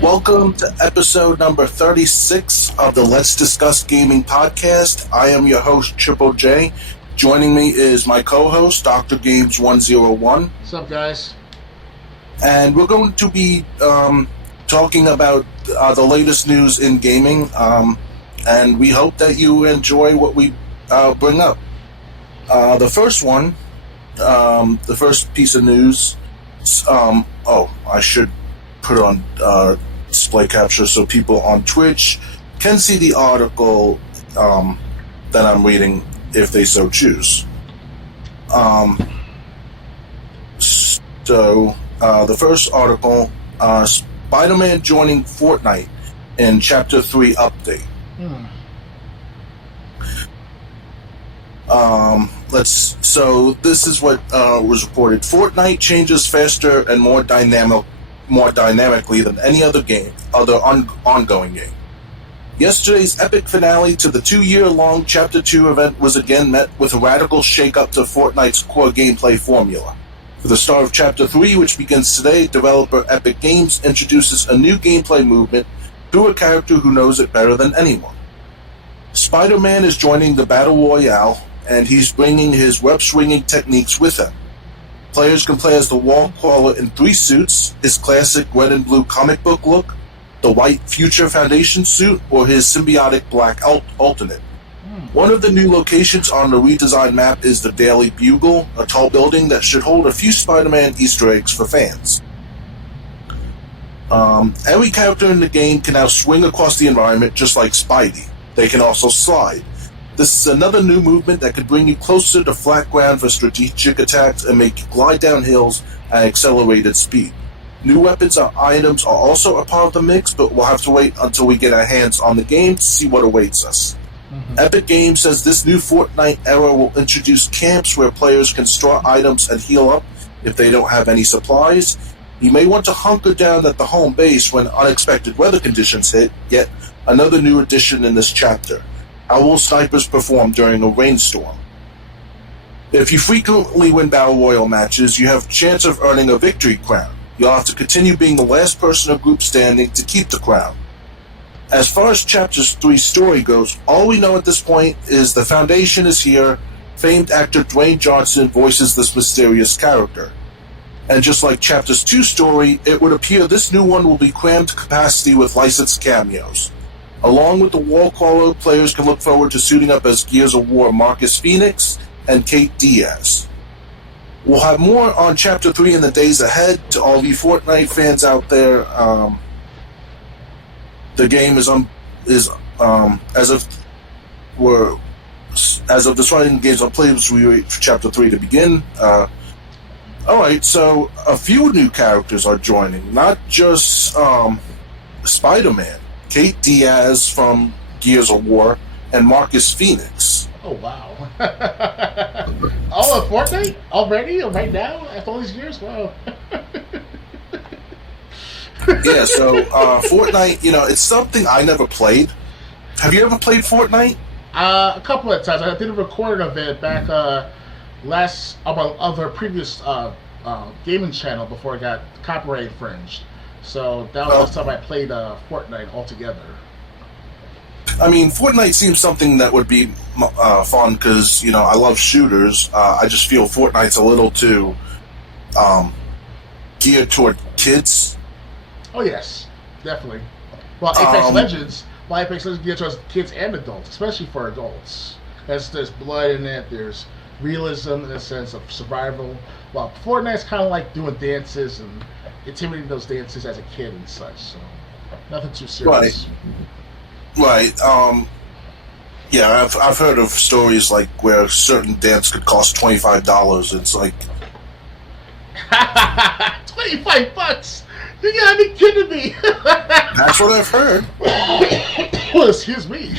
Welcome to episode number 36 of the Let's Discuss Gaming podcast. I am your host, Triple J. Joining me is my co-host, Dr. Games 101. What's up, guys? And we're going to be talking about the latest news in gaming, and we hope that you enjoy what we bring up. The first piece of news, I should put it on display capture so people on Twitch can see the article that I'm reading if they so choose. The first article, Spider-Man joining Fortnite in Chapter 3 update. This is what was reported. Fortnite changes faster and more dynamically than any other ongoing game. Yesterday's epic finale to the 2-year-long Chapter 2 event was again met with a radical shake-up to Fortnite's core gameplay formula. For the start of Chapter 3, which begins today, developer Epic Games introduces a new gameplay movement through a character who knows it better than anyone. Spider-Man is joining the Battle Royale, and he's bringing his web-swinging techniques with him. Players can play as the Wall Crawler in 3 suits, his classic red and blue comic book look, the white Future Foundation suit, or his symbiotic black alternate. One of the new locations on the redesigned map is the Daily Bugle, a tall building that should hold a few Spider-Man Easter eggs for fans. Every character in the game can now swing across the environment just like Spidey. They can also slide. This is another new movement that could bring you closer to flat ground for strategic attacks and make you glide down hills at accelerated speed. New weapons or items are also a part of the mix, but we'll have to wait until we get our hands on the game to see what awaits us. Epic Games says this new Fortnite era will introduce camps where players can store items and heal up if they don't have any supplies. You may want to hunker down at the home base when unexpected weather conditions hit, yet another new addition in this chapter. How will snipers perform during a rainstorm? If you frequently win Battle Royale matches, you have a chance of earning a victory crown. You'll have to continue being the last person or group standing to keep the crown. As far as Chapter 3's story goes, all we know at this point is the Foundation is here. Famed actor Dwayne Johnson voices this mysterious character. And just like Chapter 2's story, it would appear this new one will be crammed to capacity with licensed cameos. Along with the Wall Crawler, players can look forward to suiting up as Gears of War Marcus Phoenix and Kate Diaz. We'll have more on Chapter 3 in the days ahead. To all you Fortnite fans out there, the game is as of this writing, the game's unplayable, so we wait for Chapter 3 to begin. Alright, so a few new characters are joining, not just Spider-Man. Kate Diaz from Gears of War, and Marcus Phoenix. Oh, wow. At Fortnite? Already? Right now? After all these years? Wow. Yeah, so Fortnite, it's something I never played. Have you ever played Fortnite? A couple of times. I did a recording of it back on their previous gaming channel before it got copyright infringed. So that was the last time I played Fortnite altogether. I mean, Fortnite seems something that would be fun because, I love shooters. I just feel Fortnite's a little too geared toward kids. Oh, yes. Definitely. Well, Apex Legends geared towards kids and adults, especially for adults. There's blood in it, there's realism in a sense of survival. Well, Fortnite's kind of like doing dances and intimidating those dances as a kid and such, so nothing too serious. Right. Yeah, I've heard of stories like where certain dance could cost $25. It's like $25. You gotta be kidding me. That's what I've heard. Excuse me.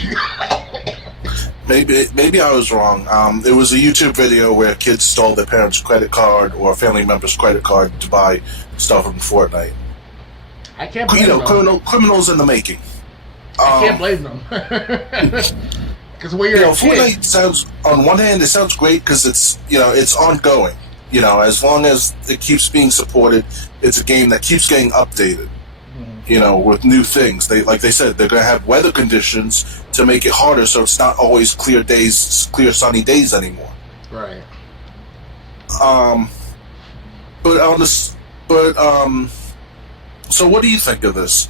Maybe I was wrong. It was a YouTube video where kids stole their parents' credit card or a family member's credit card to buy stuff from Fortnite. I can't blame them. Criminals in the making. I can't blame them. Because when you're a kid, Fortnite sounds, on one hand, it sounds great because it's ongoing. As long as it keeps being supported, it's a game that keeps getting updated. with new things. Like they said, they're going to have weather conditions to make it harder, so it's not always clear sunny days anymore. Right. So what do you think of this?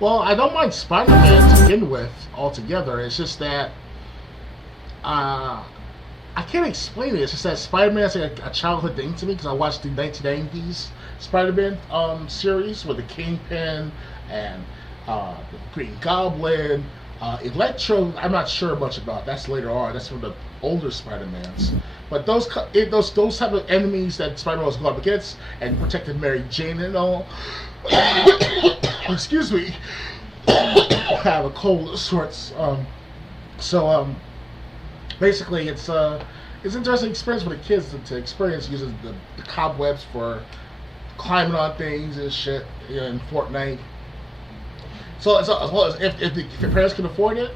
Well, I don't mind Spider-Man to begin with altogether. It's just that I can't explain it. It's just that Spider-Man is like a childhood thing to me because I watched the 1990s Spider-Man series with the Kingpin and the Green Goblin. Electro, I'm not sure much about. That's later on. That's from the older Spider-Mans. But those type of enemies that Spider-Man was going up against and protected Mary Jane and all. Excuse me. I have a cold of sorts. Basically, it's an interesting experience for the kids to experience using the cobwebs for climbing on things and shit in Fortnite. So as well as if your parents can afford it,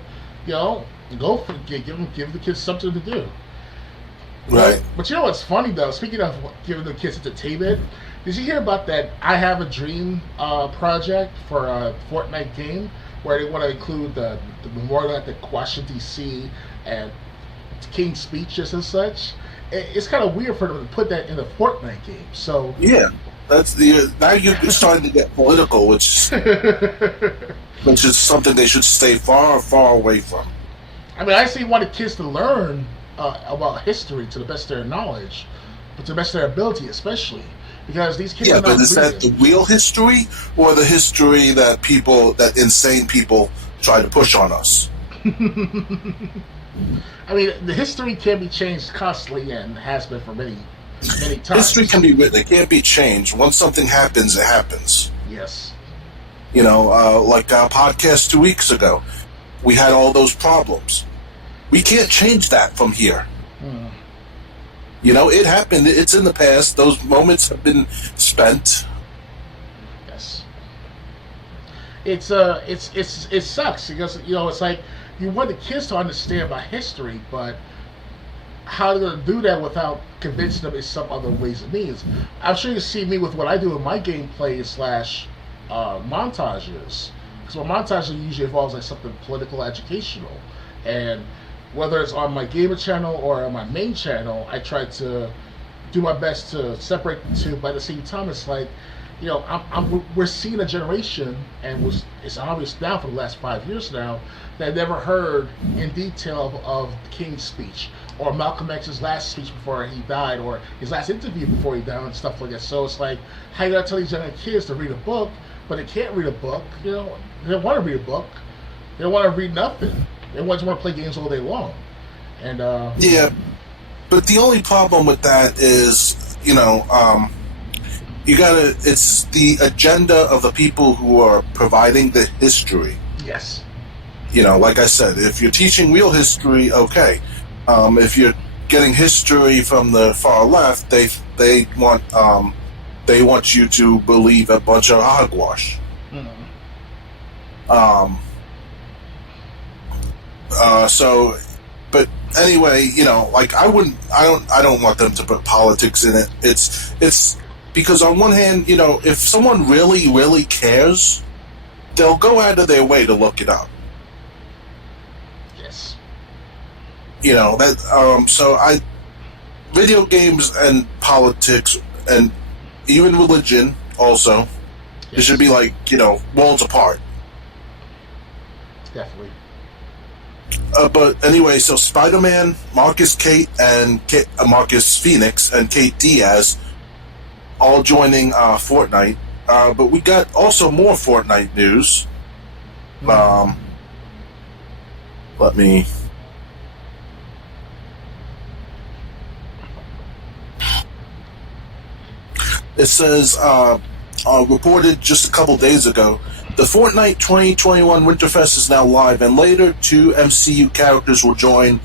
go for it. Give the kids something to do. Right. But you know what's funny though? Speaking of giving the kids entertainment, did you hear about that I Have a Dream project for a Fortnite game where they want to include the memorial at the Washington D.C. and King's speeches and such? It's kind of weird for them to put that in a Fortnite game. So yeah, that's now you're starting to get political, which is something they should stay far, far away from. I mean, I actually want the kids to learn about history to the best of their knowledge, but to the best of their ability, especially because these kids. Yeah, but is that the real history or the history that insane people try to push on us? I mean, the history can be changed constantly and has been for many times. History can be written; it can't be changed. Once something happens, it happens. Yes. Like our podcast 2 weeks ago, we had all those problems. We can't change that from here. It happened. It's in the past. Those moments have been spent. Yes. It sucks because it's like you want the kids to understand about history, but how they're going to do that without convincing them in some other ways and means. I'm sure you see me with what I do in my gameplay / montages. Because my montage usually involves like something political, educational, and whether it's on my gamer channel or on my main channel, I try to do my best to separate the two. But at the same time, it's like, we're seeing a generation, and it's obvious now for the last 5 years now, that never heard in detail of the King's speech or Malcolm X's last speech before he died or his last interview before he died and stuff like that. So it's like, how you gotta tell these young kids to read a book, but they can't read a book. They don't want to read a book. They don't want to read nothing. They just want to play games all day long. And yeah, but the only problem with that is, it's the agenda of the people who are providing the history. Yes. Like I said, if you're teaching real history, okay. If you're getting history from the far left, they want you to believe a bunch of hogwash. But anyway, like I don't want them to put politics in it. It's because on one hand, if someone really, really cares, they'll go out of their way to look it up. Yes. Video games and politics and even religion also, it should be like, worlds apart. Definitely. But anyway, so Spider-Man, Marcus Phoenix, and Kate Diaz all joining Fortnite. But we got also more Fortnite news. Let me... It says, reported just a couple days ago, the Fortnite 2021 Winterfest is now live, and later 2 MCU characters will join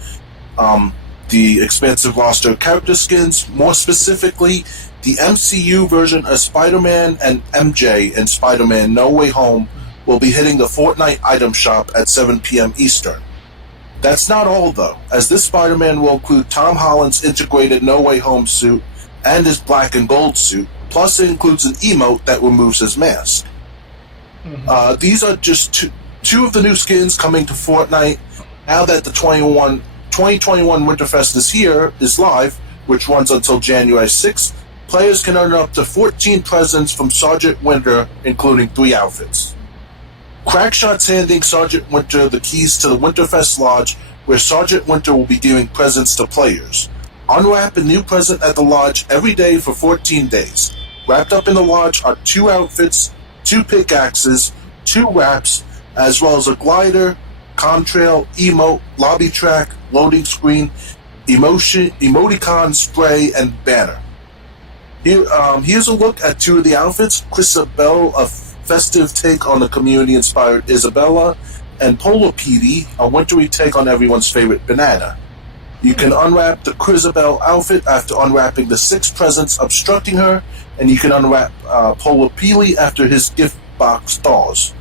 the expansive roster of character skins. More specifically, the MCU version of Spider-Man and MJ in Spider-Man No Way Home will be hitting the Fortnite item shop at 7 p.m. Eastern. That's not all, though, as this Spider-Man will include Tom Holland's integrated No Way Home suit and his black and gold suit, plus it includes an emote that removes his mask. These are just two of the new skins coming to Fortnite now that the 2021 Winterfest is live, which runs until January 6th. Players can earn up to 14 presents from Sergeant Winter, including 3 outfits. Crackshot's handing Sergeant Winter the keys to the Winterfest Lodge, where Sergeant Winter will be giving presents to players. Unwrap a new present at the lodge every day for 14 days. Wrapped up in the lodge are 2 outfits, 2 pickaxes, 2 wraps, as well as a glider, contrail, emote, lobby track, loading screen, emoticon, spray, and banner. Here's a look at 2 of the outfits. Chrisabel, a festive take on the community-inspired Isabella, and Polar Petey, a wintry take on everyone's favorite banana. You can unwrap the Chrisabel outfit after unwrapping the 6 presents obstructing her, and you can unwrap Polar Petey after his gift box thaws.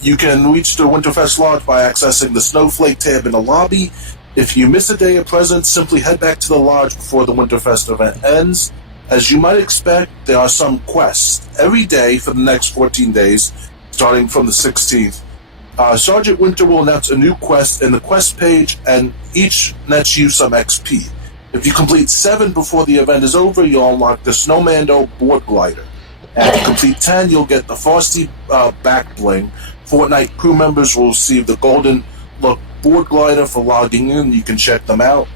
You can reach the Winterfest Lodge by accessing the Snowflake tab in the lobby. If you miss a day of presents, simply head back to the lodge before the Winterfest event ends. As you might expect, there are some quests every day for the next 14 days, starting from the 16th. Sergeant Winter will announce a new quest in the quest page, and each nets you some XP. If you complete 7 before the event is over, you'll unlock the Snowmando board glider. And if you complete 10, you'll get the Frosty back bling. Fortnite crew members will receive the Golden Look board glider for logging in. You can check them out.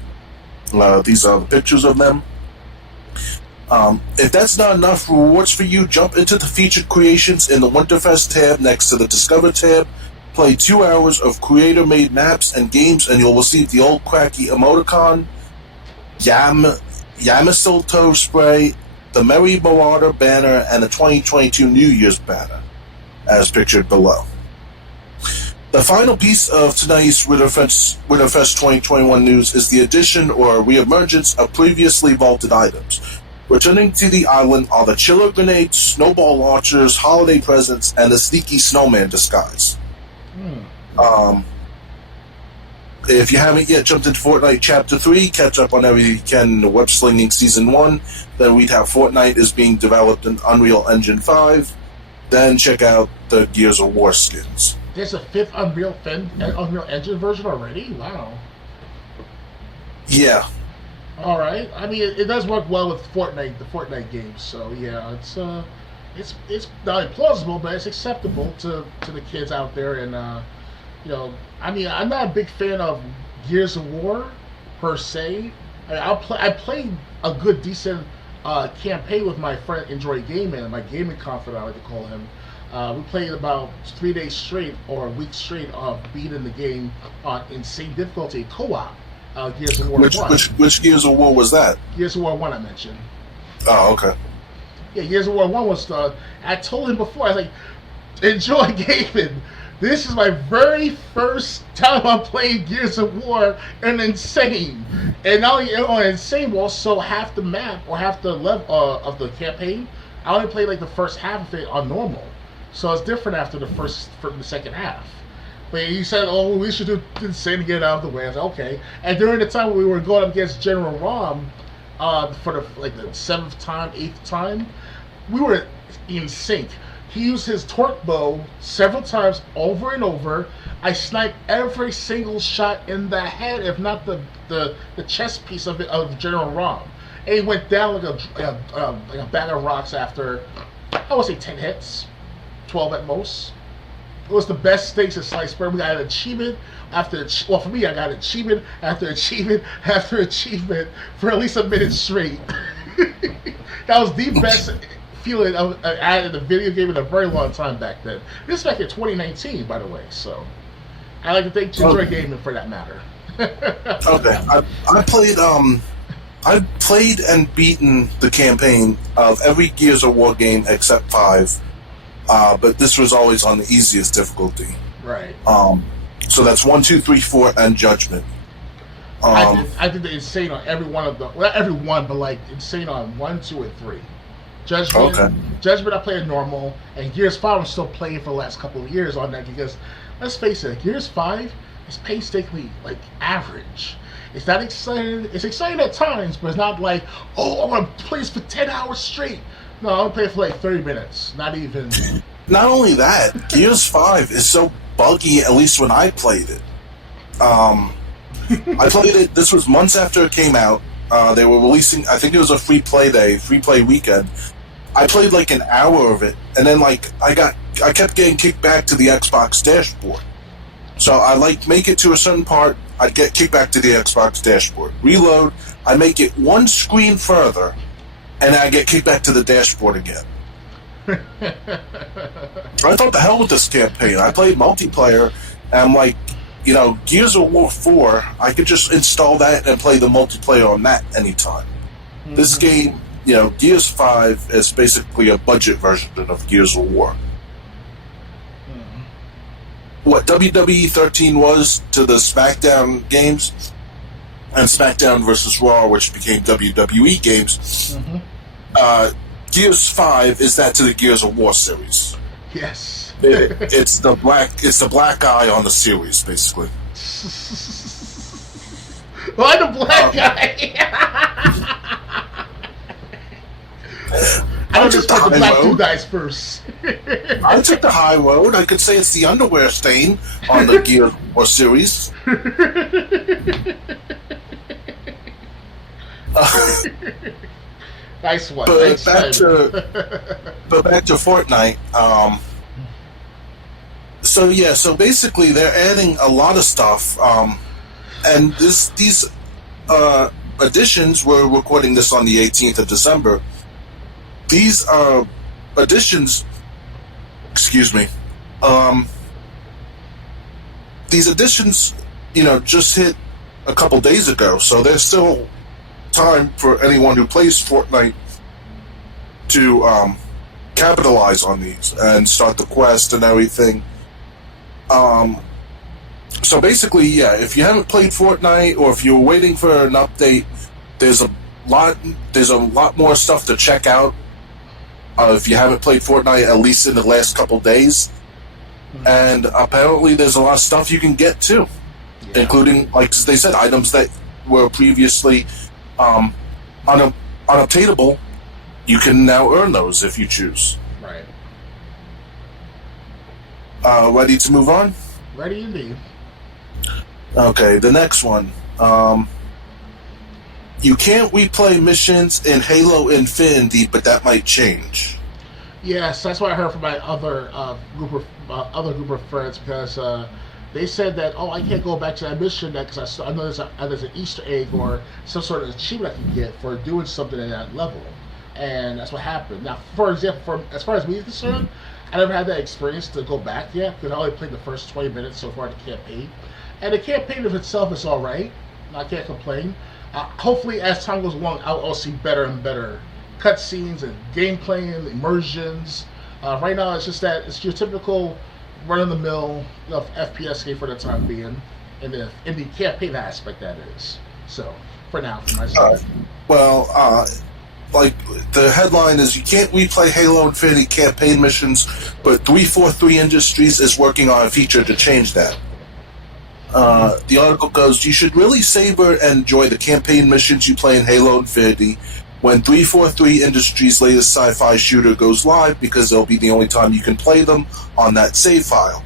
These are the pictures of them. If that's not enough rewards for you, jump into the featured creations in the Winterfest tab next to the Discover tab. Play 2 hours of creator-made maps and games, and you'll receive the old cracky emoticon, Yamasilto spray, the Merry Marauder banner, and the 2022 New Year's banner, as pictured below. The final piece of tonight's Winterfest 2021 news is the addition or reemergence of previously vaulted items. Returning to the island are the chiller grenades, snowball launchers, holiday presents, and the sneaky snowman disguise. If you haven't yet jumped into Fortnite Chapter 3, catch up on everything you can in the Web Slinging Season 1. Then read how Fortnite is being developed in Unreal Engine 5. Then check out the Gears of War skins. There's a 5th Unreal Engine version already? Wow. Yeah. All right. I mean, it does work well with Fortnite, the Fortnite games. So yeah, it's not plausible, but it's acceptable to the kids out there. And I mean, I'm not a big fan of Gears of War per se. I played a good, decent campaign with my friend Enjoy Gaming, my gaming confidant, I like to call him. We played about 3 days straight or a week straight of beating the game on insane difficulty co-op. Gears of War 1. Which Gears of War was that? Gears of War 1 I mentioned. Oh, okay. Yeah, Gears of War 1 was I told him before, I was like, Enjoy Gaming. This is my very first time I'm playing Gears of War and Insane. And not only on Insane, but also half the map or half the level of the campaign, I only played like the first half of it on normal. So it's different after the second half. But he said, "Oh, we should do Insane to get it out of the way." I was like, "Okay." And during the time when we were going up against General Rom, for the 7th time, 8th time, we were in sync. He used his torque bow several times over and over. I sniped every single shot in the head, if not the chest piece of General Rom. And he went down like a bag of rocks after, I would say 10 hits, 12 at most. It was the best steaks at Slice Burger. We got an achievement for me, I got an achievement after achievement after achievement for at least a minute straight. That was the best feeling I had in a video game in a very long time back then. This is back in 2019, by the way. So I like to thank Enjoy Gaming for that matter. Okay, I played and beaten the campaign of every Gears of War game except 5. But this was always on the easiest difficulty. Right. So that's 1, 2, 3, 4, and Judgment. I did the Insane on every one of them. Well, not every one, but like Insane on 1, 2, and 3. Judgment. Okay. Judgment I played normal, and Gears 5 I'm still playing for the last couple of years on that because, let's face it, Gears 5 is painstakingly like average. It's not exciting. It's exciting at times, but it's not like, oh, I want to play this for 10 hours straight. No, I only play it for like 30 minutes. Not even Not only that, Gears 5 is so buggy, at least when I played it. I played it, this was months after it came out. They were releasing, I think it was a free play weekend. I played like an hour of it, and then like I kept getting kicked back to the Xbox dashboard. So I like make it to a certain part, I'd get kicked back to the Xbox dashboard. Reload, I make it one screen further, and I get kicked back to the dashboard again. I thought the hell with this campaign. I played multiplayer, and I'm like, you know, Gears of War 4, I could just install that and play the multiplayer on that anytime. Mm-hmm. This game, you know, Gears 5 is basically a budget version of Gears of War. Mm-hmm. What WWE 13 was to the SmackDown games, and SmackDown versus Raw, which became WWE games, mm-hmm. Gears 5 is that to the Gears of War series. Yes. It's the black eye on the series, basically. Why the black guy? I just put the black two guys first. I took the high road. I could say it's the underwear stain on the Gears of War series. Nice one. But nice back to Fortnite. So basically they're adding a lot of stuff, and these additions. We're recording this on the 18th of December. These additions. Excuse me. These additions, you know, just hit a couple days ago, so there's still time for anyone who plays Fortnite to capitalize on these and start the quest and everything. So basically, yeah, if you haven't played Fortnite or if you're waiting for an update, there's a lot more stuff to check out. If you haven't played Fortnite, at least in the last couple days, and apparently there's a lot of stuff you can get too, including, like they said, items that were previously unobtainable. You can now earn those if you choose. Right. Ready to move on? Ready indeed. Okay, the next one. You can't replay missions in Halo Infinity, but that might change. Yes, that's what I heard from my other group of friends, because they said that, I can't go back to that mission because I know there's an Easter egg or some sort of achievement I can get for doing something at that level, and that's what happened. Now, for example, as far as me is concerned, I never had that experience to go back yet because I only played the first 20 minutes so far of the campaign, and the campaign of itself is all right. I can't complain. Hopefully, as time goes along, I'll see better and better cutscenes and gameplay and immersions. Right now, it's just that it's your typical run-of-the-mill of FPS game for the time being, in the campaign aspect, that is. So, for now, for myself. Like the headline is, you can't replay Halo Infinity campaign missions, but 343 Industries is working on a feature to change that. The article goes, you should really savor and enjoy the campaign missions you play in Halo Infinity when 343 Industries' latest sci-fi shooter goes live, because it'll be the only time you can play them on that save file.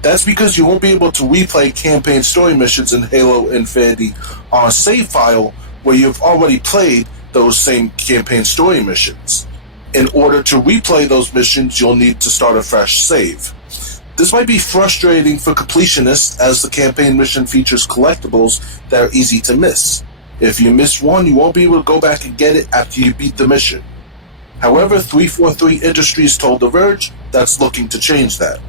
That's because you won't be able to replay campaign story missions in Halo Infinity on a save file where you've already played those same campaign story missions. In order to replay those missions, you'll need to start a fresh save. This might be frustrating for completionists, as the campaign mission features collectibles that are easy to miss. If you miss one, you won't be able to go back and get it after you beat the mission. However, 343 Industries told The Verge that's looking to change that.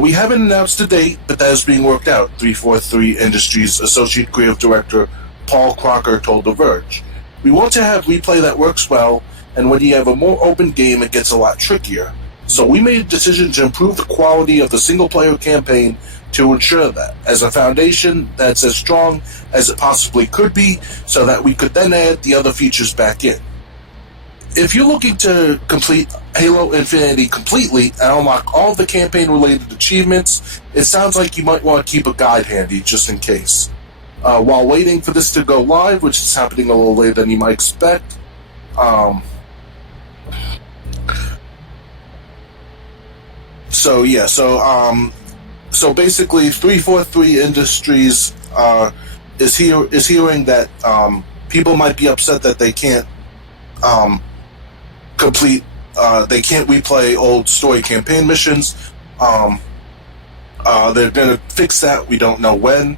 We haven't announced a date, but that is being worked out, 343 Industries Associate Creative Director Paul Crocker told The Verge. We want to have replay that works well, and when you have a more open game, it gets a lot trickier. So we made a decision to improve the quality of the single-player campaign to ensure that, as a foundation that's as strong as it possibly could be, so that we could then add the other features back in. If you're looking to complete Halo Infinity completely and unlock all the campaign-related achievements, it sounds like you might want to keep a guide handy just in case. While waiting for this to go live, which is happening a little later than you might So basically, 343 Industries is hearing that people might be upset that they can't complete, they can't replay old story campaign missions. They're going to fix that. We don't know when.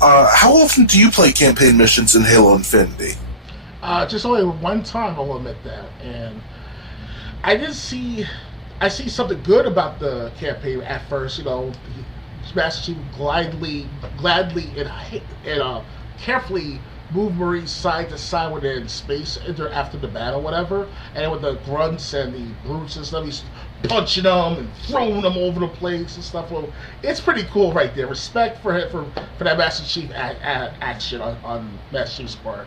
How often do you play campaign missions in Halo Infinity? Just only one time, I'll admit that. And I see something good about the campaign at first. Master Chief gladly and carefully move Marines side to side when they're in space after the battle, whatever. And with the grunts and the brutes and stuff, he's punching them and throwing them over the place and stuff. Well, it's pretty cool right there. Respect for that Master Chief action on Master Chief's part.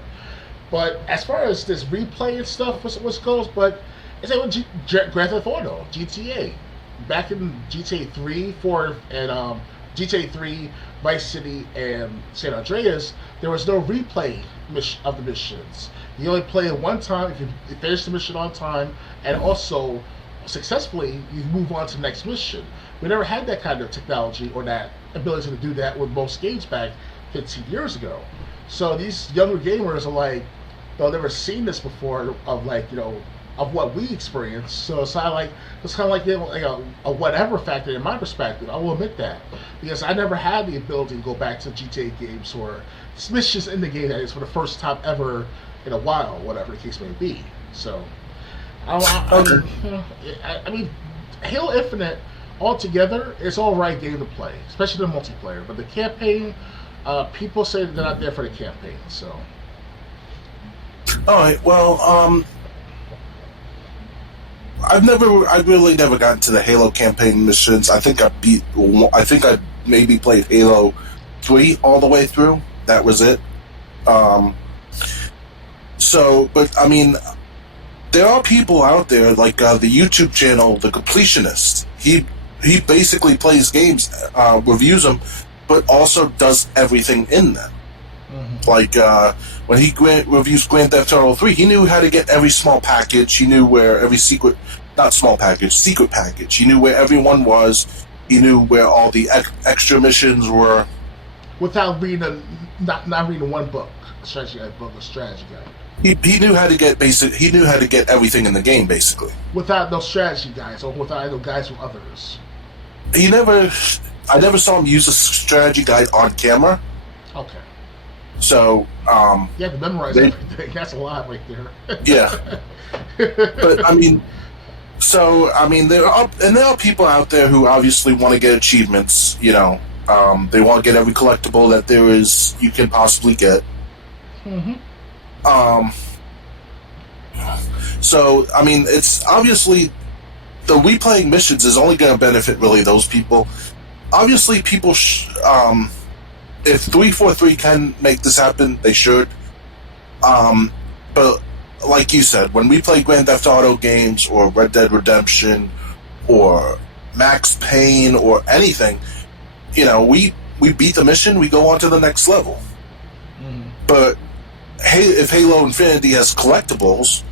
But as far as this replay and stuff, what goes, but it's like with Grand Theft Auto, GTA. Back in GTA 3, 4, and GTA 3, Vice City, and San Andreas, there was no replay of the missions. You only play it one time if you finish the mission on time, and also successfully, you move on to the next mission. We never had that kind of technology or that ability to do that with most games back 15 years ago. So these younger gamers are like, they've never seen this before of what we experienced. So it's kind of like a whatever factor in my perspective. I will admit that, because I never had the ability to go back to GTA games or missions in the game that is for the first time ever in a while, whatever the case may be. So I mean, Halo Infinite altogether is all right game to play, especially the multiplayer. But the campaign, people say they're not there for the campaign. So, all right. Well, I've really never gotten to the Halo campaign missions. I think I maybe played Halo 3 all the way through. That was it. But I mean, there are people out there like the YouTube channel, The Completionist. He basically plays games, reviews them, but also does everything in them. Mm-hmm. Like when he reviews Grand Theft Auto 3, he knew how to get every small package. He knew where every secret package. He knew where everyone was. He knew where all the extra missions were. Without reading not reading one book, a strategy guide. He knew how to get He knew how to get everything in the game, basically. Without those strategy guides, or without those guides from others. I never saw him use a strategy guide on camera. Okay. So, you have to memorize everything. That's a lot right there. Yeah. But I mean, there are people out there who obviously want to get achievements. They want to get every collectible that you can possibly get. Mm-hmm. So, I mean, it's obviously the replaying missions is only going to benefit really those people. Obviously, people, if 343 can make this happen, they should. But like you said, when we play Grand Theft Auto games or Red Dead Redemption or Max Payne or anything, we beat the mission, we go on to the next level. Mm. But if Halo Infinity has collectibles,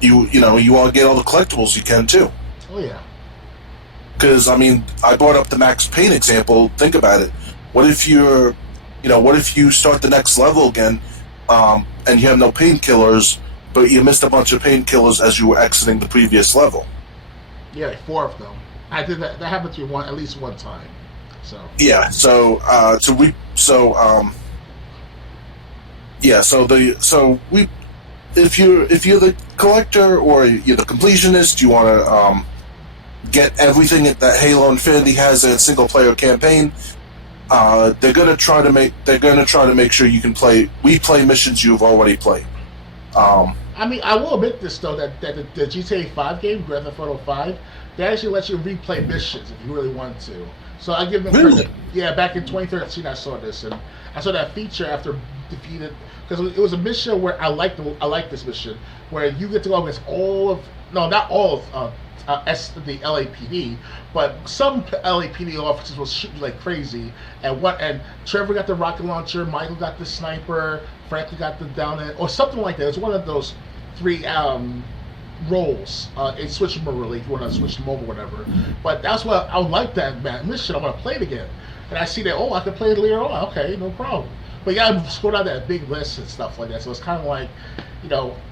you want to get all the collectibles you can too. Oh yeah. Because I mean, I brought up the Max Payne example. Think about it. What if you start the next level again, and you have no painkillers, but you missed a bunch of painkillers as you were exiting the previous level? Yeah, like 4 of them. I did that. That happened to me at least one time. So. Yeah. If you're the collector or you're the completionist, you want to get everything that Halo Infinity has in a single player campaign. They're gonna try to make sure you can replay missions you've already played. I mean, I will admit this though that the GTA 5 game, Grand Theft Auto 5, they actually let you replay missions if you really want to. So I give them credit. Yeah, back in 2013, I saw this, and I saw that feature after defeated, because it was a mission where I like this mission where you get to go against not all of the LAPD, but some LAPD officers will shoot you like crazy. And Trevor got the rocket launcher, Michael got the sniper, Franklin got the down or something like that. It was one of those 3 roles in switchable really if you want to switch them over or whatever. But that's what I would like that mission. I want to play it again, and I see that I can play it later on. Okay, no problem. But you gotta scroll down that big list and stuff like that. So it's kind of like,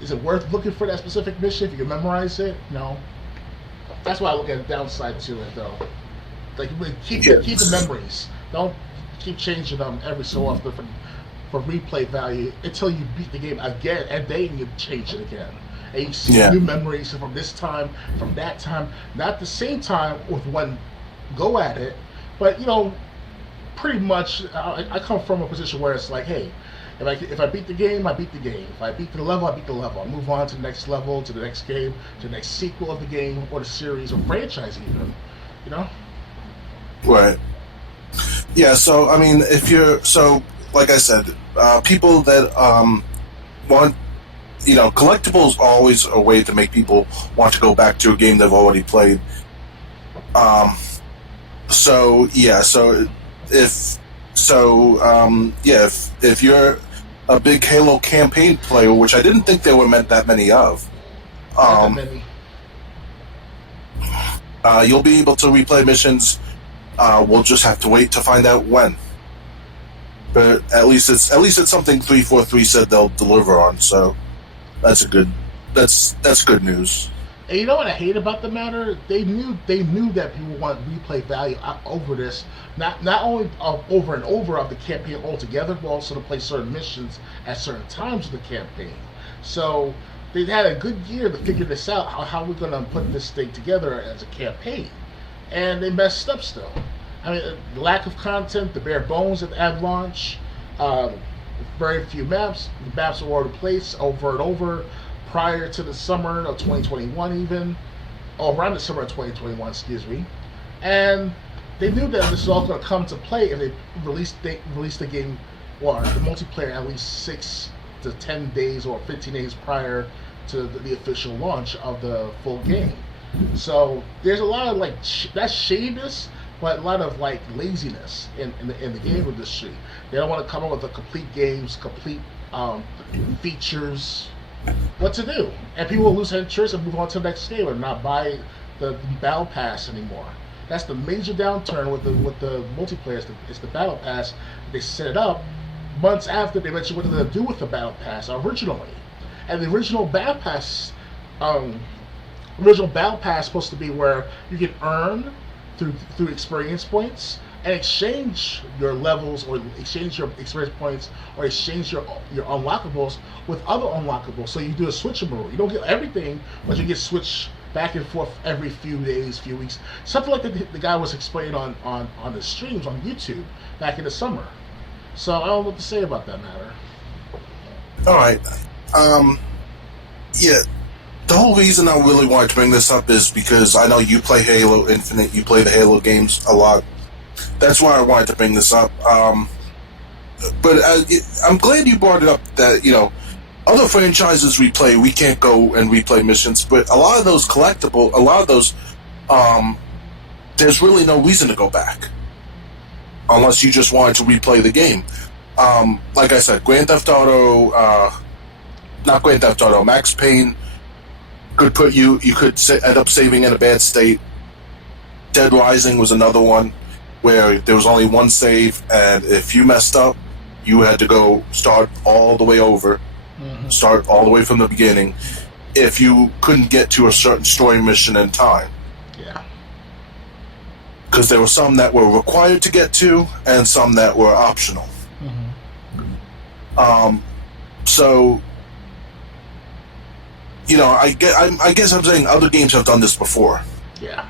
is it worth looking for that specific mission if you can memorize it? No. That's why I look at the downside to it, though. Like, keep the memories. Don't keep changing them every so often for replay value until you beat the game again, and then you change it again. And you see new memories from this time, from that time. Not the same time with one go at it, but, pretty much I come from a position where it's like, hey, if I beat the game, I beat the game. If I beat the level, I beat the level. I move on to the next level, to the next game, to the next sequel of the game, or the series, or franchise even. Right. Yeah, so, I mean, like I said, people that want, collectibles are always a way to make people want to go back to a game they've already played. If you're a big Halo campaign player, which I didn't think there were that many of, you'll be able to replay missions. We'll just have to wait to find out when. But at least it's something 343 said they'll deliver on. So that's good news. And you know what I hate about the matter? They knew that people want replay value over this, not only over and over of the campaign altogether, but also to play certain missions at certain times of the campaign. So they had a good year to figure this out, how we're going to put this thing together as a campaign, and they messed up still. I mean, the lack of content, the bare bones at launch, very few maps. The maps were already placed over and over. Prior to the summer of 2021 even, or around the summer of 2021, excuse me. And they knew that this was all going to come to play if they released the game, or the multiplayer, at least 6 to 10 days or 15 days prior to the official launch of the full game. So there's a lot of that's shadiness, but a lot of laziness in the game industry. They don't want to come up with the complete games, complete features, what to do, and people will lose interest and move on to the next game or not buy the battle pass anymore. That's the major downturn with the multiplayer. It's the battle pass. They set it up months after they mentioned what they're going to do with the battle pass originally, and the original battle pass is supposed to be where you can earn through experience points and exchange your levels, or exchange your experience points, or exchange your unlockables with other unlockables. So you do a switchable. You don't get everything, but you get switched back and forth every few days, few weeks. Something like the guy was explaining on the streams on YouTube back in the summer. So I don't know what to say about that matter. All right. Yeah. The whole reason I really wanted to bring this up is because I know you play Halo Infinite. You play the Halo games a lot. That's why I wanted to bring this up. But I'm glad you brought it up that, other franchises we can't go and replay missions, but a lot of those there's really no reason to go back unless you just wanted to replay the game. Like I said, Max Payne could put you could end up saving in a bad state. Dead Rising was another one where there was only one save, and if you messed up, you had to go start all the way over, start all the way from the beginning, if you couldn't get to a certain story mission in time. Yeah. Because there were some that were required to get to, and some that were optional. So, I guess I'm saying other games have done this before. Yeah.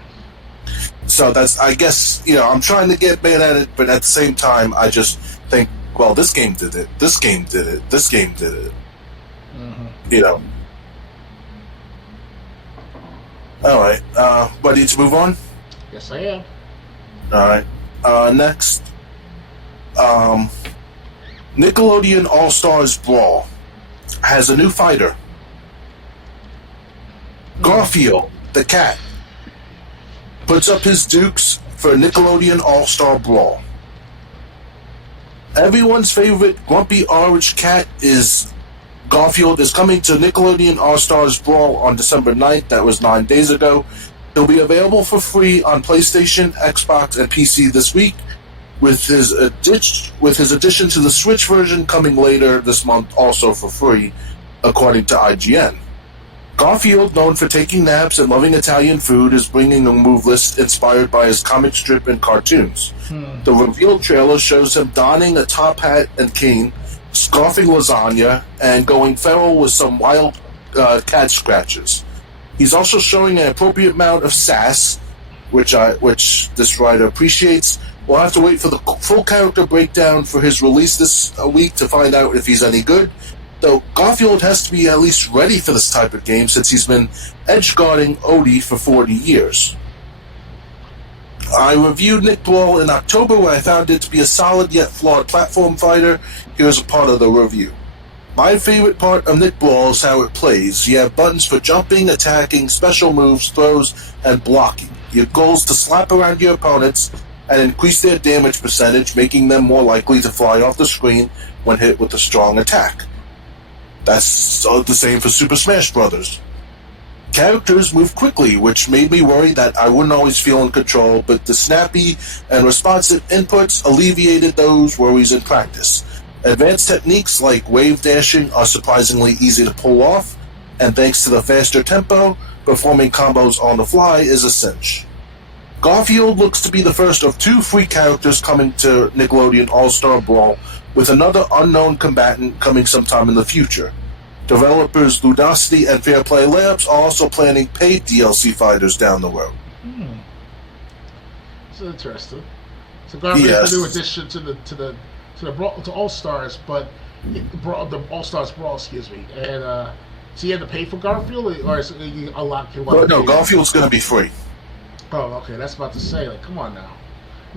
So that's, I guess, I'm trying to get mad at it, but at the same time, I just think, well, this game did it. This game did it. This game did it. All right. Ready to move on? Yes, I am. All right. Next, Nickelodeon All-Stars Brawl has a new fighter. Garfield, the cat, puts up his dukes for Nickelodeon All-Star Brawl. Everyone's favorite grumpy orange cat is Garfield is coming to Nickelodeon All-Stars Brawl on December 9th. That was 9 days ago. He'll be available for free on PlayStation, Xbox, and PC this week, with his addition to the Switch version coming later this month, also for free, according to IGN. Garfield, known for taking naps and loving Italian food, is bringing a move list inspired by his comic strip and cartoons. The reveal trailer shows him donning a top hat and cane, scoffing lasagna, and going feral with some wild cat scratches. He's also showing an appropriate amount of sass, which this writer appreciates. We'll have to wait for the full character breakdown for his release this week to find out if he's any good. Though Garfield has to be at least ready for this type of game since he's been edge-guarding Odie for 40 years. I reviewed Nick Brawl in October, where I found it to be a solid yet flawed platform fighter. Here's a part of the review. My favorite part of Nick Brawl is how it plays. You have buttons for jumping, attacking, special moves, throws, and blocking. Your goal is to slap around your opponents and increase their damage percentage, making them more likely to fly off the screen when hit with a strong attack. That's the same for Super Smash Bros. Characters move quickly, which made me worry that I wouldn't always feel in control, but the snappy and responsive inputs alleviated those worries in practice. Advanced techniques like wave dashing are surprisingly easy to pull off, and thanks to the faster tempo, performing combos on the fly is a cinch. Garfield looks to be the first of 2 free characters coming to Nickelodeon All-Star Brawl, with another unknown combatant coming sometime in the future. Developers Ludosity and Fairplay Labs are also planning paid DLC fighters down the road. It's interesting. So Garfield's a new addition to All Stars, but the All Stars Brawl, excuse me. And so you have to pay for Garfield, or is it a lot? No, Garfield's going to be free. Oh, okay. That's about to say, like, come on now.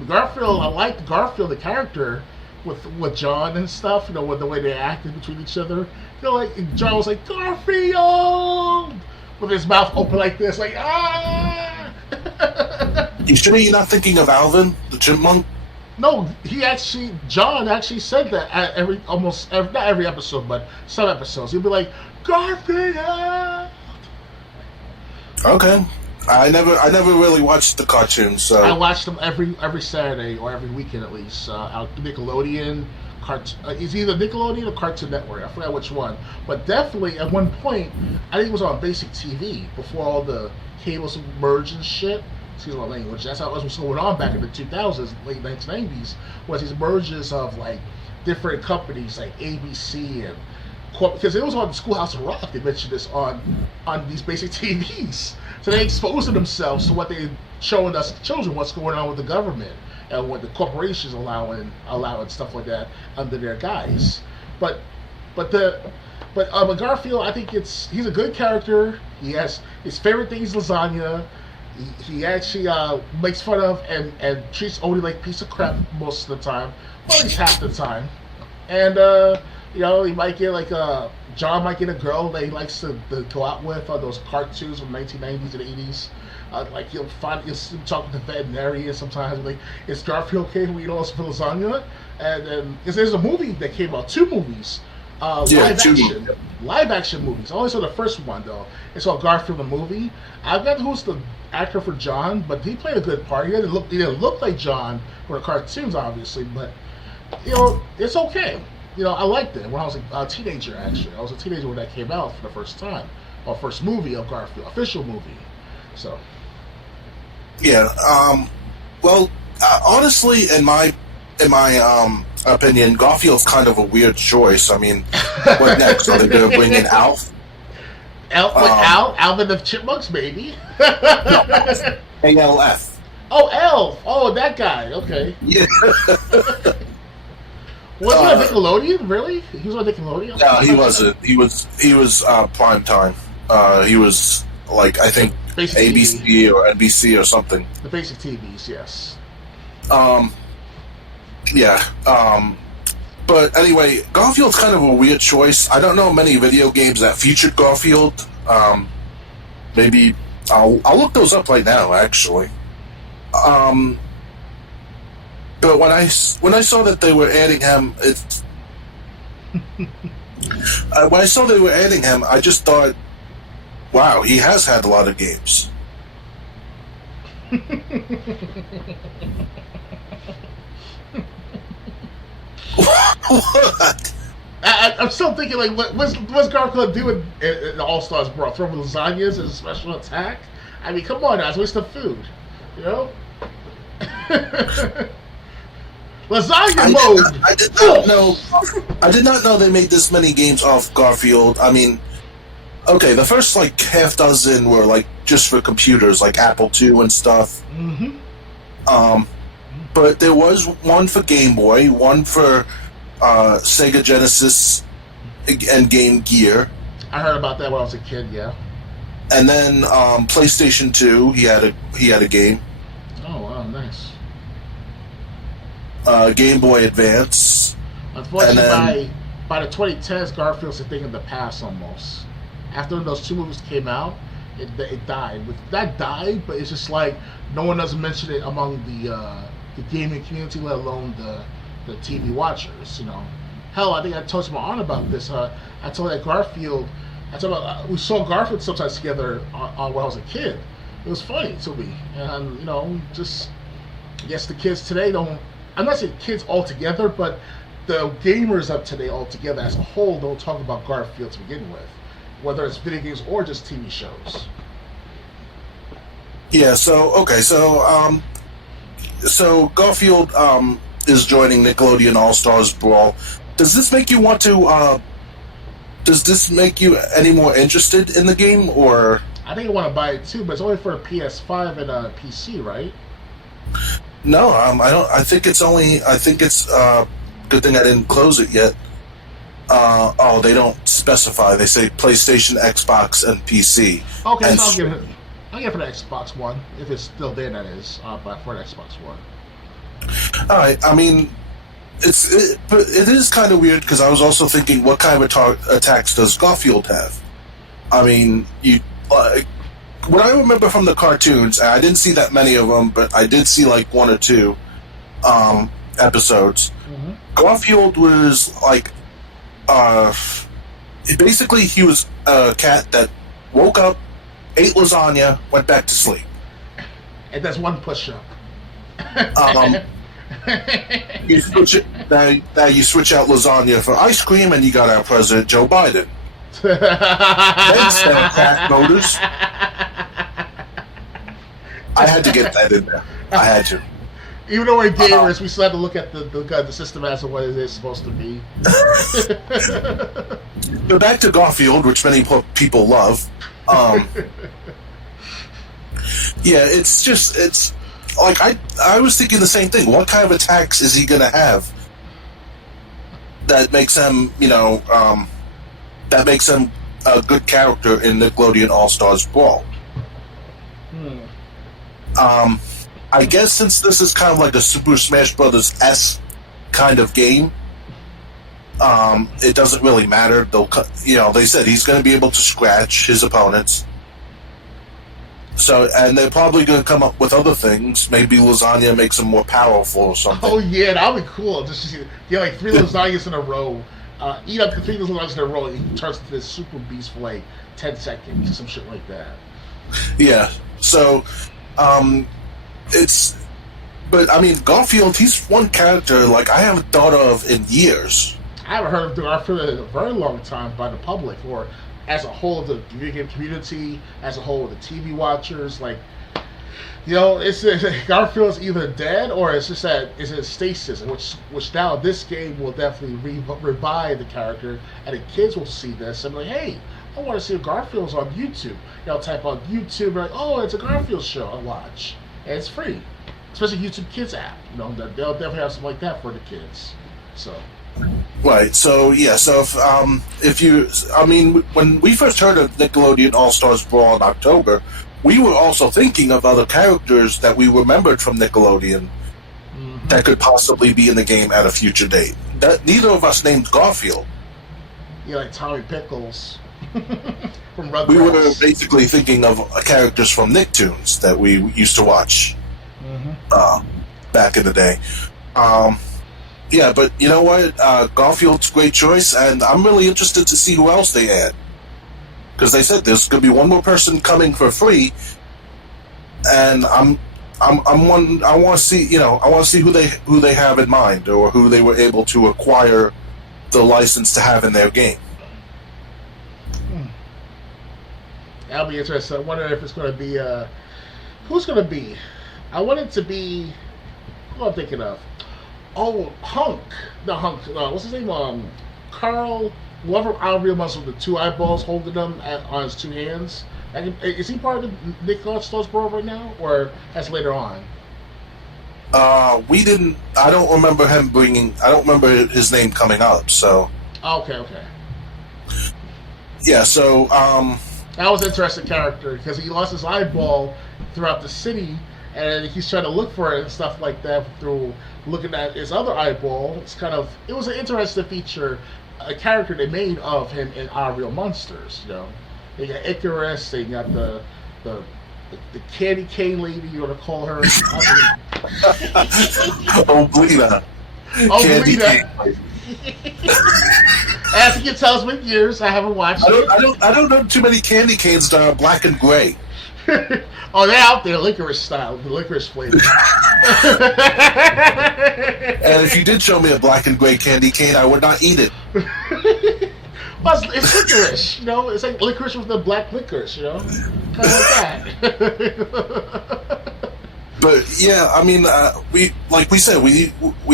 Garfield, I like Garfield, the character, with John and stuff, with the way they acted between each other. Like John was like, Garfield! With his mouth open like this, like, ah! You sure you're not thinking of Alvin, the chipmunk? No, John actually said that at not every episode, but some episodes. He'd be like, Garfield! Okay. I never really watched the cartoons, so I watched them every Saturday or every weekend at least. Nickelodeon, it's either Nickelodeon or Cartoon Network. I forgot which one, but definitely at one point, I think it was on basic TV before all the cables merged and shit. Excuse my language. That's how it was going on back in the 2000s, late 1990s. Was these mergers of like different companies like ABC and because it was on Schoolhouse of Rock. They mentioned this on these basic TVs. So they exposing themselves to what they're showing us children, what's going on with the government and what the corporations allowing stuff like that under their guise. But Garfield, I think he's a good character. He has his favorite thing is lasagna. He actually makes fun of and treats Odie like a piece of crap most of the time, well, at least half the time. And he might get John might get a girl that he likes to go out with on those cartoons from the 1990s and 80s. He'll talk with the veterinarian sometimes. Like, is Garfield okay if we eat all this lasagna? And then there's a movie that came out, 2 movies, live action movies. I only saw the first one though. It's called Garfield the movie. I forgot who's the actor for John, but he played a good part. He didn't look like John for the cartoons, obviously, but it's okay. I liked it when I was a teenager, actually. I was a teenager when that came out for the first time. Or first movie of Garfield, official movie. So. Yeah, honestly, in my opinion, Garfield's kind of a weird choice. I mean, what next? Are they going to bring in Alf? Alvin the Chipmunks, maybe. No, ALF. Oh, Elf. Oh, that guy. Okay. Yeah. Was he on Nickelodeon? Really? He was on Nickelodeon? No, he wasn't. He was prime time. He was I think basic ABC TV. Or NBC or something. The basic TVs, yes. Yeah. But anyway, Garfield's kind of a weird choice. I don't know many video games that featured Garfield. Maybe I'll look those up right now, actually. But when I saw that they were adding him, When I saw they were adding him, I just thought, wow, he has had a lot of games. What? I'm still thinking, like, what's Garfield doing in the All-Stars Brawl? Throwing lasagnas as a special attack? I mean, come on, that's a waste of food. You know? Lasagna mode! I did not know they made this many games off Garfield. I mean, okay, the first, like, half dozen were, like, just for computers, like Apple II and stuff. Mm-hmm. But there was one for Game Boy, one for Sega Genesis and Game Gear. I heard about that when I was a kid, yeah. And then PlayStation 2, he had a game. Oh, wow, nice. Game Boy Advance. Unfortunately, and then, by the 2010s, Garfield's a thing of the past almost. After those two movies came out, it died. That died, but it's just like no one doesn't mention it among the gaming community, let alone the TV watchers. You know, hell, I think I told my aunt about this. I told that Garfield. We saw Garfield sometimes together on when I was a kid. It was funny to me, and you know, just I guess the kids today don't. I'm not saying kids altogether, but the gamers of today altogether as a whole don't talk about Garfield to begin with, whether it's video games or just TV shows. Yeah. So Garfield is joining Nickelodeon All Stars Brawl. Does this make you want to? Does this make you any more interested in the game, or? I think I want to buy it too, but it's only for a PS5 and a PC, right? No, I don't. I think it's good thing I didn't close it yet. They don't specify. They say PlayStation, Xbox, and PC. Okay, and so I'll get it for the Xbox One if it's still there. That is, but for the Xbox One. All right. I mean, but it is kind of weird because I was also thinking, what kind of attacks does Garfield have? I mean, what I remember from the cartoons, and I didn't see that many of them, but I did see like one or two episodes. Mm-hmm. Garfield was like, basically he was a cat that woke up, ate lasagna, went back to sleep. And that's one push-up. You switch it, now you switch out lasagna for ice cream, and you got our President Joe Biden. Thanks, cat voters. I had to get that in there. I had to. Even though we're gamers, we still have to look at the system as to what it is supposed to be. But back to Garfield, which many people love. Yeah, it's like I was thinking the same thing. What kind of attacks is he going to have that makes him, that makes him a good character in Nickelodeon All Stars Brawl? I guess since this is kind of like a Super Smash Brothers S kind of game, it doesn't really matter. They said he's going to be able to scratch his opponents. So, and they're probably going to come up with other things. Maybe lasagna makes him more powerful or something. Oh yeah, that would be cool. Just get like 3 lasagnas in a row. Eat up the 3 lasagnas in a row, and he turns into this super beast for like 10 seconds, some shit like that. Yeah. So, but I mean, Garfield, he's one character like I haven't thought of in years. I haven't heard of Garfield in a very long time by the public, or as a whole of the video game community, as a whole of the TV watchers. Like, Garfield's either dead or it's just that it's in stasis, which now this game will definitely revive the character, and the kids will see this and be like, hey, I want to see if Garfield's on YouTube. Type on YouTube, like, oh, it's a Garfield show. I'll watch. And it's free. Especially YouTube Kids app. They'll definitely have something like that for the kids. So. Right. So yeah. So when we first heard of Nickelodeon All Stars Brawl in October, we were also thinking of other characters that we remembered from Nickelodeon that could possibly be in the game at a future date. Neither of us named Garfield. Yeah, like Tommy Pickles from Rugrats. We were basically thinking of characters from Nicktoons that we used to watch back in the day. Yeah, but you know what? Garfield's a great choice, and I'm really interested to see who else they add. Because they said there's going to be one more person coming for free, and I want to see, I want to see who they have in mind, or who they were able to acquire the license to have in their game. That'll be interesting. I wonder if it's going to be who's going to be. I want it to be. Who am I thinking of? Oh, Hunk. No, Hunk. What's his name? Carl. Whoever Unreal Muscle with the two eyeballs holding them on his two hands. Is he part of the Nick Star's Bro right now, or that's later on? We didn't. I don't remember him bringing. I don't remember his name coming up. So. Okay. Yeah. So. That was an interesting character because he lost his eyeball throughout the city, and he's trying to look for it and stuff like that through looking at his other eyeball. It was an interesting feature, a character they made of him in Our Real Monsters. They got Icarus, they got the candy cane lady, you want to call her? Oblina. Oblina. As you can tell, it's been years. I haven't watched it. I don't know too many candy canes that are black and gray. Oh, they're out there, licorice style, the licorice flavor. And if you did show me a black and gray candy cane, I would not eat it. Well, it's licorice, It's like licorice with the black licorice, kind of like that. But yeah, I mean, we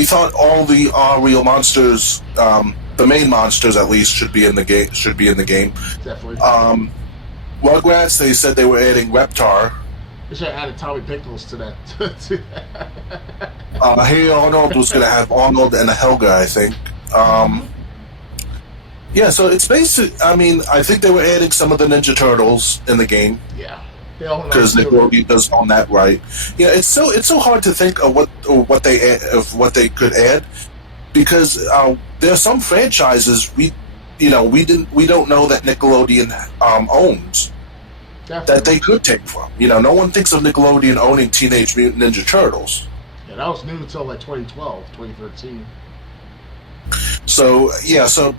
thought all the real monsters, the main monsters at least, should be in the game. Definitely. Rugrats, they said they were adding Reptar. They should have added Tommy Pickles to that. Hey Arnold was going to have Arnold and a Helga, I think. Yeah, so it's basic. I mean, I think they were adding some of the Ninja Turtles in the game. Yeah. Because Nickelodeon does own that right. Yeah, it's so hard to think of what they could add, because there are some franchises we don't know that Nickelodeon owns. Definitely. That they could take from. No one thinks of Nickelodeon owning Teenage Mutant Ninja Turtles. Yeah, that was new until like 2012, 2013. So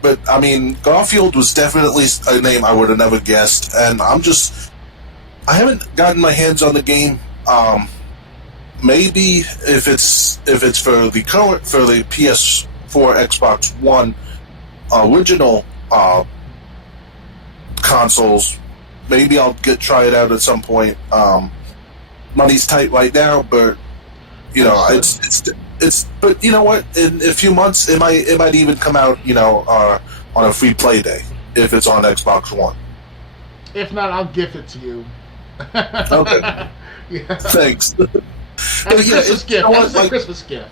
but I mean, Garfield was definitely a name I would have never guessed, and I haven't gotten my hands on the game. Maybe if it's for the PS4, Xbox One original consoles, maybe I'll try it out at some point. Money's tight right now, but it's. But you know what? In a few months, it might even come out. On a free play day if it's on Xbox One. If not, I'll gift it to you. Okay. Yeah. Thanks. As a Christmas gift. As a Christmas gift.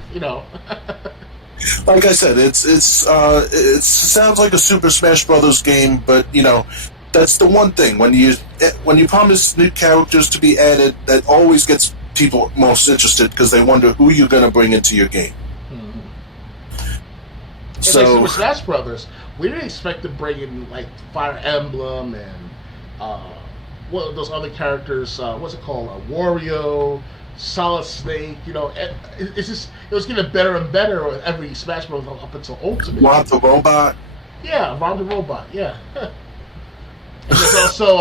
Like I said, it sounds like a Super Smash Brothers game, but that's the one thing when you promise new characters to be added, that always gets people most interested because they wonder who you're going to bring into your game. Mm-hmm. So, like Super Smash Brothers, we didn't expect to bring in like Fire Emblem and those other characters. What's it called? Wario, Solid Snake. It was getting better and better with every Smash Bros. Up until Ultimate. Rob the Robot. Yeah, Rob the Robot. Yeah. And there's also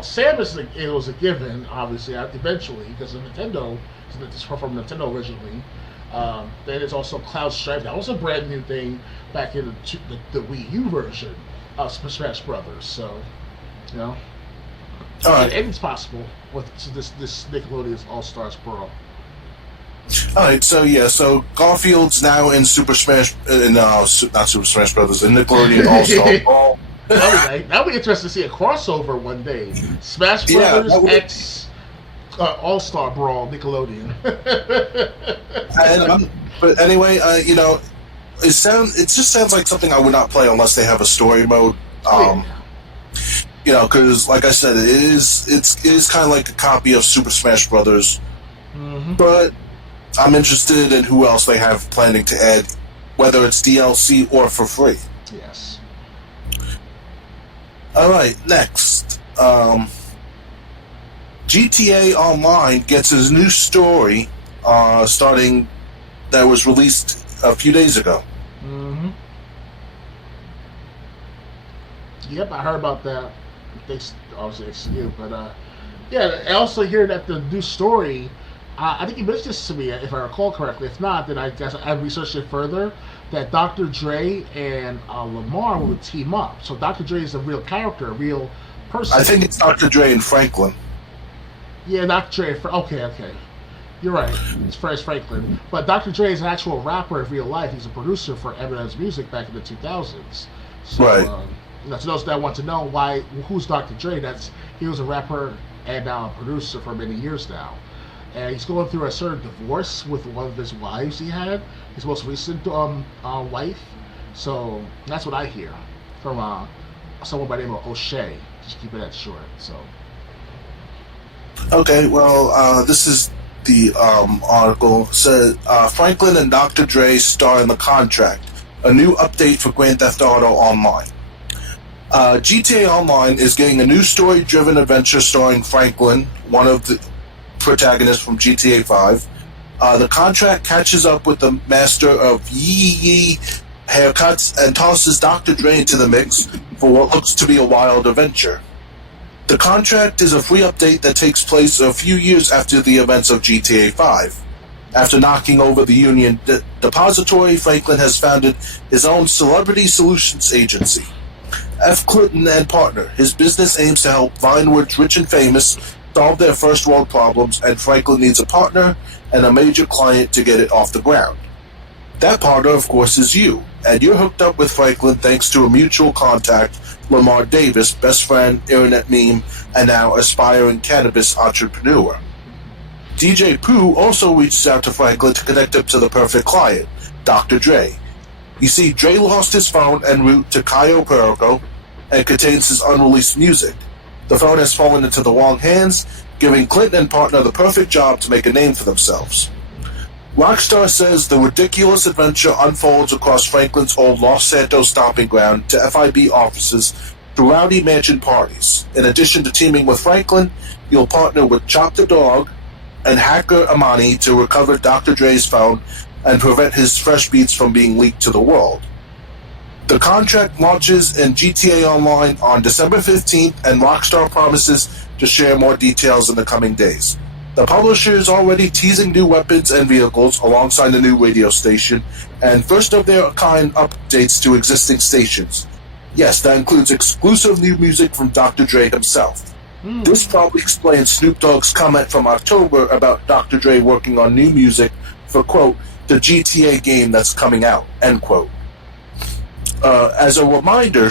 Samus. It was a given, obviously, eventually, because of Nintendo. It's from Nintendo originally. Then there's also Cloud Stripe. That was a brand new thing back in the Wii U version of Smash Brothers. So, all right. Anything's possible with this Nickelodeon's All Stars Brawl. All right, so Garfield's now in Super Smash, not Super Smash Brothers, in Nickelodeon All Star Brawl. That'd be interesting to see a crossover one day. Smash Brothers X All Star Brawl Nickelodeon. But anyway, it just sounds like something I would not play unless they have a story mode. Because like I said, it is kind of like a copy of Super Smash Brothers. Mm-hmm. But I'm interested in who else they have planning to add, whether it's DLC or for free. Yes. All right, next. GTA Online gets a new story that was released a few days ago. Mm-hmm. Yep, I heard about that. Thanks, obviously, it's you, but yeah, I also hear that the new story. I think you mentioned this to me, if I recall correctly. If not, then I guess I've researched it further. That Dr. Dre and Lamar will team up. So Dr. Dre is a real character, a real person. I think it's Dr. Dre and Franklin. Yeah, Dr. Dre. Okay. You're right. It's first Franklin. But Dr. Dre is an actual rapper in real life. He's a producer for Eminem's music back in the 2000s. So, right. To those that want to know who's Dr. Dre, he was a rapper and now a producer for many years now. And he's going through a certain divorce with one of his wives he had, his most recent wife. So that's what I hear from someone by the name of O'Shea. Just keep it that short. So. Okay, well, this is the article. Says Franklin and Dr. Dre star in The Contract, a new update for Grand Theft Auto Online. GTA Online is getting a new story-driven adventure starring Franklin, one of the protagonists from GTA 5. The Contract catches up with the master of yee haircuts and tosses Dr. Dre into the mix for what looks to be a wild adventure. The Contract is a free update that takes place a few years after the events of GTA 5. After knocking over the Union Depository, Franklin has founded his own celebrity solutions agency, F. Clinton and Partner. His business aims to help Vinewood's rich and famous solve their first world problems, and Franklin needs a partner and a major client to get it off the ground. That partner, of course, is you, and you're hooked up with Franklin thanks to a mutual contact, Lamar Davis, best friend, internet meme, and now aspiring cannabis entrepreneur. DJ Pooh also reaches out to Franklin to connect him to the perfect client, Dr. Dre. You see, Dre lost his phone en route to Cayo Perico and contains his unreleased music. The phone has fallen into the wrong hands, giving Clinton and Partner the perfect job to make a name for themselves. Rockstar says the ridiculous adventure unfolds across Franklin's old Los Santos stomping ground to FIB offices to rowdy mansion parties. In addition to teaming with Franklin, you'll partner with Chop the Dog and hacker Amani to recover Dr. Dre's phone and prevent his fresh beats from being leaked to the world. The Contract launches in GTA Online on December 15th, and Rockstar promises to share more details in the coming days. The publisher is already teasing new weapons and vehicles alongside a new radio station, and first-of-their-kind updates to existing stations. Yes, that includes exclusive new music from Dr. Dre himself. This probably explains Snoop Dogg's comment from October about Dr. Dre working on new music for, quote, the GTA game that's coming out, end quote. As a reminder,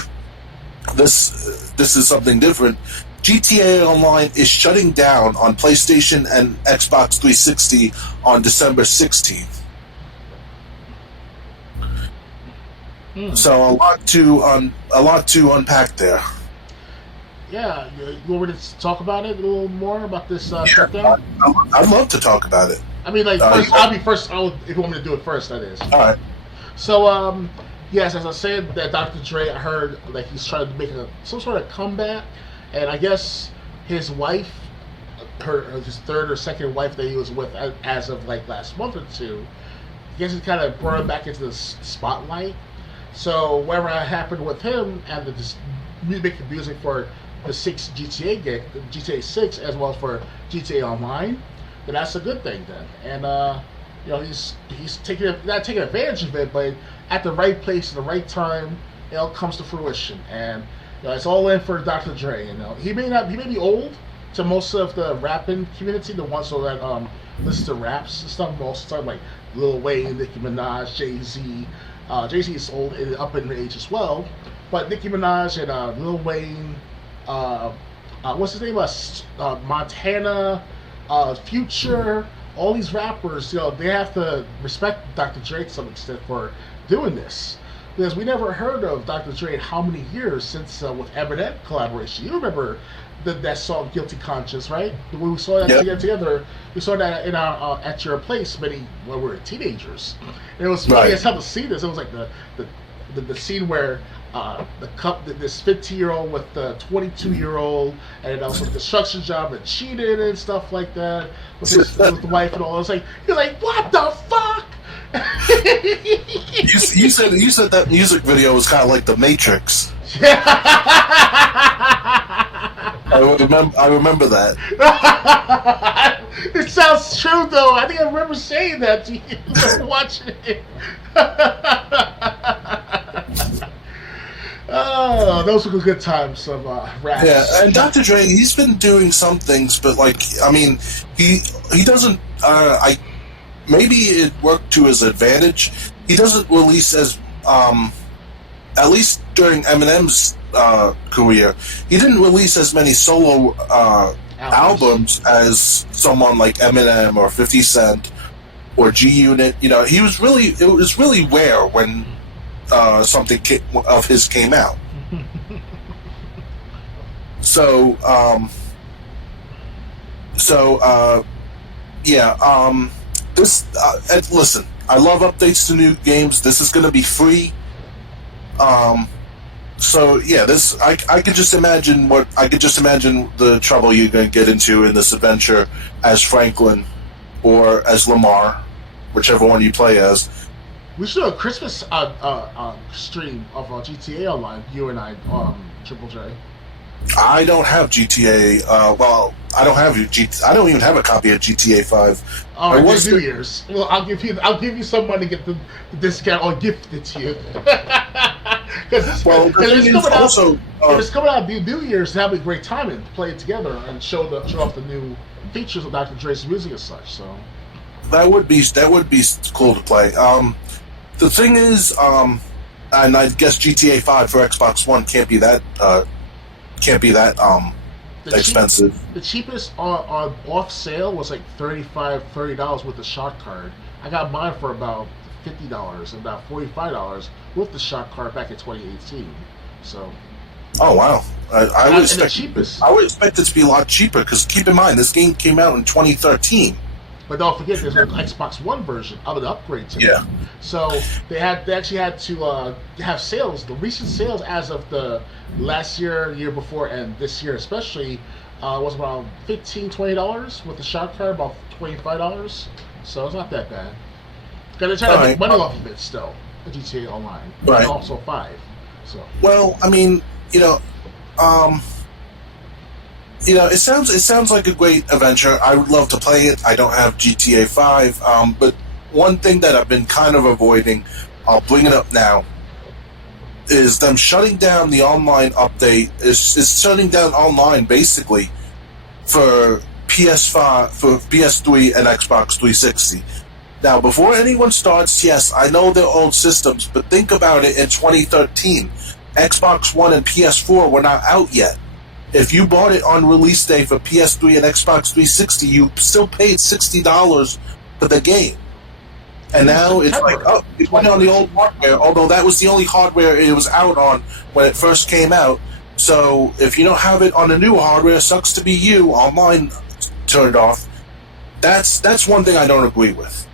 this is something different. GTA Online is shutting down on PlayStation and Xbox 360 on December 16th. So a lot to unpack there. Yeah, you want me to talk about it a little more about this shutdown? I'd love to talk about it. I mean, like, I'll be first. If you want me to do it first, that is. All right. So, yes, as I said, that Dr. Dre, I heard like he's trying to make some sort of comeback, and I guess his wife, his third or second wife that he was with as of like last month or two, I guess it kind of brought him back into the spotlight. So whatever happened with him and making music for the GTA 6, as well as for GTA Online, then that's a good thing then. And he's not taking advantage of it, but at the right place at the right time, it all comes to fruition. And it's all in for Dr. Dre. He may be old to most of the rapping community, the ones that listen to raps and stuff. Most of the time, like Lil Wayne, Nicki Minaj, Jay-Z. Jay-Z is old and up in age as well, but Nicki Minaj and Lil Wayne, what's his name? Montana, Future, all these rappers, they have to respect Dr. Dre to some extent for doing this. Because we never heard of Dr. Dre in how many years since with Eminem collaboration. You remember that song "Guilty Conscience," right? When we saw that together, we saw that in our at your place when we were teenagers. And it was funny as hell to see this. It was like the scene where this 15-year-old with the 22-year-old, and also the construction job and cheated and stuff like that with the wife and all. It was like, you're like, what the fuck? You said that music video was kind of like The Matrix. I remember that. It sounds true, though. I think I remember saying that to you when watching it. Oh, those were good times of rap. Yeah, and Dr. Dre, he's been doing some things, but like, I mean, he doesn't. Maybe it worked to his advantage. He doesn't release as, at least during Eminem's career, he didn't release as many solo albums as someone like Eminem or 50 Cent or G Unit. You know, it was really rare when something of his came out. Listen, I love updates to new games. This is going to be free. So yeah, I could just imagine the trouble you're going to get into in this adventure as Franklin or as Lamar, whichever one you play as. We should do a Christmas stream of GTA Online. You and I, Triple J. I don't have GTA. I don't even have a copy of GTA 5. Oh, it was New Year's. Well, I'll give you some money to get the discount or gift it to you. Because it's coming out New Year's, that'd be a great timing to play it together and show off the new features of Dr. Dre's music and such. So that would be cool to play. The thing is, and I guess GTA 5 for Xbox One can't be that expensive. The cheapest on off sale was like $30 with the shot card. I got mine for about $50, about $45 with the shot card back in 2018. So. Oh wow! I would expect it to be a lot cheaper because keep in mind this game came out in 2013. But don't forget, there's an Xbox One version of an upgrade to it. Yeah. So they actually had to have sales. The recent sales as of the last year before, and this year especially, was around $15-$20 with the shot card, about $25. So it's not that bad. Got to try to make money off of it still. The GTA Online, right? And also 5. So. Well, I mean, it sounds like a great adventure. I would love to play it. I don't have GTA 5, but one thing that I've been kind of avoiding, I'll bring it up now, is them shutting down the online update. Is shutting down online basically for PS5, for PS3 and Xbox 360. Now, before anyone starts, yes, I know they're old systems, but think about it. In 2013, Xbox One and PS4 were not out yet. If you bought it on release day for PS3 and Xbox 360, you still paid $60 for the game. And now it's like, oh, it went on the old hardware, although that was the only hardware it was out on when it first came out. So if you don't have it on the new hardware, sucks to be you, online turned off. That's one thing I don't agree with.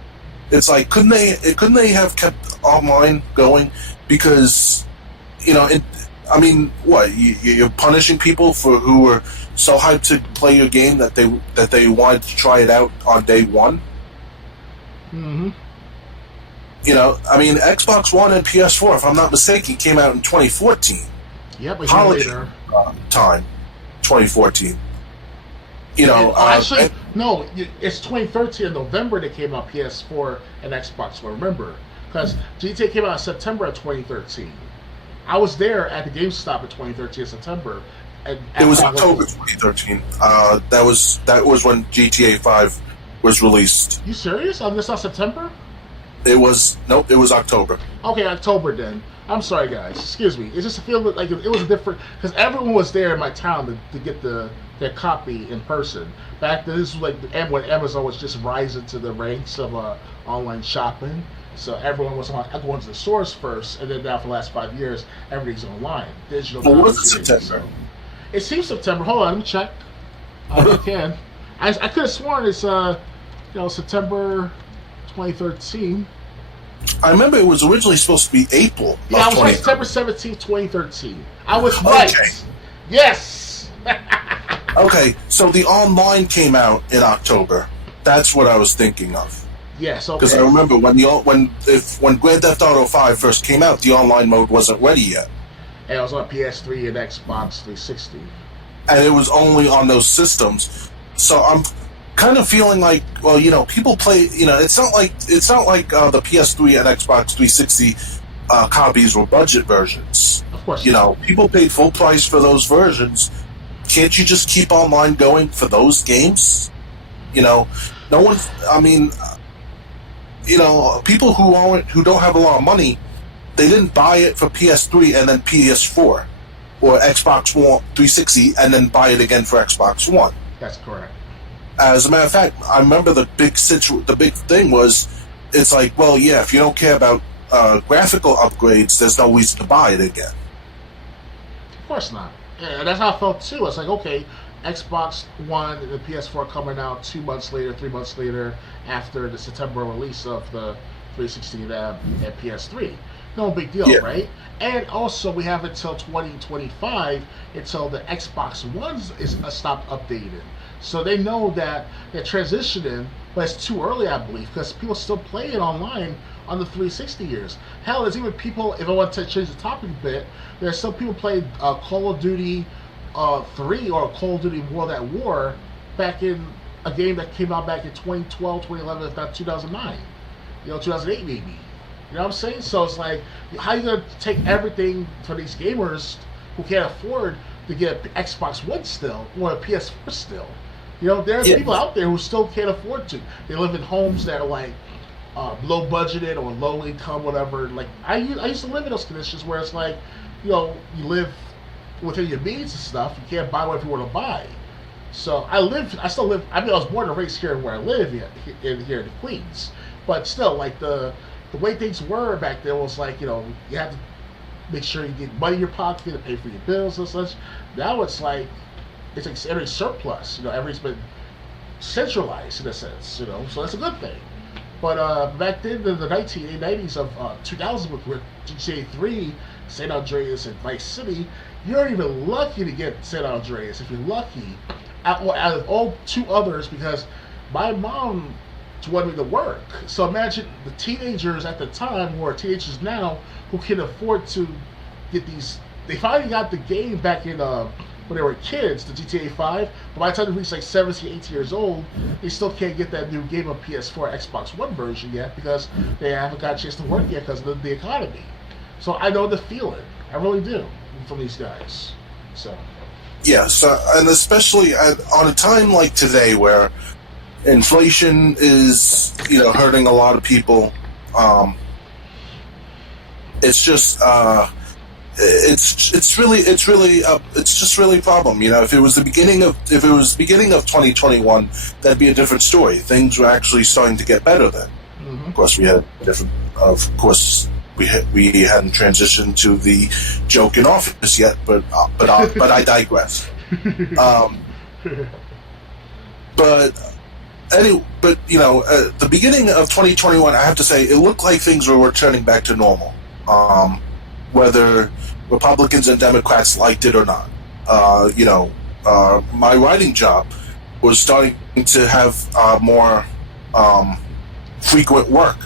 It's like, couldn't they have kept online going? Because, what you're punishing people who were so hyped to play your game that they wanted to try it out on day one. Mm-hmm. Xbox One and PS4, if I'm not mistaken, came out in 2014. Yeah, but holiday later. Time, 2014. No, it's 2013 in November they came out PS4 and Xbox One. Remember, because GTA came out in September of 2013. I was there at the GameStop in 2013 in September. And it was October 2013. That was when GTA 5 was released. You serious? It's not September? It was October. Okay, October then. I'm sorry, guys. Excuse me. It just feels like it was different because everyone was there in my town to get their copy in person. Back then, this was like when Amazon was just rising to the ranks of online shopping. So everyone was going to the stores first, and then now for the last 5 years, everything's online. Digital. Well, was it September? So. It seems September. Hold on, let me check. I can. I could have sworn it's September 2013. I remember it was originally supposed to be April. Yeah, it was like September 17th, 2013. I was right. Okay. Yes. Okay, so the online came out in October. That's what I was thinking of. Yes, Because okay. I remember when Grand Theft Auto 5 first came out, the online mode wasn't ready yet, And it was on PS3 and Xbox 360. and it was only on those systems. So I'm kind of feeling like, well, people play. It's not like the PS3 and Xbox 360 copies were budget versions. Of course. People paid full price for those versions. Can't you just keep online going for those games? No one. I mean, people who don't have a lot of money, they didn't buy it for PS3 and then PS4 or Xbox One 360 and then buy it again for Xbox One. That's correct. As a matter of fact, I remember the big thing was, it's like, well, yeah, if you don't care about graphical upgrades, there's no reason to buy it again. Of course not. Yeah, that's how I felt too. It's like, okay, Xbox One and the PS4 coming out 2 months later, 3 months later, after the September release of the 360 and PS3. No big deal, Yeah. right? And also, we have until 2025 until the Xbox One is stopped updating. So they know that they're transitioning, but it's too early, I believe, because people still play it online on the 360 years. Hell, there's even people, if I want to change the topic a bit, there's some people playing Call of Duty 3 or Call of Duty World at War back in a game that came out back in 2012, 2011, if not 2009. 2008 maybe. You know what I'm saying? So it's like, how are you going to take everything for these gamers who can't afford to get an Xbox One still or a PS4 still? There's people out there who still can't afford to. They live in homes that are like low budgeted or low income, whatever. Like I used to live in those conditions where it's like, you live within your means and stuff. You can't buy whatever you want to buy. So I still live. I was born and raised here where I live here in Queens, but still, like the way things were back then was like, you had to make sure you get money in your pocket to pay for your bills and such. Now it's like every surplus. Everything's been centralized in a sense. So that's a good thing. But back then, in the 1990s of 2000, with GTA 3, San Andreas, and Vice City, you're even lucky to get San Andreas if you're lucky. Out of all two others, because my mom wanted me to work. So imagine the teenagers at the time, who are teenagers now, who can afford to get these. They finally got the game back in when they were kids, the GTA 5. But by the time they reach like 17, 18 years old, they still can't get that new game on PS4, Xbox One version yet because they haven't got a chance to work yet because of the economy. So I know the feeling. I really do from these guys. So. Yes, and especially on a time like today where inflation is, hurting a lot of people. It's just, it's just really a problem. If it was the beginning of 2021, that'd be a different story. Things were actually starting to get better then. Mm-hmm. Of course, we hadn't transitioned to the joke in office yet, but I digress. The beginning of 2021, I have to say, it looked like things were returning back to normal, whether Republicans and Democrats liked it or not. My writing job was starting to have more frequent work.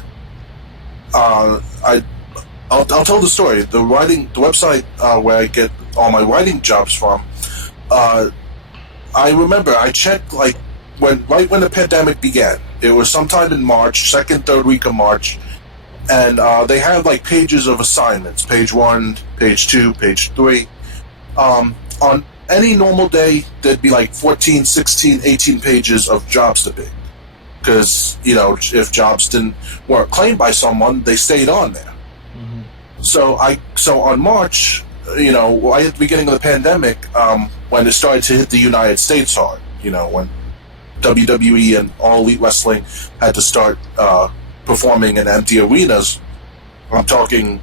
I'll tell the story. The website where I get all my writing jobs from. I remember I checked right when the pandemic began. It was sometime in March, second, third week of March, and they had like pages of assignments: page 1, page 2, page 3. On any normal day, there'd be like 14, 16, 18 pages of jobs to pick. Because, if jobs weren't claimed by someone, they stayed on there. Mm-hmm. So on March, right at the beginning of the pandemic, when it started to hit the United States hard, when WWE and All Elite Wrestling had to start performing in empty arenas, I'm talking,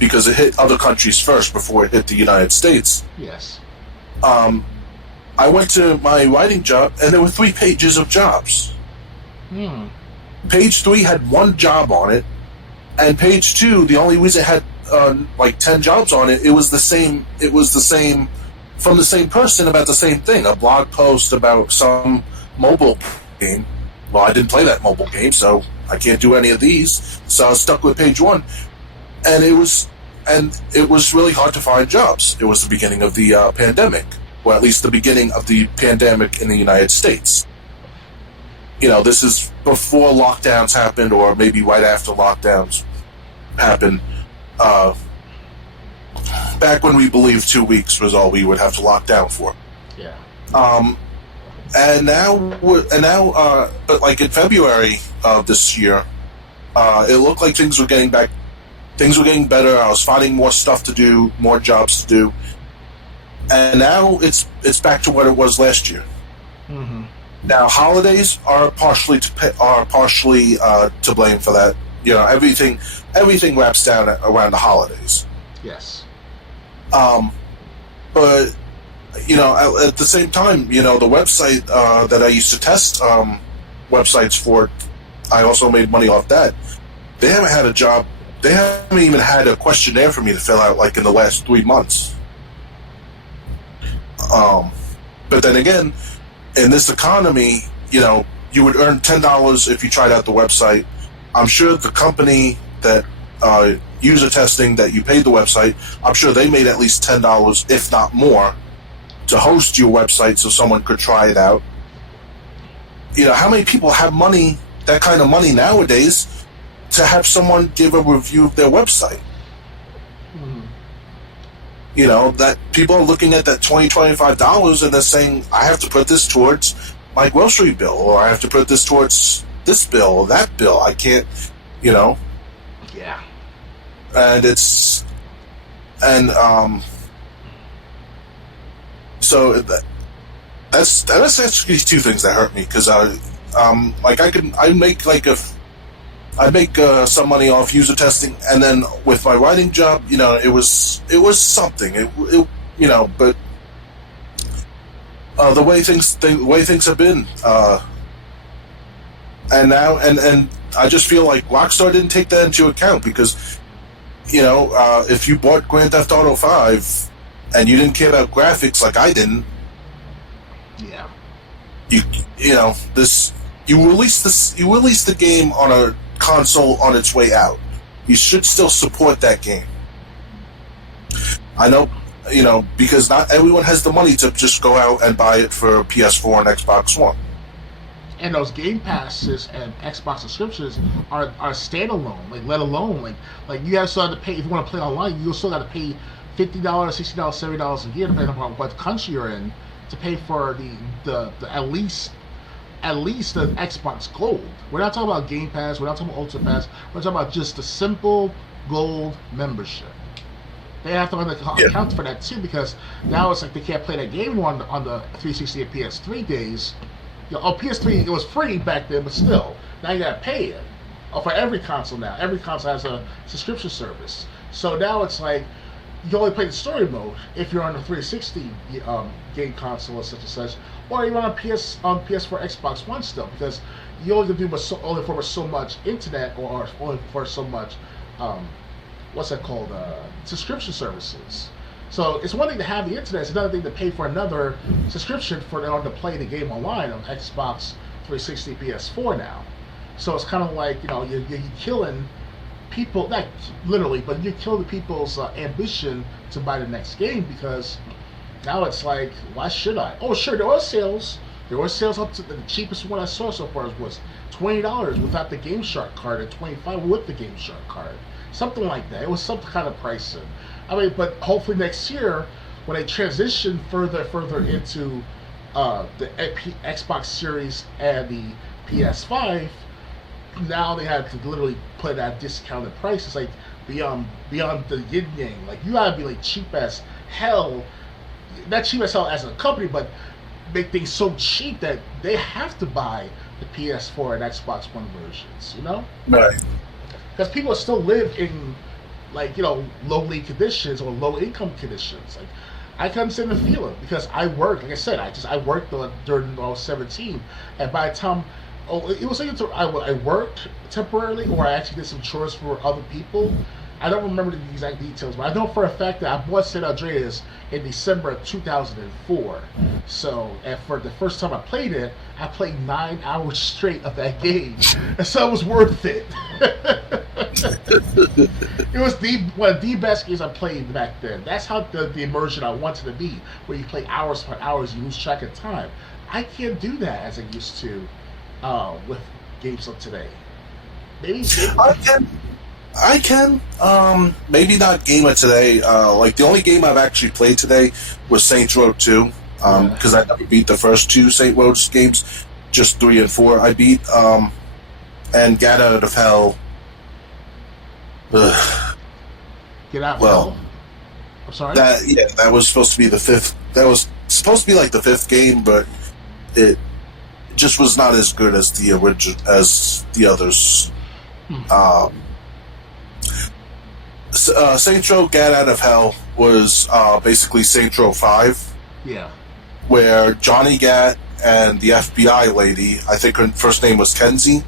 because it hit other countries first before it hit the United States. Yes. I went to my writing job, and there were 3 pages of jobs. Page 3 had 1 job on it, and page 2, the only reason it had 10 jobs on it, it was the same from the same person about the same thing, a blog post about some mobile game. Well, I didn't play that mobile game, so I can't do any of these, so I was stuck with page one, and it was really hard to find jobs. It was the beginning of the pandemic, or at least the beginning of the pandemic in the United States. This is before lockdowns happened, or maybe right after lockdowns happened. Back when we believed 2 weeks was all we would have to lock down for. Yeah. And now, but like in February of this year, it looked like things were getting back. Things were getting better. I was finding more stuff to do, more jobs to do, and now it's back to what it was last year. Mm-hmm. Now holidays are partially to blame for that. Everything wraps down around the holidays. Yes. But at the same time, the website that I used to test websites for, I also made money off that. They haven't had a job. They haven't even had a questionnaire for me to fill out like in the last 3 months. But then again, in this economy, you would earn $10 if you tried out the website. I'm sure the company that user testing that you paid the website, I'm sure they made at least $10, if not more, to host your website so someone could try it out. How many people have money, that kind of money nowadays, to have someone give a review of their website? Mm-hmm. That people are looking at that $20, $25 and they're saying, I have to put this towards my grocery bill, or I have to put this towards this bill or that bill. I can't, Yeah. And so that's actually two things that hurt me, because I make some money off user testing, and then with my writing job, it was something. But the way things have been, and now and I just feel like Rockstar didn't take that into account, because if you bought Grand Theft Auto 5 and you didn't care about graphics like I didn't, yeah, you release the game on a console on its way out. You should still support that game. I know, because not everyone has the money to just go out and buy it for PS4 and Xbox One. And those Game Passes and Xbox subscriptions are standalone. Like, let alone like you have still have to pay if you want to play online. You still got to pay $50, $60, $70 a year, depending on what country you're in, to pay for the at least the Xbox Gold. We're not talking about Game Pass. We're not talking about Ultra Pass. We're talking about just the simple Gold membership. They have to account for that too, because now it's like they can't play that game on the 360 and PS3 days. PS3, it was free back then, but still, now you gotta pay it. For every console now. Every console has a subscription service. So now it's like, you can only play the story mode if you're on the 360 game console or such and such, or even on PS4, Xbox One still, because you only can do only for so much internet, or only for so much, what's that called, subscription services. So it's one thing to have the internet, it's another thing to pay for another subscription for them to play the game online on Xbox 360, PS4 now. So it's kind of like, you're killing people, not literally, but you're killing people's ambition to buy the next game, because now it's like, why should I? Oh, sure, there were sales. There were sales up to the cheapest one I saw so far was $20 without the Game Shark card, and $25 with the Game Shark card. Something like that. It was some kind of pricing. But hopefully next year, when they transition further into the Xbox Series and the PS5, now they have to literally put that discounted price. It's like beyond the yin yang. Like, you gotta be like cheap as hell, not cheap as hell as a company, but make things so cheap that they have to buy the PS4 and Xbox One versions. Right. Because people still live in, lowly conditions or low income conditions. Like, I can understand the feeling, because I worked, like I said, I worked during when I was 17, and by the time, it was like I worked temporarily, or I actually did some chores for other people, I don't remember the exact details, but I know for a fact that I bought San Andreas in December of 2004. So, and for the first time I played it, I played 9 hours straight of that game, and so it was worth it. It was one of the best games I played back then. That's how the immersion I wanted to be, where you play hours upon hours, you lose track of time. I can't do that as I used to with games of today. Maybe I can. Maybe not game of today. Like the only game I've actually played today was Saints Row 2. Because I never beat the first 2 Saints Row games, just 3 and 4 I beat. And Get Out of Hell. Get Out of Hell? I'm sorry? That was supposed to be the 5th. That was supposed to be like the 5th game, but it just was not as good as the original as the others. Saints Row Get Out of Hell was basically Saints Row 5. Yeah. Where Johnny Gat and the FBI lady, I think her first name was Kenzie,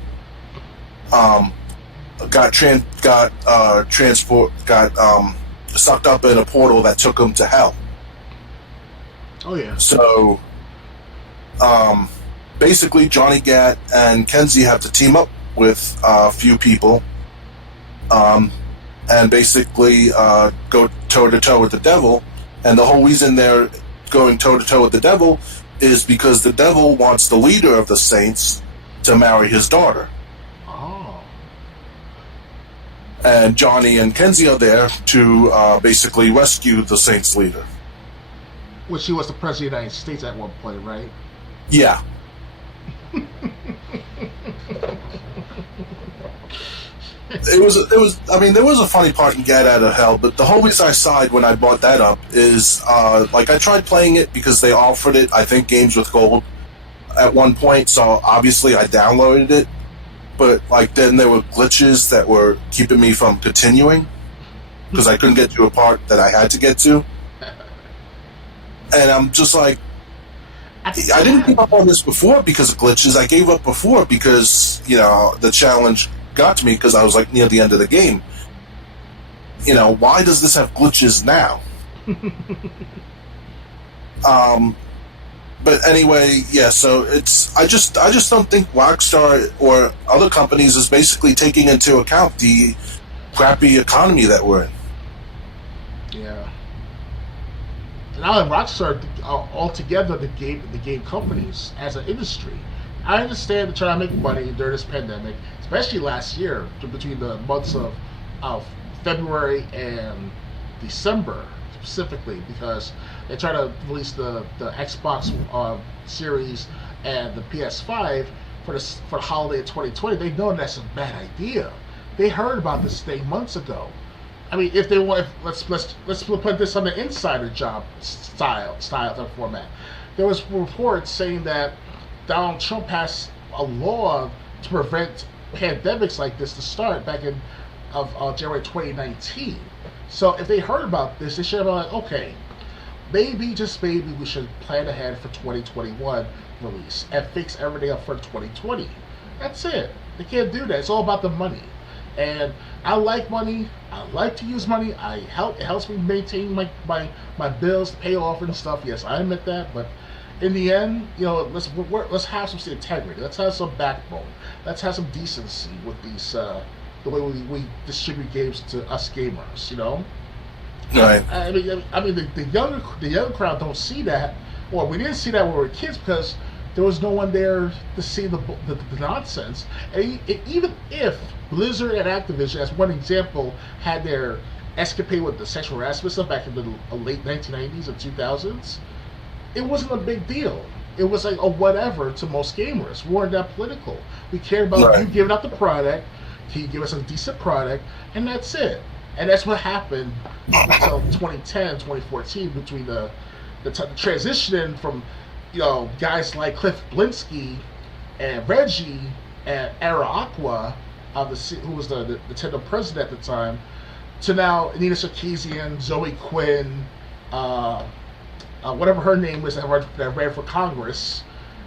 got sucked up in a portal that took them to hell. Oh yeah. So, basically, Johnny Gat and Kenzie have to team up with a few people, and basically go toe to toe with the devil. And the whole reason they're going toe to toe with the devil is because the devil wants the leader of the Saints to marry his daughter. Oh. And Johnny and Kenzie are there to basically rescue the Saints leader. Which he was the president of the United States at one point, right? Yeah. There was a funny part in Get Out of Hell, but the whole reason I sighed when I bought that up is, I tried playing it because they offered it, I think, games with gold at one point, so obviously I downloaded it, but, then there were glitches that were keeping me from continuing, because I couldn't get to a part that I had to get to. And I'm just like, I didn't give up on this before because of glitches. I gave up before because, the challenge got to me because I was near the end of the game. Why does this have glitches now? But anyway, yeah, so I just don't think Rockstar or other companies is basically taking into account the crappy economy that we're in. Yeah. Now that Rockstar altogether the game companies as an industry. I understand they're trying to make money during this pandemic, especially last year, between the months of February and December specifically, because they try to release the Xbox Series and the PS5 for the holiday of 2020. They know that's a bad idea. They heard about this thing months ago. I mean, if they want, let's put this on the insider job style format. There was reports saying that Donald Trump passed a law to prevent pandemics like this to start back in January 2019. So if they heard about this, they should have been like, okay, maybe, just maybe, we should plan ahead for 2021 release and fix everything up for 2020. That's it. They can't do that. It's all about the money. And I like money. I like to use money. It helps me maintain my bills, pay off and stuff. Yes, I admit that. But in the end, let's have some integrity. Let's have some backbone. Let's have some decency with these the way we distribute games to us gamers. Right. I mean, the younger crowd don't see that, or we didn't see that when we were kids because there was no one there to see the nonsense. And even if Blizzard and Activision, as one example, had their escapade with the sexual harassment stuff back in the late 1990s and 2000s, it wasn't a big deal. It was like a whatever to most gamers. We weren't that political. We cared about you giving out the product. Can you give us a decent product? And that's it. And that's what happened until 2010, 2014, between the transition from guys like Cliff Blinsky and Reggie and Era Aqua, who was the Nintendo president at the time, to now Nina Sarkeesian, Zoe Quinn, whatever her name is that ran for Congress.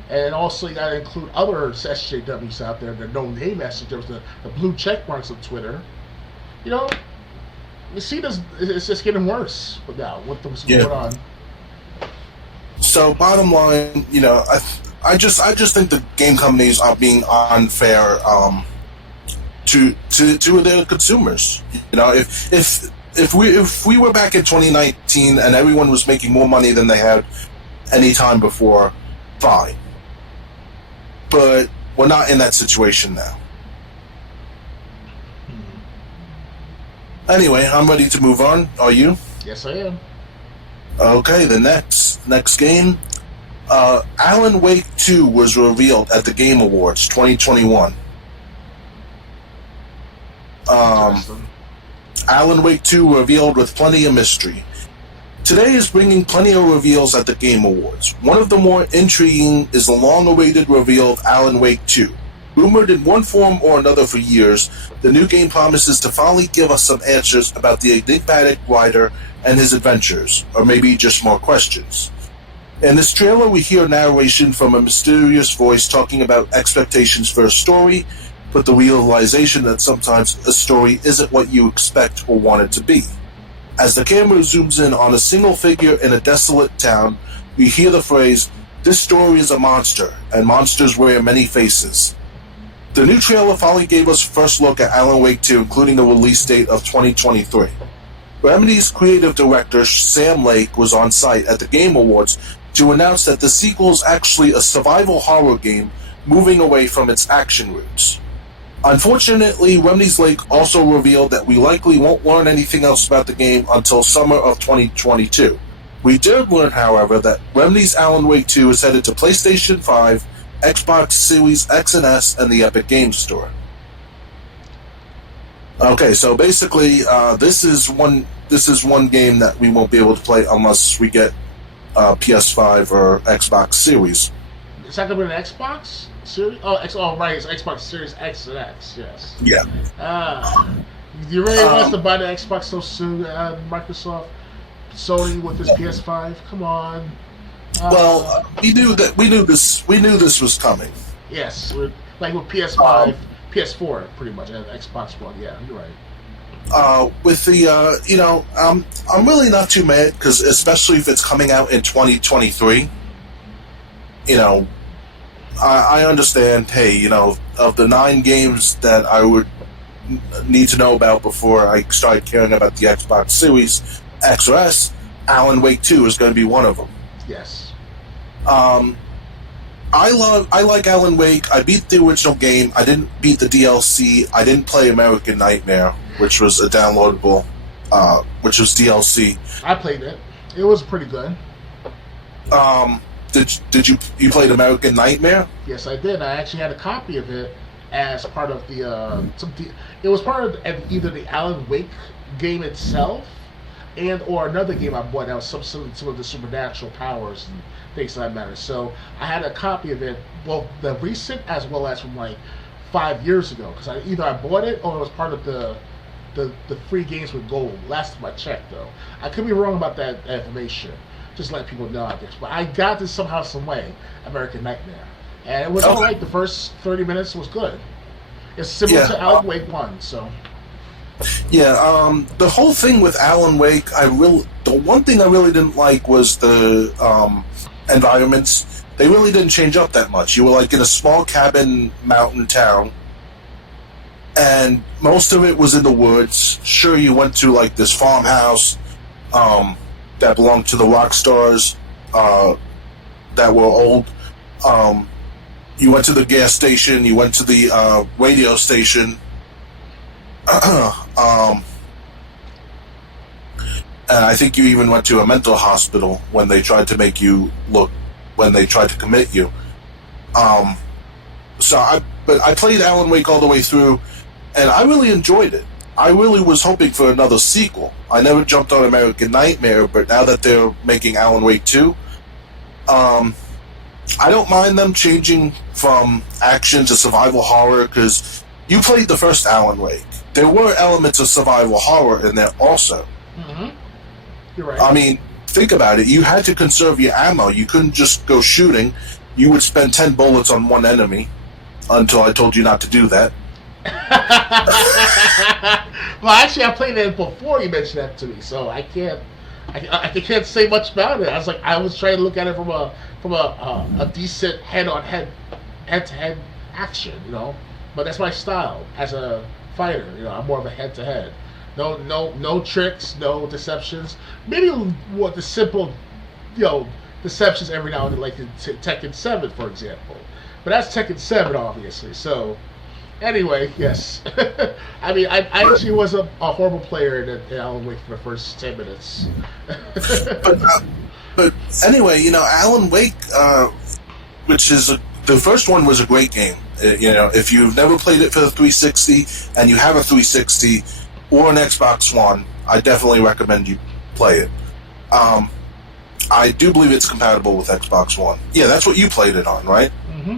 And also you gotta include other SJWs out there, the no-name SJWs, the blue check marks on Twitter. see, it's just getting worse. But now, what's going on? So, bottom line, I just think the game companies are being unfair to their consumers. If we were back in 2019 and everyone was making more money than they had any time before, fine. But we're not in that situation now. Anyway, I'm ready to move on. Are you? Yes, I am. Okay, the next game. Alan Wake 2 was revealed at the Game Awards 2021. Alan Wake 2 revealed with plenty of mystery. Today is bringing plenty of reveals at the Game Awards. One of the more intriguing is the long-awaited reveal of Alan Wake 2. Rumored in one form or another for years, the new game promises to finally give us some answers about the enigmatic writer and his adventures, or maybe just more questions. In this trailer, we hear narration from a mysterious voice talking about expectations for a story, but the realization that sometimes a story isn't what you expect or want it to be. As the camera zooms in on a single figure in a desolate town, we hear the phrase, "This story is a monster, and monsters wear many faces." The new trailer finally gave us a first look at Alan Wake 2, including the release date of 2023. Remedy's creative director, Sam Lake, was on site at the Game Awards to announce that the sequel is actually a survival horror game moving away from its action roots. Unfortunately, Remedy's Lake also revealed that we likely won't learn anything else about the game until summer of 2022. We did learn, however, that Remedy's Alan Wake 2 is headed to PlayStation 5, Xbox Series X and S, and the Epic Games Store. Okay, so basically, this is one game that we won't be able to play unless we get PS5 or Xbox Series. Is that going to be an Xbox Series? Oh, right, it's Xbox Series X and X, yes. Yeah. You really want us to buy the Xbox so soon, Microsoft? Sony with this PS5? Come on. Well, we knew this was coming. Yes, like with PS5, PS4, pretty much, and Xbox One. Yeah, you're right. With the, I'm really not too mad because, especially if it's coming out in 2023, I understand. Hey, of the 9 games that I would need to know about before I started caring about the Xbox Series X or S, Alan Wake 2 is going to be one of them. Yes. I like Alan Wake. I beat the original game. I didn't beat the DLC. I didn't play American Nightmare, which was a downloadable, which was DLC. I played it. It was pretty good. Did you played American Nightmare? Yes, I did. I actually had a copy of it as part of the. It was part of either the Alan Wake game itself, and or another game I bought that was some of the supernatural powers and things like that matter. So I had a copy of it, well, the recent as well as from like 5 years ago, because either I bought it or it was part of the free games with gold. Last time I checked, though, I could be wrong about that information. Just let people know, I guess. But I got this somehow, some way, American Nightmare, and it was all right. The first 30 minutes was good. It's similar to Alan Wake 1, so. Yeah, the whole thing with Alan Wake, the one thing I really didn't like was the environments. They really didn't change up that much. You were like in a small cabin mountain town, and most of it was in the woods. Sure, you went to like this farmhouse that belonged to the rock stars that were old. You went to the gas station. You went to the radio station. And I think you even went to a mental hospital when they tried to commit you. But I played Alan Wake all the way through, and I really enjoyed it. I really was hoping for another sequel. I never jumped on American Nightmare, but now that they're making Alan Wake 2, I don't mind them changing from action to survival horror, because you played the first Alan Wake. There were elements of survival horror in there also. Mm-hmm. You're right. I mean, think about it. You had to conserve your ammo. You couldn't just go shooting. You would spend 10 bullets on one enemy until I told you not to do that. Well, actually, I played it before you mentioned that to me, so I can't say much about it. I was trying to look at it from a decent head to head action, But that's my style as a fighter. I'm more of a head to head. No tricks, no deceptions. Maybe what the simple, deceptions every now and then, like in Tekken 7, for example. But that's Tekken 7, obviously. So, anyway, yes. I mean, I actually was a horrible player in Alan Wake for the first 10 minutes. but anyway, Alan Wake, which is the first one was a great game. If you've never played it for the 360 and you have a 360 or an Xbox One, I definitely recommend you play it. I do believe it's compatible with Xbox One. Yeah, that's what you played it on, right? Mm-hmm.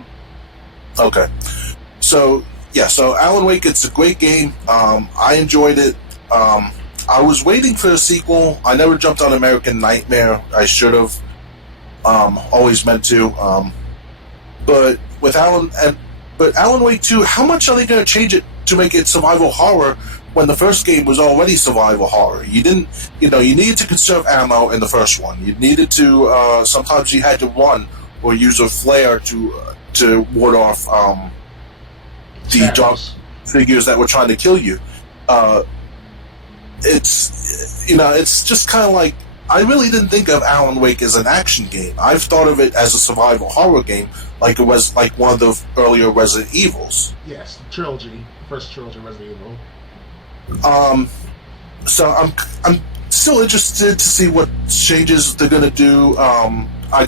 Okay. So Alan Wake, it's a great game. I enjoyed it. I was waiting for a sequel. I never jumped on American Nightmare. I should have. Always meant to. But with Alan Wake 2, how much are they going to change it to make it survival horror when the first game was already survival horror? You didn't, you needed to conserve ammo in the first one. You needed to, sometimes you had to run or use a flare to ward off the dark figures that were trying to kill you. It's just kind of like, I really didn't think of Alan Wake as an action game. I've thought of it as a survival horror game, like it was like one of the earlier Resident Evils. Yes, the trilogy, first trilogy Resident Evil. So I'm still interested to see what changes they're gonna do. I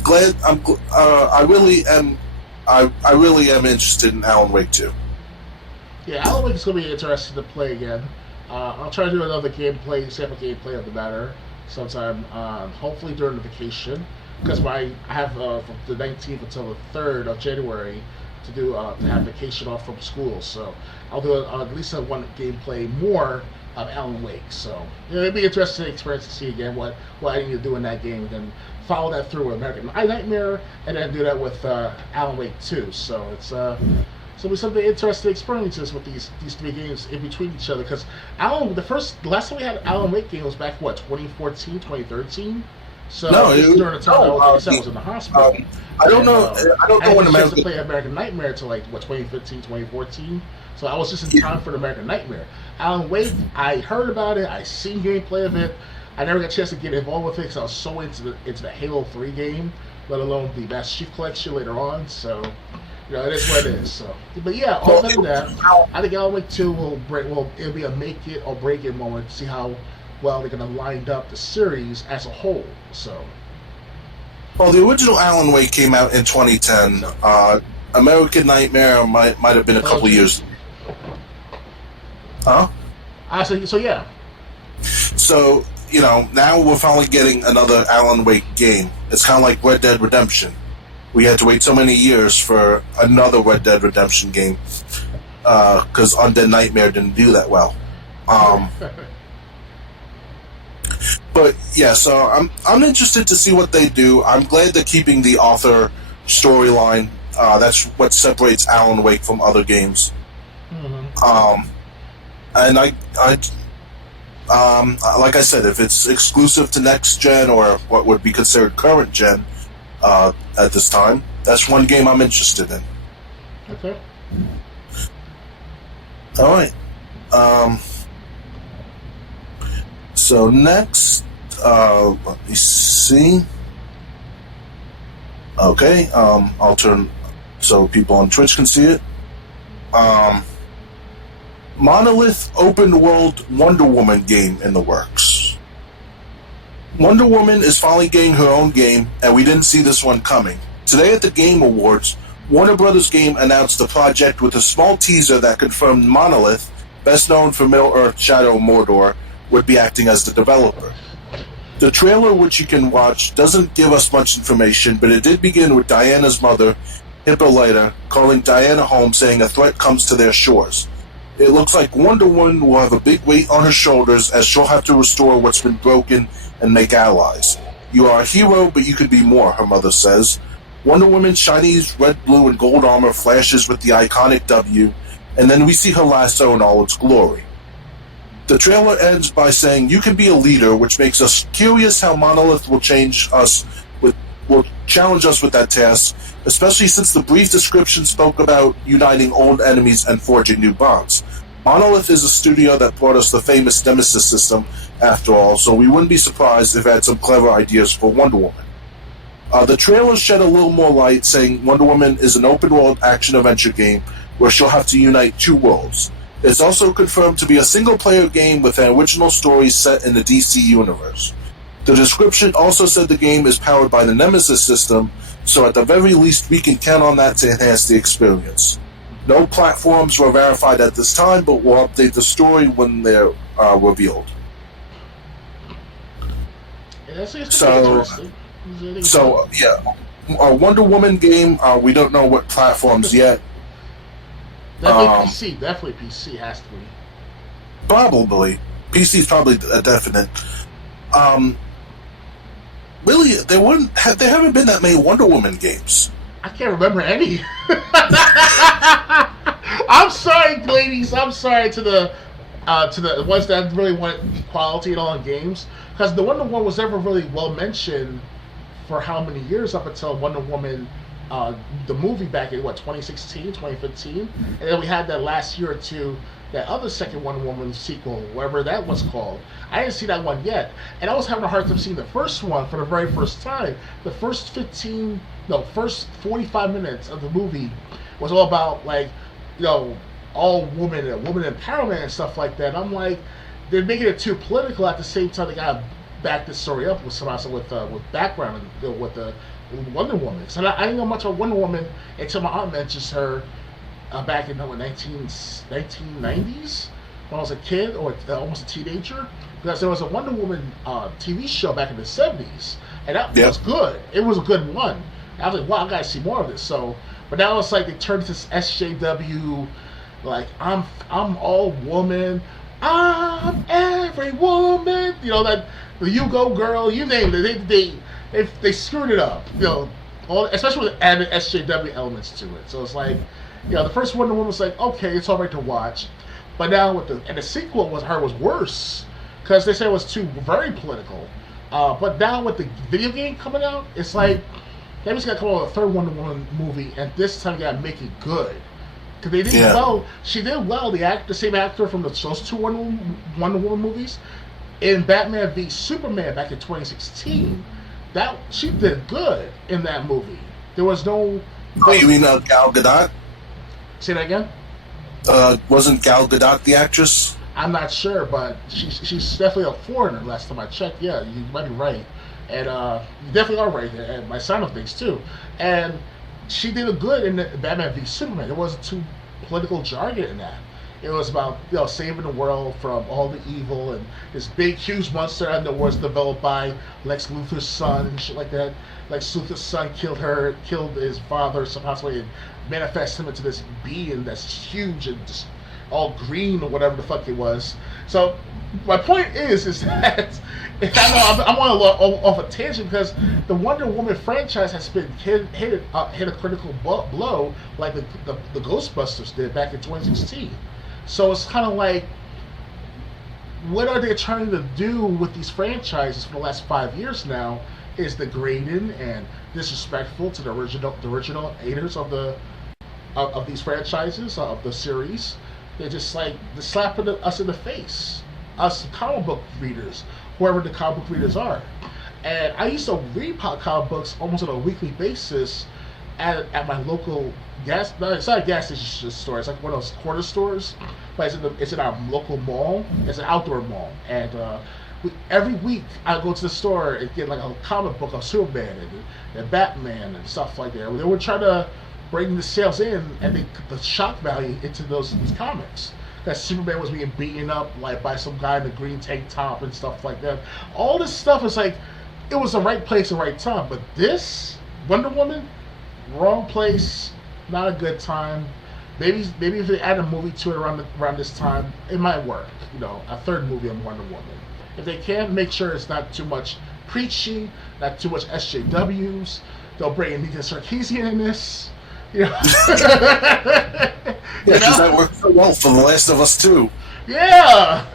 really am interested in Alan Wake 2. Yeah, Alan Wake is gonna be interesting to play again. I'll try to do another sample gameplay of the matter sometime, hopefully during the vacation, because I have from the 19th until the 3rd of January to have vacation off from school. So I'll do at least one gameplay more of Alan Wake. So it'd be an interesting experience to see again what I need to do in that game, and then follow that through with American Nightmare, and then do that with Alan Wake 2. So it's so there's some interesting experiences with these three games in between each other, because last time we had Alan Wake game was back 2014, 2013. So no, during the time I was in the hospital. I don't know when American. I to play American Nightmare until 2015, 2014. So I was just in time for the American Nightmare. Alan Wake, I heard about it. I seen gameplay of it. I never got a chance to get involved with it because I was so into the Halo 3 game, let alone the Master Chief Collection later on. So. It is what it is. So, but yeah, other than that, I think Alan Wake 2 it'll be a make it or break it moment to see how well they're going to line up the series as a whole. So, well, the original Alan Wake came out in 2010. American Nightmare might have been a couple years. Huh? So yeah. So now we're finally getting another Alan Wake game. It's kind of like Red Dead Redemption. We had to wait so many years for another Red Dead Redemption game because Undead Nightmare didn't do that well. But yeah, so I'm interested to see what they do. I'm glad they're keeping the author storyline. That's what separates Alan Wake from other games. Mm-hmm. And like I said, if it's exclusive to next gen or what would be considered current gen. At this time, that's one game I'm interested in. Okay. All right. So next, let me see. Okay. I'll turn so people on Twitch can see it. Monolith open world Wonder Woman game in the works. Wonder Woman is finally getting her own game, and we didn't see this one coming. Today at the Game Awards, Warner Bros. Game announced the project with a small teaser that confirmed Monolith, best known for Middle-earth Shadow of Mordor, would be acting as the developer. The trailer, which you can watch, doesn't give us much information, but it did begin with Diana's mother, Hippolyta, calling Diana home, saying a threat comes to their shores. It looks like Wonder Woman will have a big weight on her shoulders, as she'll have to restore what's been broken and make allies. You are a hero, but you could be more, her mother says. Wonder Woman's shiny red, blue, and gold armor flashes with the iconic W, and then we see her lasso in all its glory. The trailer ends by saying, "You can be a leader," which makes us curious how Monolith will challenge us with that task, especially since the brief description spoke about uniting old enemies and forging new bonds. Monolith is a studio that brought us the famous Nemesis system, after all, so we wouldn't be surprised if it had some clever ideas for Wonder Woman. The trailer shed a little more light, saying Wonder Woman is an open-world action-adventure game where she'll have to unite two worlds. It's also confirmed to be a single-player game with an original story set in the DC universe. The description also said the game is powered by the Nemesis system, so at the very least we can count on that to enhance the experience. No platforms were verified at this time, but we'll update the story when they're revealed. Yeah, a Wonder Woman game, we don't know what platforms yet. Definitely PC has to be. Probably. PC is probably a definite. Really, there haven't been that many Wonder Woman games. I can't remember any. I'm sorry, ladies. I'm sorry to the ones that really want equality and all in games, because the Wonder Woman was never really well mentioned for how many years up until Wonder Woman, the movie back in 2016, 2015, and then we had that last year or two, that other second Wonder Woman sequel, whatever that was called. I didn't see that one yet, and I was having a hard time seeing the first one for the very first time. The first 45 minutes of the movie was all about all woman empowerment and stuff like that. I'm like, they're making it too political. At the same time, they gotta back this story up with with background and with the Wonder Woman. So I didn't know much about Wonder Woman until my aunt mentions her back in the 1990s when I was a kid or almost a teenager, because there was a Wonder Woman TV show back in the 70s, and that was good. It was a good one. I was like, wow, I gotta see more of this. So, but now it's like they turned to this SJW, like I'm all woman, I'm every woman. You know that the You Go Girl, you name it. They screwed it up. Especially with added SJW elements to it. So it's like, the first Wonder Woman was like, okay, it's all right to watch, but now the sequel was worse because they said it was too very political. But now with the video game coming out, it's like they just got to come out with a third Wonder Woman movie, and this time they got to make it good. Because they did well. She did well. The same actor from those two Wonder Woman movies in Batman v Superman back in 2016. She did good in that movie. There was no. Oh, you mean Gal Gadot? Say that again? Wasn't Gal Gadot the actress? I'm not sure, but she's definitely a foreigner. Last time I checked, yeah, you might be right, and you definitely are right. And my son of things too, and she did a good in the Batman v Superman. It wasn't too political jargon in that. It was about saving the world from all the evil and this big huge monster that was developed by Lex Luthor's son and shit like that. Lex Luthor's son killed his father somehow, and manifested him into this being that's huge and just all green or whatever the fuck it was. So my point is that I'm on off a tangent because the Wonder Woman franchise has been hit a critical blow like the Ghostbusters did back in 2016. So it's kind of like, what are they trying to do with these franchises for the last 5 years now? Is degrading and disrespectful to the original creators of these franchises, of the series. They're just like slapping us in the face, us comic book readers, whoever the comic book readers are. And I used to read comic books almost on a weekly basis at my local it's not a gas station store, it's like one of those corner stores, but it's in our local mall. It's an outdoor mall, and every week I go to the store and get like a comic book of Superman and Batman and stuff like that. They were trying to bring the sales in and the shock value into these comics. That Superman was being beaten up like by some guy in a green tank top and stuff like that. All this stuff is like, it was the right place, the right time. But this Wonder Woman, wrong place, not a good time. Maybe if they add a movie to it around this time, it might work. A third movie on Wonder Woman. If they can, make sure it's not too much preachy, not too much SJWs. They'll bring in Nita Sarkeesian in this. You know? Yeah, because that worked so well for The Last of Us 2. Yeah.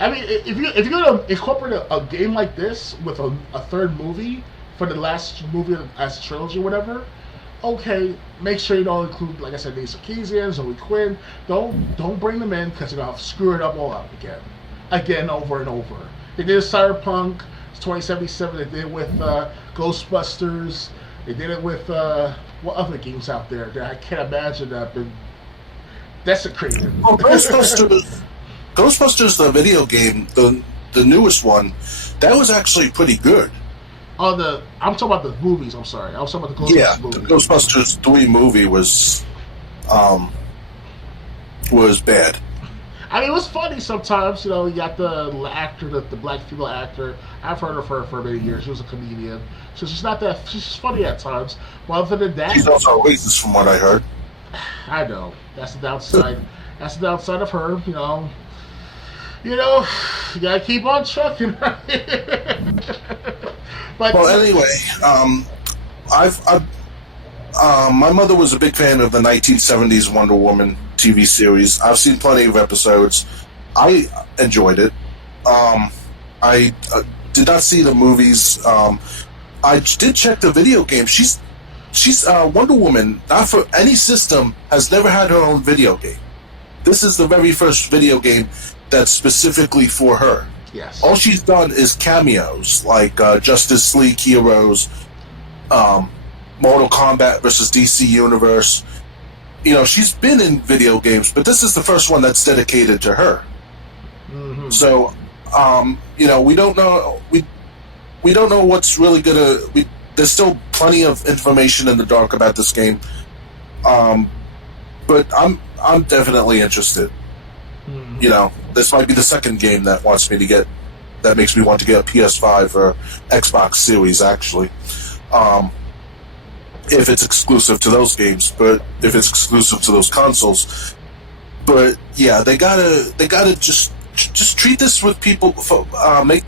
I mean, if you're gonna incorporate a game like this with a third movie for the last movie as a trilogy, or whatever, okay, make sure you don't include, like I said, Nate Sarkeesian, Zoe Quinn. Don't bring them in because you're gonna screw it up all up again, over and over. They did Cyberpunk 2077. They did it with Ghostbusters. They did it with what other games out there that I can't imagine that have been desecrated. Oh, Ghostbusters, the video game, the newest one, that was actually pretty good. I'm talking about the movies. I'm sorry, I was talking about the Ghostbusters movie. The Ghostbusters 3 movie was bad. I mean, it was funny sometimes. You know, you got the actor, the black female actor. I've heard of her for many years. She was a comedian, so she's not that. She's funny at times. But other than that, she's also racist, from what I heard. I know that's the downside. That's the downside of her. You gotta keep on trucking. But well, anyway, my mother was a big fan of the 1970s Wonder Woman TV series. I've seen plenty of episodes. I enjoyed it. I did not see the movies. I did check the video game. She's Wonder Woman, not for any system, has never had her own video game. This is the very first video game that's specifically for her. Yes. All she's done is cameos, like Justice League Heroes, Mortal Kombat versus DC Universe. She's been in video games, but this is the first one that's dedicated to her. Mm-hmm. So, we don't know. We don't know what's really gonna. There's still plenty of information in the dark about this game. But I'm definitely interested. Mm-hmm. This might be the second game that makes me want to get a PS5 or Xbox Series, actually. If it's exclusive to those games, but if it's exclusive to those consoles. But yeah, they gotta just treat this with people.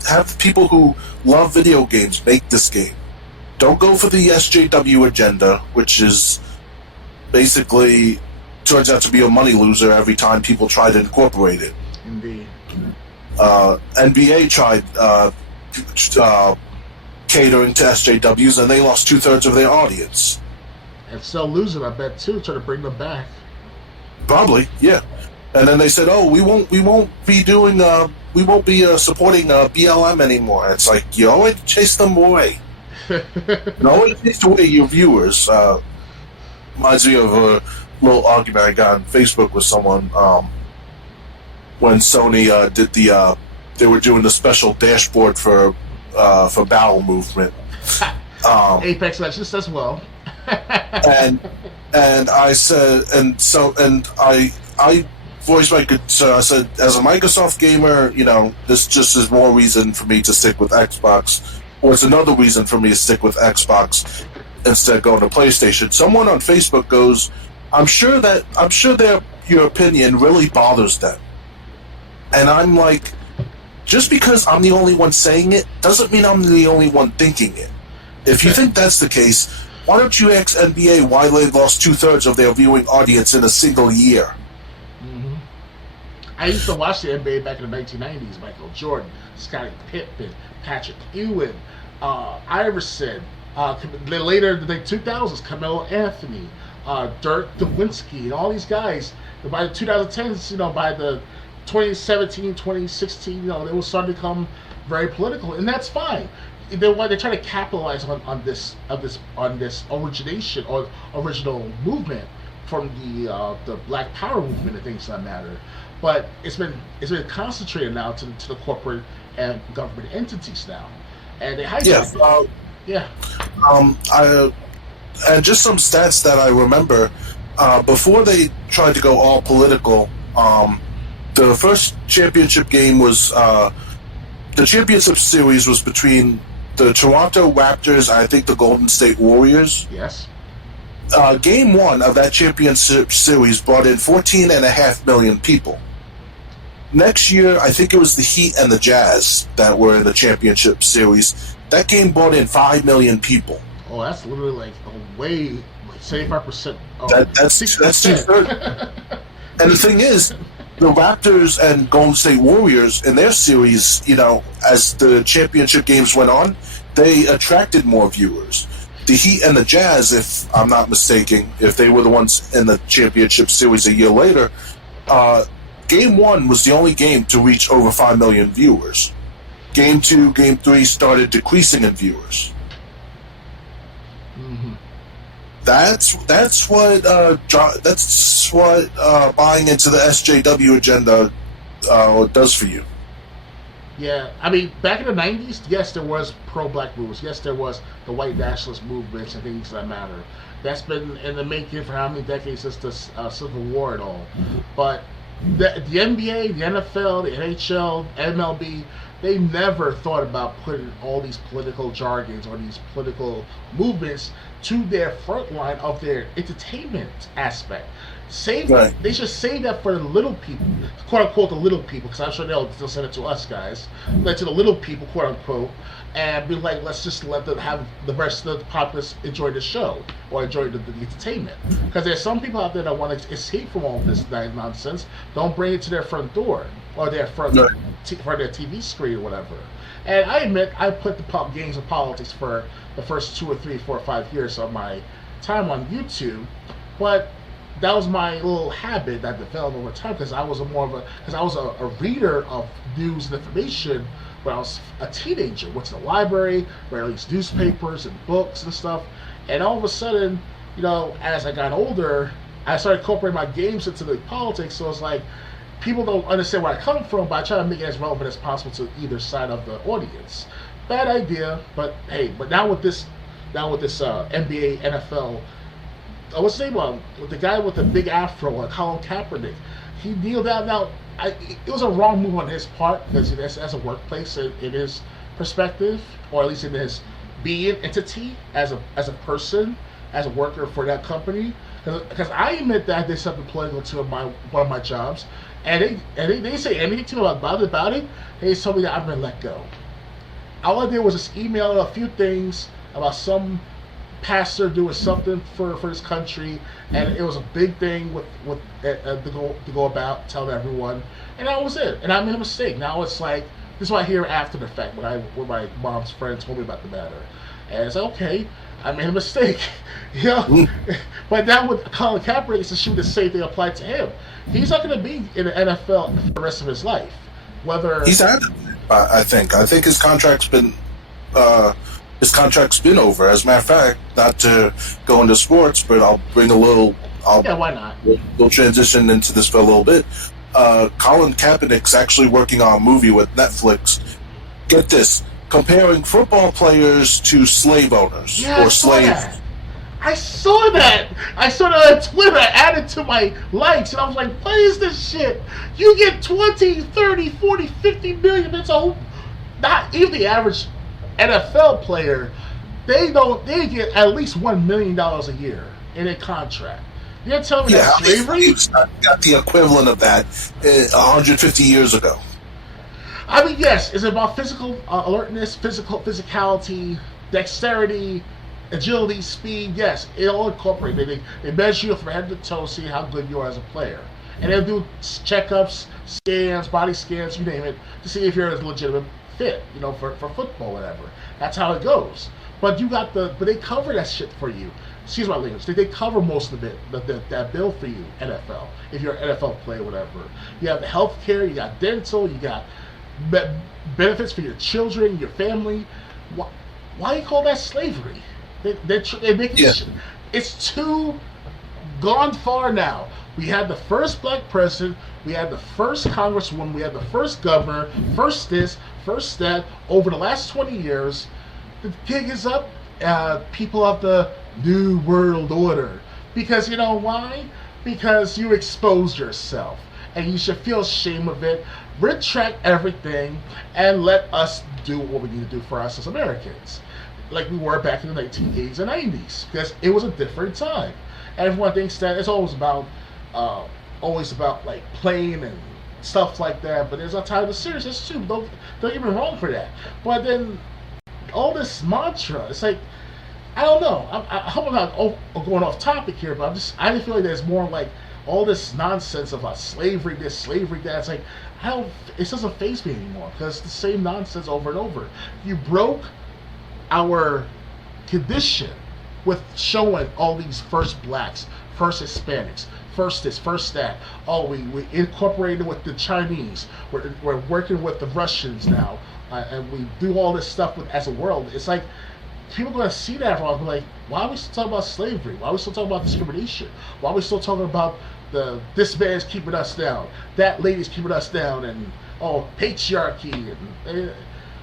Have people who love video games make this game. Don't go for the SJW agenda, which is basically turns out to be a money loser every time people try to incorporate it. Indeed. NBA tried catering to SJWs, and they lost 2/3 of their audience. And still losing, I bet too. Trying to bring them back. Probably, yeah. And then they said, "Oh, we won't be doing, we won't be supporting BLM anymore." It's like you always chase them away. You always chase away your viewers. Reminds me of a little argument I got on Facebook with someone when Sony did they were doing the special dashboard for Bowel Movement. Apex Legends as well. and I said, I voiced my concern. I said, as a Microsoft gamer, this just is more reason for me to stick with Xbox, or it's another reason for me to stick with Xbox instead of going to PlayStation. Someone on Facebook goes, I'm sure your opinion really bothers them. And I'm like, just because I'm the only one saying it doesn't mean I'm the only one thinking it. If you think that's the case, why don't you ask NBA why they lost 2/3 of their viewing audience in a single year? Mm-hmm. I used to watch the NBA back in the 1990s. Michael Jordan, Scottie Pippen, Patrick Ewing, Iverson. Later in the 2000s, Carmelo Anthony, Dirk Nowitzki, and all these guys. By the 2010s, by the 2017, 2016, they were starting to become very political, and that's fine. They're trying to capitalize on this origination or original movement from the Black Power movement and things that matter. But it's been concentrated now to the corporate and government entities now, and they hijacked it. Yeah. And just some stats that I remember before they tried to go all political. The first championship game was the championship series was between the Toronto Raptors and I think the Golden State Warriors. Yes. Game 1 of that championship series brought in 14.5 million people. Next year, I think it was the Heat and the Jazz that were in the championship series. That game brought in 5 million people. Oh, that's literally like a way 75%. That's 2/3. And the thing is, the Raptors and Golden State Warriors in their series, as the championship games went on, they attracted more viewers. The Heat and the Jazz, if I'm not mistaken, if they were the ones in the championship series a year later, Game 1 was the only game to reach over 5 million viewers. Game 2, Game 3 started decreasing in viewers. Mm-hmm. That's what buying into the SJW agenda does for you. Yeah, I mean, back in the 90s, yes, there was pro-black movements. Yes, there was the white nationalist movements and things that matter. That's been in the making for how many decades since the Civil War and all. But the NBA, the NFL, the NHL, MLB, they never thought about putting all these political jargons or these political movements to their front line of their entertainment aspect. They should save that for the little people, quote unquote, the little people, because I'm sure they'll send it to us guys, like to the little people, quote unquote, and be like, let's just let them have the rest of the populace enjoy the show or enjoy the entertainment. Because there's some people out there that want to escape from all this nonsense. Don't bring it to their front door or their front their TV screen or whatever. And I admit, I put the games of politics for the first 2 or 3, 4 or 5 years of my time on YouTube, but that was my little habit that developed over time because I was a reader of news and information when I was a teenager. Went to the library, read these newspapers and books and stuff, and all of a sudden, as I got older, I started incorporating my games into the politics. So it's like people don't understand where I come from, but I try to make it as relevant as possible to either side of the audience. Bad idea, but hey, now with this NBA, NFL. What's his name? The guy with the big afro, Colin Kaepernick. He kneeled down. Now, it was a wrong move on his part because as a workplace, in his perspective, or at least in his being entity as a person, as a worker for that company. Because I admit that I did something political to one of my jobs, and they didn't say anything to me about it. They told me that I've been let go. All I did was just email a few things about some pastor doing something for his country, and it was a big thing to go about telling everyone, and that was it. And I made a mistake. Now it's like this is what I hear after the fact when my mom's friend told me about the matter, and it's like, okay, I made a mistake, But now with Colin Kaepernick, it's the same thing applied to him. He's not going to be in the NFL for the rest of his life. Whether he's had it, I think his contract's been. His contract's been over. As a matter of fact, not to go into sports, but I'll bring why not? We'll transition into this for a little bit. Colin Kaepernick's actually working on a movie with Netflix. Get this, comparing football players to slave owners or slaves. I saw that on Twitter. I added to my likes, and I was like, what is this shit? You get 20, 30, 40, 50 million. It's not even the average NFL player, they get at least $1 million a year in a contract. You're telling me that's slavery? Got the equivalent of that 150 years ago. I mean, yes, it's about physical alertness, physicality, dexterity, agility, speed. Yes, it all incorporated. They measure you from head to toe, see how good you are as a player, and they'll do checkups, scans, body scans, you name it, to see if you're a legitimate fit, for football, whatever. That's how it goes. But but they cover that shit for you. Excuse my language. They cover most of it, that bill for you, NFL. If you're an NFL player, whatever. You have health care, you got dental, you got benefits for your children, your family. Why do you call that slavery? They're making it's too gone far now. We had the first black president, we had the first congresswoman, we had the first governor, first this, first that. Over the last 20 years, the gig is up. People of the New World Order. Because you know why? Because you exposed yourself. And you should feel shame of it. Retract everything and let us do what we need to do for us as Americans. Like we were back in the 1980s and 90s. Because it was a different time. Everyone thinks that it's always about like playing and stuff like that, but there's a time of seriousness too. Don't get me wrong for that. But then all this mantra, it's like I don't know. I hope I'm not going off topic here, but I just feel like there's more like all this nonsense about slavery, this slavery that. It's like I don't. It doesn't faze me anymore because it's the same nonsense over and over. You broke our condition with showing all these first blacks, first Hispanics, first this, first that. Oh, we incorporated with the Chinese. We're working with the Russians now, and we do all this stuff with as a world. It's like people are going to see that and be like, why are we still talking about slavery? Why are we still talking about discrimination? Why are we still talking about this man's keeping us down, that lady's keeping us down, and patriarchy? And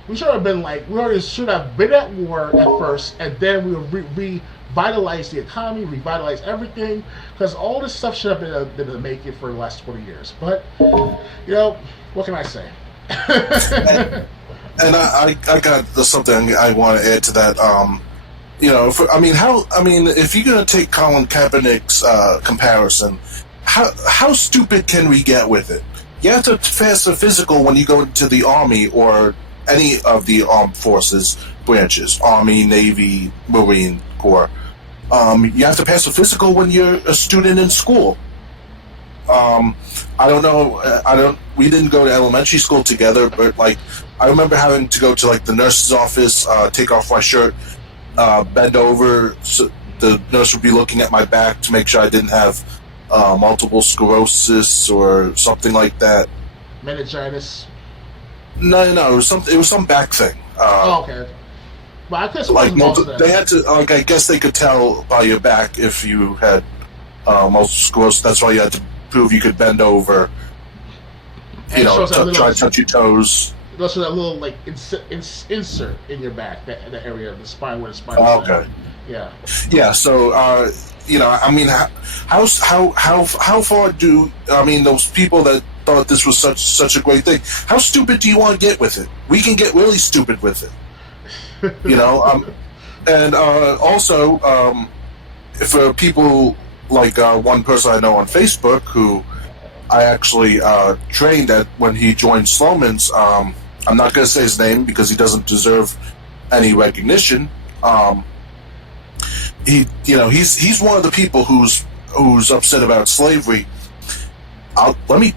we should have been like, we already should have been at war at first, and then we would revitalize the economy, revitalize everything, because all this stuff should have been in the making for the last 20 years. But, what can I say? And I got something I want to add to that. If you're going to take Colin Kaepernick's comparison, how stupid can we get with it? You have to pass a physical when you go into the Army or any of the armed forces branches, Army, Navy, Marine Corps. You have to pass a physical when you're a student in school. I don't know. We didn't go to elementary school together, but like I remember having to go to like the nurse's office, take off my shirt, bend over. So the nurse would be looking at my back to make sure I didn't have multiple sclerosis or something like that. Meningitis. No. It was some back thing. Okay. Well, I guess they had to. Like, I guess they could tell by your back if you had multiple sclerosis. That's why you had to prove you could bend over. Try to touch your toes. Also, that little like insert in your back, that area of the spine where the spine. Okay. Yeah. Yeah. So, how far do those people that thought this was such a great thing? How stupid do you want to get with it? We can get really stupid with it. And also, for people like one person I know on Facebook who I actually trained at when he joined Sloman's. I'm not going to say his name because he doesn't deserve any recognition. He's one of the people who's upset about slavery. Let me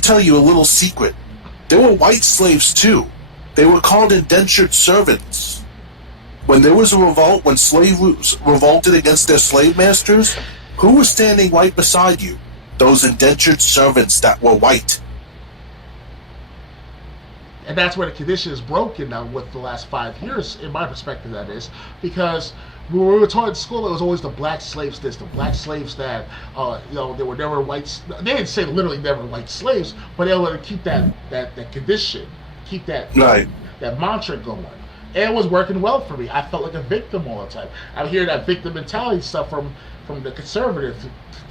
tell you a little secret. There were white slaves too. They were called indentured servants. When there was a revolt, when slaves revolted against their slave masters, who was standing right beside you? Those indentured servants that were white. And that's where the condition is broken now with the last 5 years, in my perspective, that is. Because when we were taught in school, it was always the black slaves this, the black slaves that, they were never white. They didn't say literally never white slaves, but they were to keep that condition, keep that mantra going. And it was working well for me. I felt like a victim all the time. I hear that victim mentality stuff from the conservative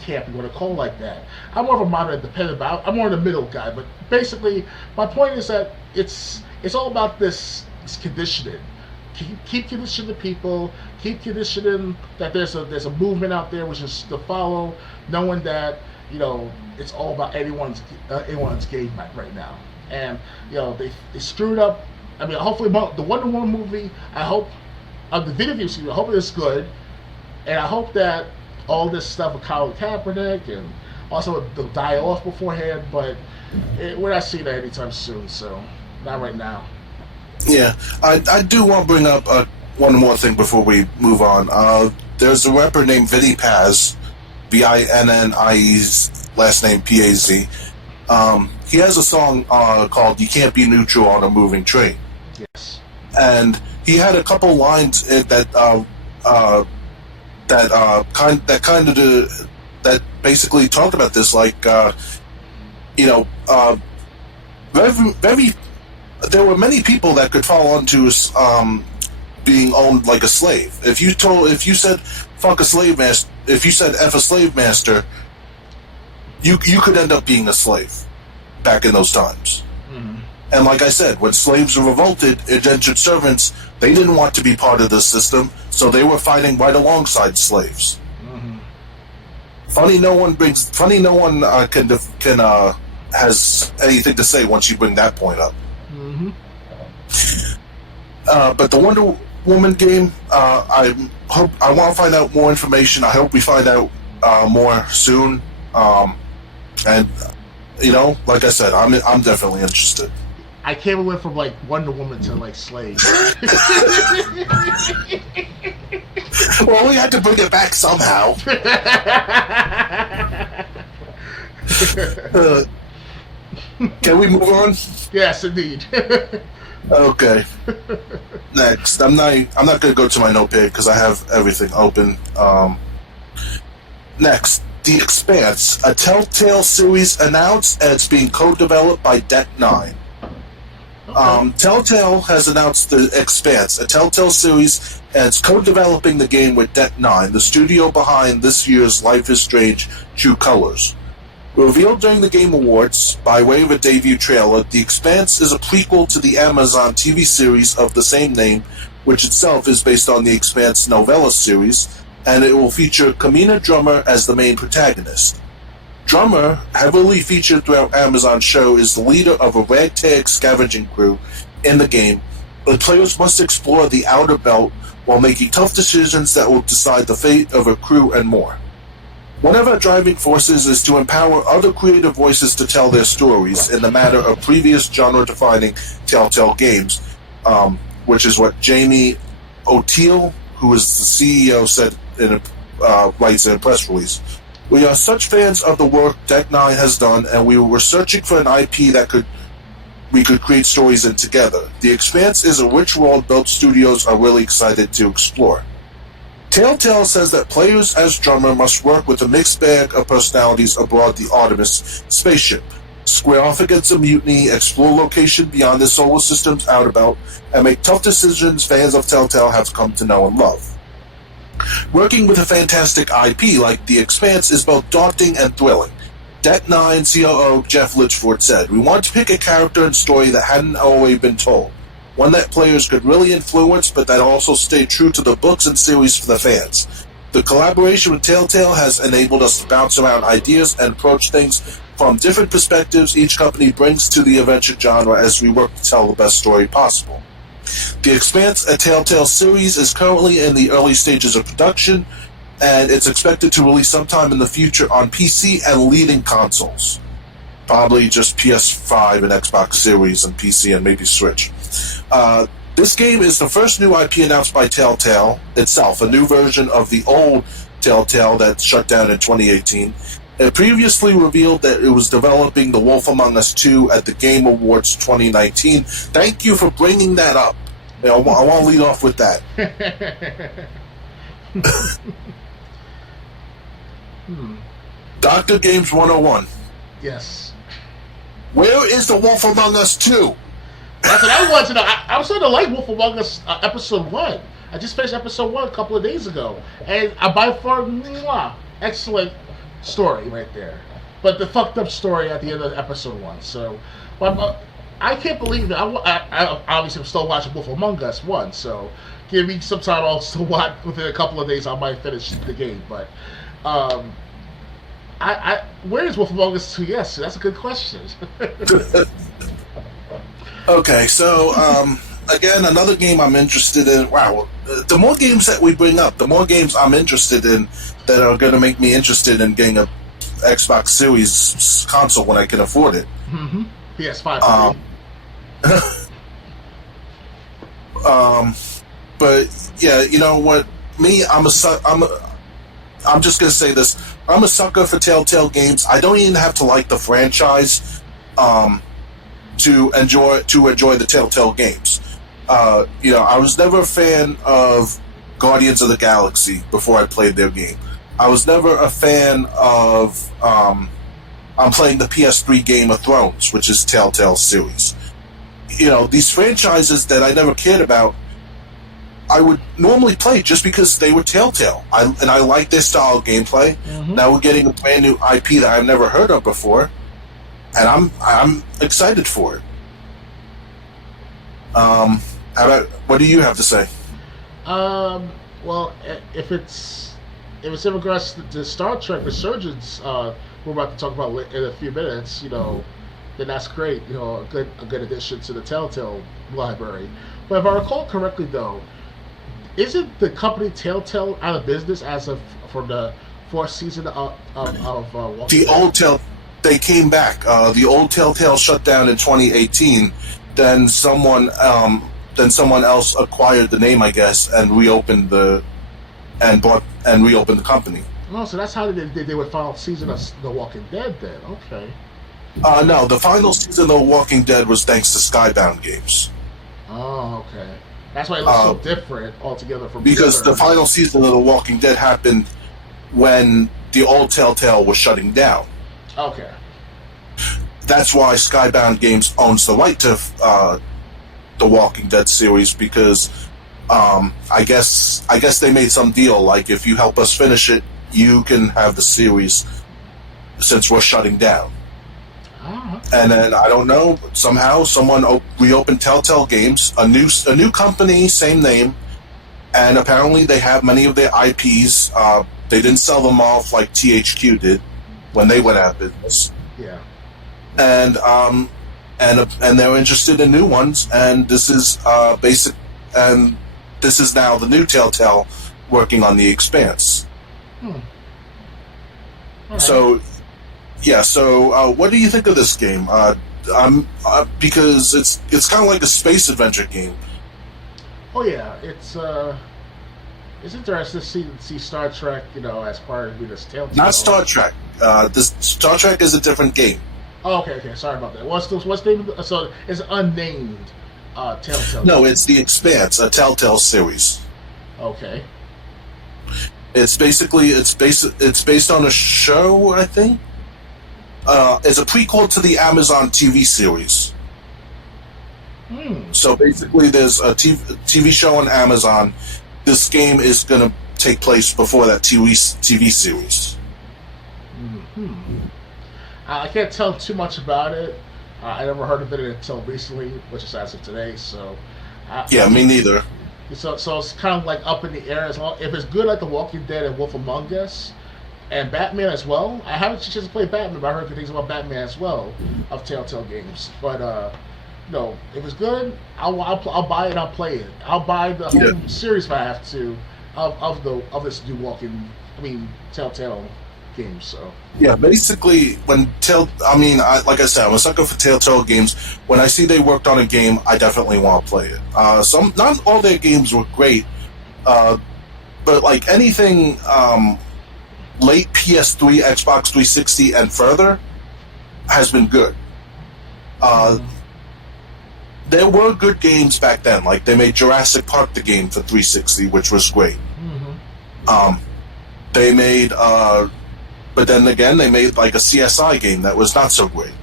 camp, you want to call it like that. I'm more of a moderate independent, but I'm more in the middle guy. But basically, my point is that it's all about this conditioning. Keep conditioning the people. Keep conditioning that there's a movement out there which is to follow, knowing that it's all about anyone's game right now. And they screwed up. I mean, hopefully the Wonder Woman movie. I hope the video game series. I hope it's good, and I hope that all this stuff with Colin Kaepernick and also they'll die off beforehand. But we're not seeing that anytime soon, so not right now. Yeah, I do want to bring up one more thing before we move on. There's a rapper named Vinnie Paz, Vinnnie's last name Paz. He has a song called "You Can't Be Neutral on a Moving Train." Yes. And he had a couple lines that basically talked about this, like there were many people that could fall onto being owned like a slave. If you said fuck a slave master, if you said F a slave master, you could end up being a slave back in those times. Mm-hmm. And like I said, when slaves revolted, indentured servants, they didn't want to be part of the system, so they were fighting right alongside slaves. Mm-hmm. Funny, no one has anything to say once you bring that point up. Mm-hmm. But the Catwoman game. I want to find out more information. I hope we find out more soon. And like I said, I'm definitely interested. I can't wait from like Wonder Woman to like Slade. Well, we had to bring it back somehow. Can we move on? Yes, indeed. Okay. Next, I'm not going to go to my notepad because I have everything open. Next, The Expanse, a Telltale series announced, and it's being co-developed by Deck 9. Okay. Telltale has announced The Expanse, a Telltale series, and it's co-developing the game with Deck 9, the studio behind this year's Life is Strange: True Colors. Revealed during the Game Awards, by way of a debut trailer, The Expanse is a prequel to the Amazon TV series of the same name, which itself is based on the Expanse novella series, and it will feature Kamina Drummer as the main protagonist. Drummer, heavily featured throughout Amazon's show, is the leader of a ragtag scavenging crew in the game, and players must explore the Outer Belt while making tough decisions that will decide the fate of a crew and more. One of our driving forces is to empower other creative voices to tell their stories in the manner of previous genre-defining Telltale games, which is what Jamie O'Teal, who is the CEO, said writes in a press release. We are such fans of the work Deck 9 has done, and we were searching for an IP that we could create stories in together. The Expanse is a rich world both studios are really excited to explore. Telltale says that players as Drummer must work with a mixed bag of personalities aboard the Artemis spaceship, square off against a mutiny, explore location beyond the solar system's outer belt, and make tough decisions fans of Telltale have come to know and love. Working with a fantastic IP like The Expanse is both daunting and thrilling. Deck 9 COO Jeff Litchford said, "We want to pick a character and story that hadn't always been told. One that players could really influence, but that also stayed true to the books and series for the fans. The collaboration with Telltale has enabled us to bounce around ideas and approach things from different perspectives each company brings to the adventure genre as we work to tell the best story possible." The Expanse, a Telltale series, is currently in the early stages of production, and it's expected to release sometime in the future on PC and leading consoles. Probably just PS5 and Xbox Series and PC and maybe Switch. This game is the first new IP announced by Telltale itself, a new version of the old Telltale that shut down in 2018. It previously revealed that it was developing The Wolf Among Us 2 at the Game Awards 2019. Thank you for bringing that up. I want to lead off with that. Dr. Games 101. Yes. Where is The Wolf Among Us 2? That's what I wanted to know. I was starting to like Wolf Among Us episode 1. I just finished episode 1 a couple of days ago. And by far, excellent story right there. But the fucked up story at the end of episode 1. So, I can't believe that. I obviously am still watching Wolf Among Us 1. So, give me some time. I'll still watch. Within a couple of days, I might finish the game. But, where is Wolf Among Us 2? Yes, that's a good question. Okay, so, again, another game I'm interested in. Wow, the more games that we bring up, the more games I'm interested in that are going to make me interested in getting a Xbox Series console when I can afford it. Mm-hmm. PS5. But yeah, you know what? Me, I'm just gonna say this. I'm a sucker for Telltale games. I don't even have to like the franchise to enjoy the Telltale games. I was never a fan of Guardians of the Galaxy before I played their game. I was never a fan of I'm playing the PS3 Game of Thrones, which is Telltale series. These franchises that I never cared about, I would normally play just because they were Telltale. I like their style of gameplay. Mm-hmm. Now we're getting a brand new IP that I've never heard of before, and I'm excited for it. What do you have to say? Well, if it's in regards to Star Trek Resurgence, we're about to talk about in a few minutes, then that's great. A good addition to the Telltale library. But if I recall correctly, though, Isn't the company Telltale out of business as of for the fourth season of Walking The Dead? old they came back. The old Telltale shut down in 2018. Then someone else acquired the name, I guess, and reopened the company. Oh, so that's how they would final season of The Walking Dead then. Okay. No, the final season of The Walking Dead was thanks to Skybound Games. Oh, okay. That's why it looks so different altogether from Because the final season of The Walking Dead happened when the old Telltale was shutting down. Okay. That's why Skybound Games owns the right to the Walking Dead series, because I guess they made some deal, like, if you help us finish it, you can have the series since we're shutting down. Oh, And then, I don't know, somehow someone reopened Telltale Games, a new company, same name, and apparently they have many of their IPs. They didn't sell them off like THQ did when they went out of business. yeah. And they're interested in new ones, and this is this is now the new Telltale working on The Expanse. Right. So, yeah. So, what do you think of this game? Because it's kind of like a space adventure game. Oh yeah, it's interesting to see Star Trek, as part of this Telltale. Not Star Trek. This Star Trek is a different game. Oh, okay. Sorry about that. What's the name? So it's unnamed Telltale. No, it's The Expanse, a Telltale series. Okay. It's based on a show, I think. It's a prequel to the Amazon TV series. So basically, there's a TV show on Amazon. This game is going to take place before that TV series. I can't tell too much about it. I never heard of it until recently, which is as of today. So, Me neither. So it's kind of like up in the air. As long if it's good, like The Walking Dead and Wolf Among Us, and Batman as well. I haven't just played Batman, but I heard good things about Batman as well of Telltale Games. But if it's good, I'll buy it and I'll play it. I'll buy the whole series if I have to of this new Telltale games. So yeah, basically like I said, I'm a sucker for Telltale games. When I see they worked on a game, I definitely want to play it. Not all their games were great, but like anything late PS3, Xbox 360, and further has been good. There were good games back then. Like they made Jurassic Park the game for 360, which was great. They made, but then again, they made like a CSI game that was not so great.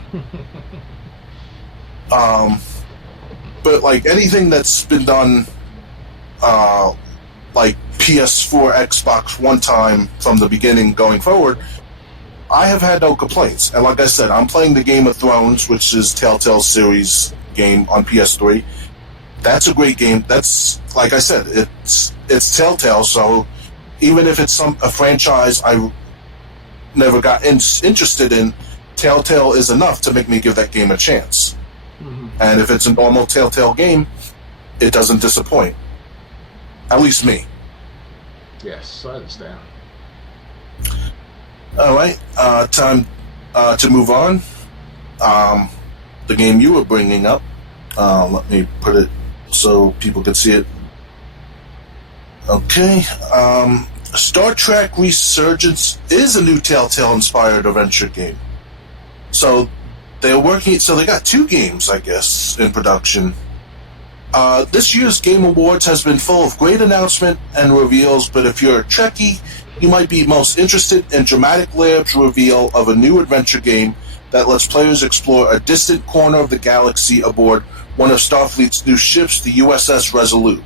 But like anything that's been done, like PS4, Xbox One time from the beginning going forward, I have had no complaints. And like I said, I'm playing the Game of Thrones, which is Telltale series game on PS3. That's a great game. That's, like I said, it's Telltale, so even if it's a franchise I never got interested in, Telltale is enough to make me give that game a chance. And if it's a normal Telltale game, it doesn't disappoint. At least me. yes, I understand. Alright, time to move on. The game you were bringing up, let me put it so people can see it. Okay, Star Trek Resurgence is a new Telltale-inspired adventure game. So they got two games, I guess, in production. This year's Game Awards has been full of great announcement and reveals, but if you're a Trekkie, you might be most interested in Dramatic Lab's reveal of a new adventure game that lets players explore a distant corner of the galaxy aboard one of Starfleet's new ships, the USS Resolute.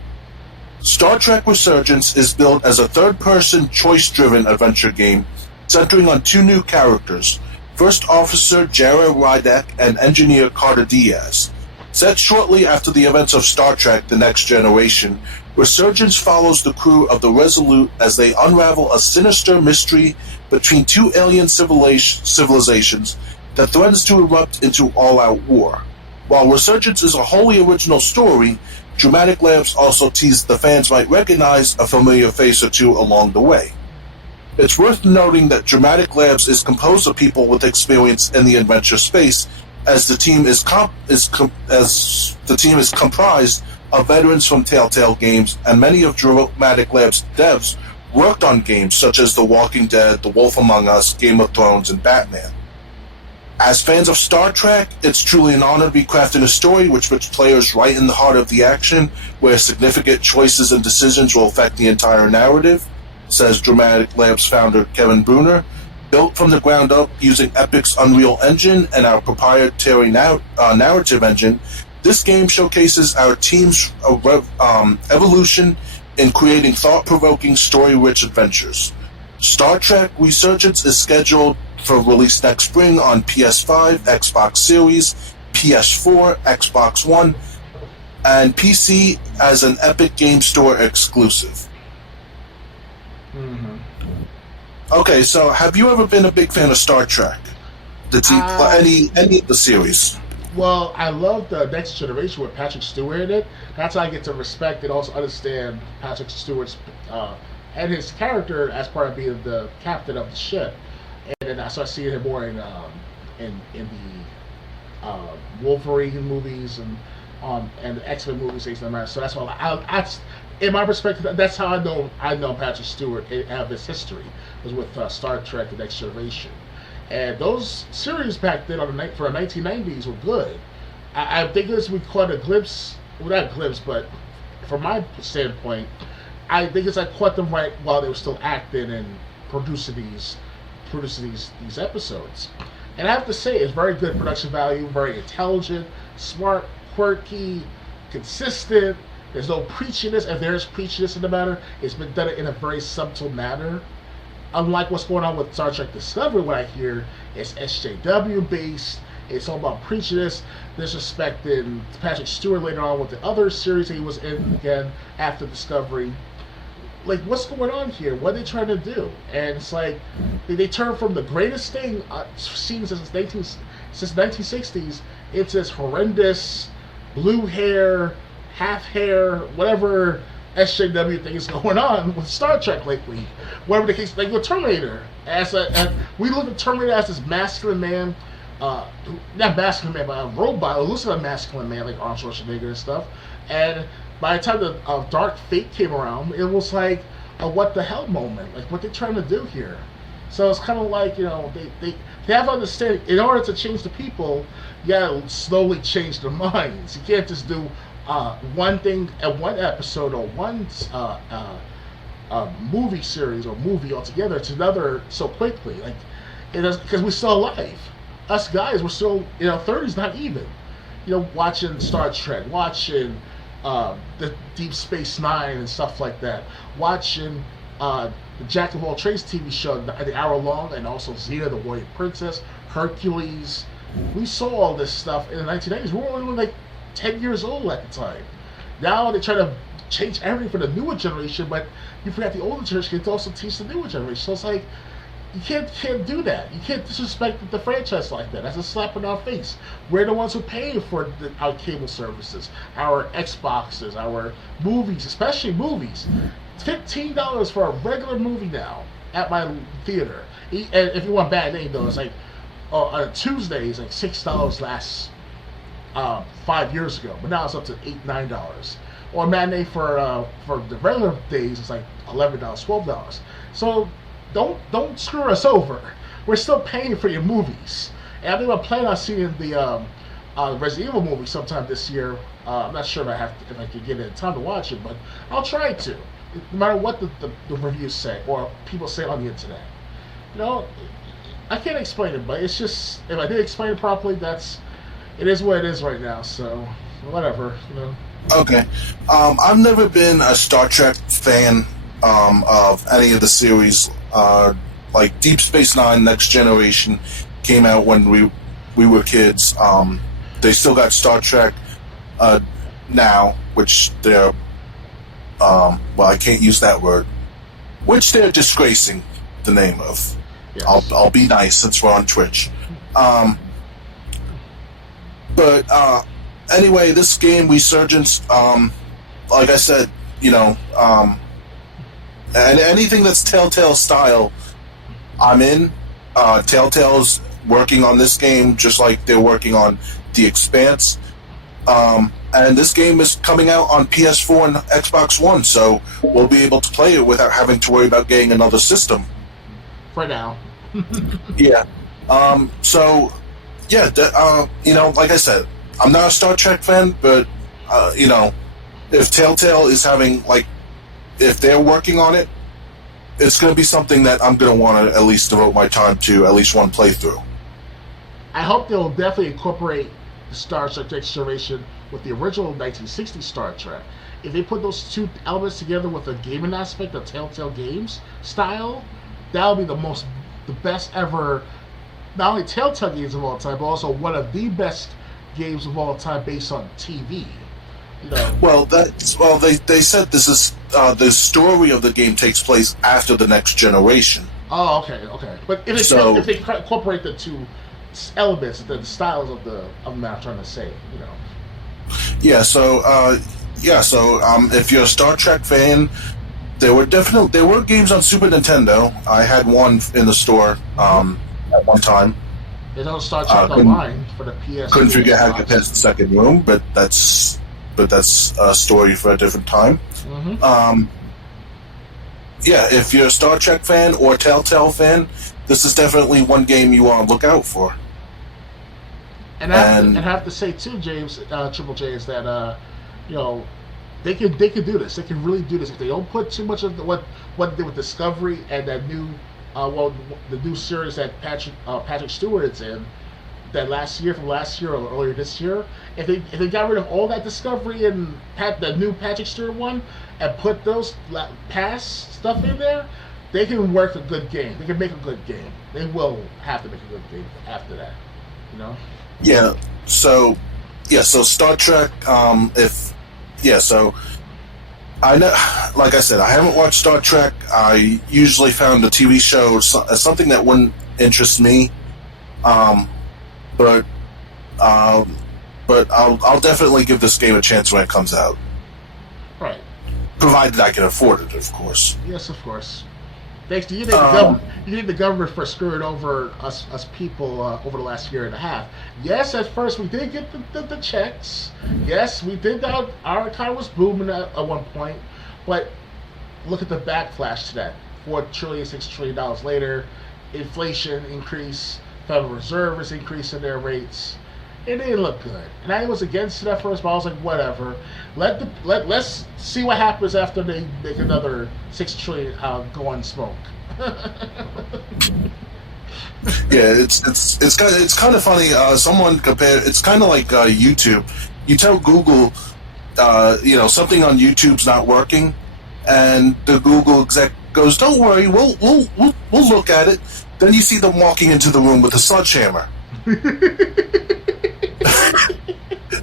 Star Trek Resurgence is billed as a third-person, choice-driven adventure game centering on two new characters, First Officer Jarrah Rydak and Engineer Carter Diaz. Set shortly after the events of Star Trek The Next Generation, Resurgence follows the crew of the Resolute as they unravel a sinister mystery between two alien civilizations that threatens to erupt into all-out war. While Resurgence is a wholly original story, Dramatic Labs also teased the fans might recognize a familiar face or two along the way. It's worth noting that Dramatic Labs is composed of people with experience in the adventure space, as the team is comprised of veterans from Telltale Games, and many of Dramatic Labs' devs worked on games such as The Walking Dead, The Wolf Among Us, Game of Thrones, and Batman. As fans of Star Trek, it's truly an honor to be crafting a story which puts players right in the heart of the action, where significant choices and decisions will affect the entire narrative, says Dramatic Labs founder Kevin Bruner. Built from the ground up using Epic's Unreal Engine and our proprietary narrative engine, this game showcases our team's evolution in creating thought-provoking, story-rich adventures. Star Trek Resurgence is scheduled for release next spring on PS5, Xbox Series, PS4, Xbox One, and PC as an Epic Game Store exclusive. Mm-hmm. Okay, so have you ever been a big fan of Star Trek? Any of the series? Well, I love the Next Generation with Patrick Stewart in it. That's how I get to respect and also understand Patrick Stewart's and his character as part of being the captain of the ship. And then I start seeing him more in the Wolverine movies and the X-Men movies. So that's why in my perspective, that's how I know Patrick Stewart of his history was with Star Trek: The Next Generation. And those series back then for the 1990s were good. I think we caught a glimpse, well, not a glimpse, but from my standpoint, I think I caught them right while they were still acting and producing these episodes. And I have to say, it's very good production value, very intelligent, smart, quirky, consistent. There's no preachiness. If there's preachiness in the matter, it's been done in a very subtle manner. Unlike what's going on with Star Trek Discovery, what I hear is SJW based. It's all about preachiness, disrespecting Patrick Stewart later on with the other series he was in again after Discovery. Like, what's going on here? What are they trying to do? And it's like they turn from the greatest thing seen since the 1960s into this horrendous blue hair, half hair, whatever SJW thing is going on with Star Trek lately. Whatever the case, like with Terminator, and we look at Terminator as this masculine man, not masculine man, but a robot, who looks like a masculine man, like Arnold Schwarzenegger and stuff. And by the time the Dark Fate came around, it was like a what the hell moment. Like, what they trying to do here? So it's kind of like, they have to understand, in order to change the people, you gotta slowly change their minds. You can't just do one thing at one episode or one movie series or movie altogether to another so quickly. Like, because we're still alive. Us guys, we're still 30s, not even. Watching Star Trek, watching the Deep Space Nine and stuff like that, watching the Jack of All Trades TV show, the hour long, and also Xena, the Warrior Princess, Hercules. We saw all this stuff in the 1980s. We were only like 10 years old at the time. Now they try to change everything for the newer generation, but you forgot the older generation can also teach the newer generation. So it's like, you can't do that. You can't disrespect the franchise like that. That's a slap in our face. We're the ones who pay for our cable services, our Xboxes, our movies, especially movies. $15 for a regular movie now at my theater. And if you want bad name though, it's like on Tuesdays, like $6 last 5 years ago, but now it's up to $8-9. Or matinee for the regular days, it's like $11, $12. So don't screw us over. We're still paying for your movies. And I think I'm planning on seeing the Resident Evil movie sometime this year. I'm not sure if I can get it in time to watch it, but I'll try to. No matter what the reviews say or people say on the internet. I can't explain it, but it's just, if I did explain it properly, it is what it is right now. So whatever. Okay. I've never been a Star Trek fan of any of the series. Like Deep Space Nine, Next Generation came out when we were kids. They still got Star Trek now, which they're I can't use that word, which they're disgracing the name of. Yes. I'll be nice since we're on Twitch. But anyway, this game Resurgence, like I said, and anything that's Telltale style, I'm in. Telltale's working on this game just like they're working on The Expanse. And this game is coming out on PS4 and Xbox One, so we'll be able to play it without having to worry about getting another system. For now. Yeah. Like I said, I'm not a Star Trek fan, but, if Telltale is having, if they're working on it, it's going to be something that I'm going to want to at least devote my time to at least one playthrough. I hope they'll definitely incorporate the Star Trek Next Generation with the original 1960 Star Trek. If they put those two elements together with a gaming aspect of Telltale Games style, that'll be the best ever, not only Telltale games of all time, but also one of the best games of all time based on TV. Well, they said this is the story of the game takes place after the Next Generation. Oh, okay. But if they incorporate the two elements, the styles of the map, I'm trying to say, Yeah. So if you're a Star Trek fan, there were games on Super Nintendo. I had one in the store at one time. There's no Star Trek Online for the PS. Couldn't figure out how to get past the second room, but that's a story for a different time. Mm-hmm. If you're a Star Trek fan or Telltale fan, this is definitely one game you want to look out for. And I have to say too, James, Triple J, is that they can do this. They can really do this if they don't put too much of what they did with Discovery and that new the new series that Patrick Stewart's in. That last year or earlier this year, if they got rid of all that Discovery and the new Patrick Stewart one and put those past stuff in there, they can work a good game. They can make a good game. They will have to make a good game after that. Yeah. So Star Trek. So I know, like I said, I haven't watched Star Trek. I usually found the TV show as something that wouldn't interest me. But I'll definitely give this game a chance when it comes out. Right. Provided I can afford it, of course. Yes, of course. Thanks to you, the government for screwing over us people over the last year and a half. Yes, at first we did get the checks. Yes, we did that. Our economy was booming at one point. But look at the backlash to that. $4 trillion, $6 trillion later, inflation increase. Federal Reserve is increasing their rates. It didn't look good, and I was against it at first, but I was like, whatever. Let's see what happens after they make another $6 trillion go on smoke. Yeah, it's kind of funny. Someone compared. It's kind of like YouTube. You tell Google, something on YouTube's not working, and the Google exec goes, "Don't worry, we'll look at it." Then you see them walking into the room with a sledgehammer.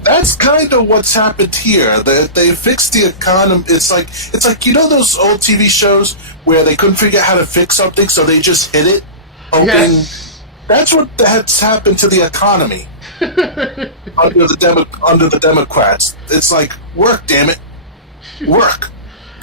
That's kind of what's happened here. They fixed the economy. It's like those old TV shows where they couldn't figure out how to fix something, so they just hit it, hoping. Yes. That's what's happened to the economy under the Democrats. It's like, work, damn it, work.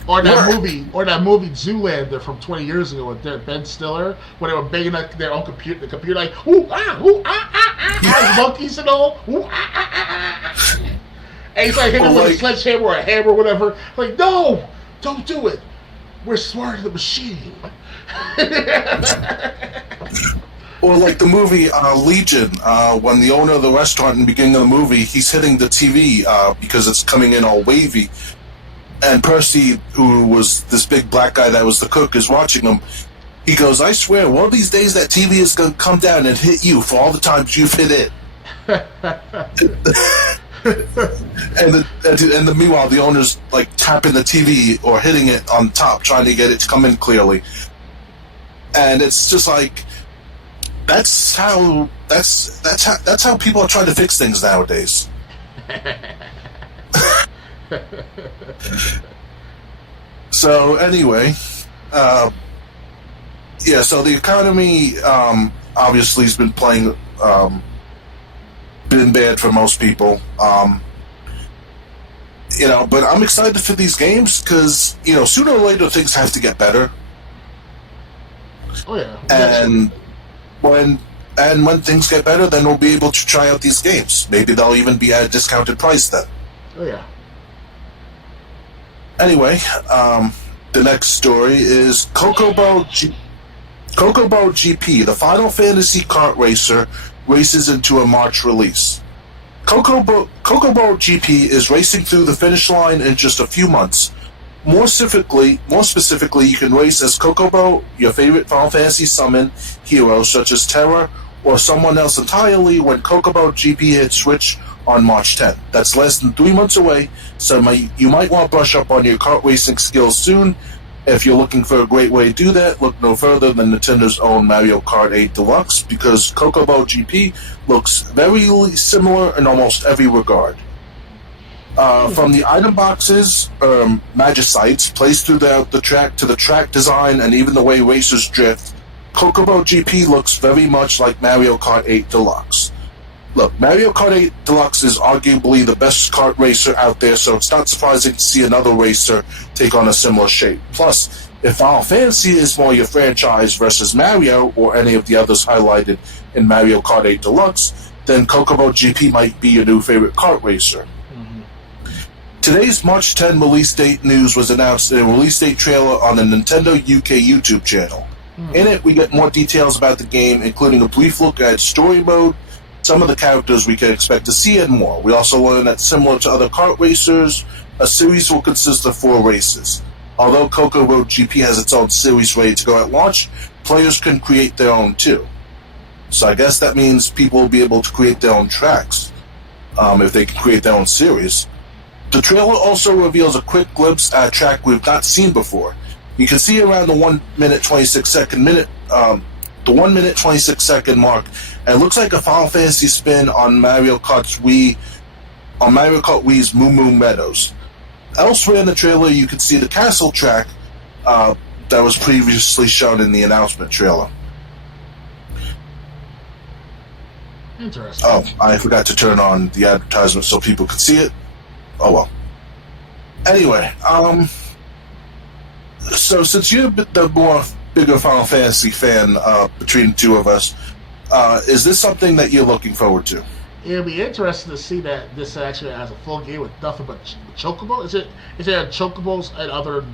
Or that movie Zoolander from 20 years ago with Ben Stiller, where they were banging their own computer, the computer like, ooh, ah, ooh, ah, ah, ah, monkeys and all, ooh, ah, ah, ah, ah. And he's like hitting with a sledgehammer or a hammer or whatever. Like, no, don't do it. We're smarter than the machine. Or like the movie Legion, when the owner of the restaurant in the beginning of the movie, he's hitting the TV because it's coming in all wavy. And Percy, who was this big black guy that was the cook, is watching him. He goes, "I swear, one of these days that TV is going to come down and hit you for all the times you've hit it." and meanwhile, the owner's like tapping the TV or hitting it on top, trying to get it to come in clearly. And it's just like, that's how people are trying to fix things nowadays. So anyway, so the economy obviously has been been bad for most people. But I'm excited for these games because sooner or later things have to get better. Oh yeah. And when things get better, then we'll be able to try out these games. Maybe they'll even be at a discounted price then. Oh yeah. Anyway, the next story is Chocobo GP, the Final Fantasy kart racer, races into a March release. Chocobo GP is racing through the finish line in just a few months. More specifically, you can race as Chocobo, your favorite Final Fantasy summon hero such as Terra, or someone else entirely when Chocobo GP hits Switch on March 10th. That's less than 3 months away, so you might want to brush up on your kart racing skills soon. If you're looking for a great way to do that, look no further than Nintendo's own Mario Kart 8 Deluxe, because Chocobo GP looks very similar in almost every regard. From the item boxes, Magicites placed throughout the track to the track design and even the way racers drift, Chocobo GP looks very much like Mario Kart 8 Deluxe. Look, Mario Kart 8 Deluxe is arguably the best kart racer out there, so it's not surprising to see another racer take on a similar shape. Plus, if Final Fantasy is more your franchise versus Mario or any of the others highlighted in Mario Kart 8 Deluxe, then Chocobo GP might be your new favorite kart racer. Today's March 10 release date news was announced in a release date trailer on the Nintendo UK YouTube channel. In it, we get more details about the game, including a brief look at story mode, some of the characters we can expect to see, and more. We also learn that similar to other kart racers, a series will consist of 4 races. Although Chocobo GP has its own series ready to go at launch, players can create their own too. So I guess that means people will be able to create their own tracks, if they can create their own series. The trailer also reveals a quick glimpse at a track we've not seen before. You can see around the 1 minute 26 second mark, and it looks like a Final Fantasy spin on Mario Kart Wii's Moo Moo Meadows. Elsewhere in the trailer, you can see the castle track that was previously shown in the announcement trailer. Interesting. Oh, I forgot to turn on the advertisement so people could see it. Oh well. Anyway, so since you're the bigger Final Fantasy fan between the two of us, is this something that you're looking forward to? It'll be interesting to see that this actually has a full game with nothing but chocobo. Is there chocobos and other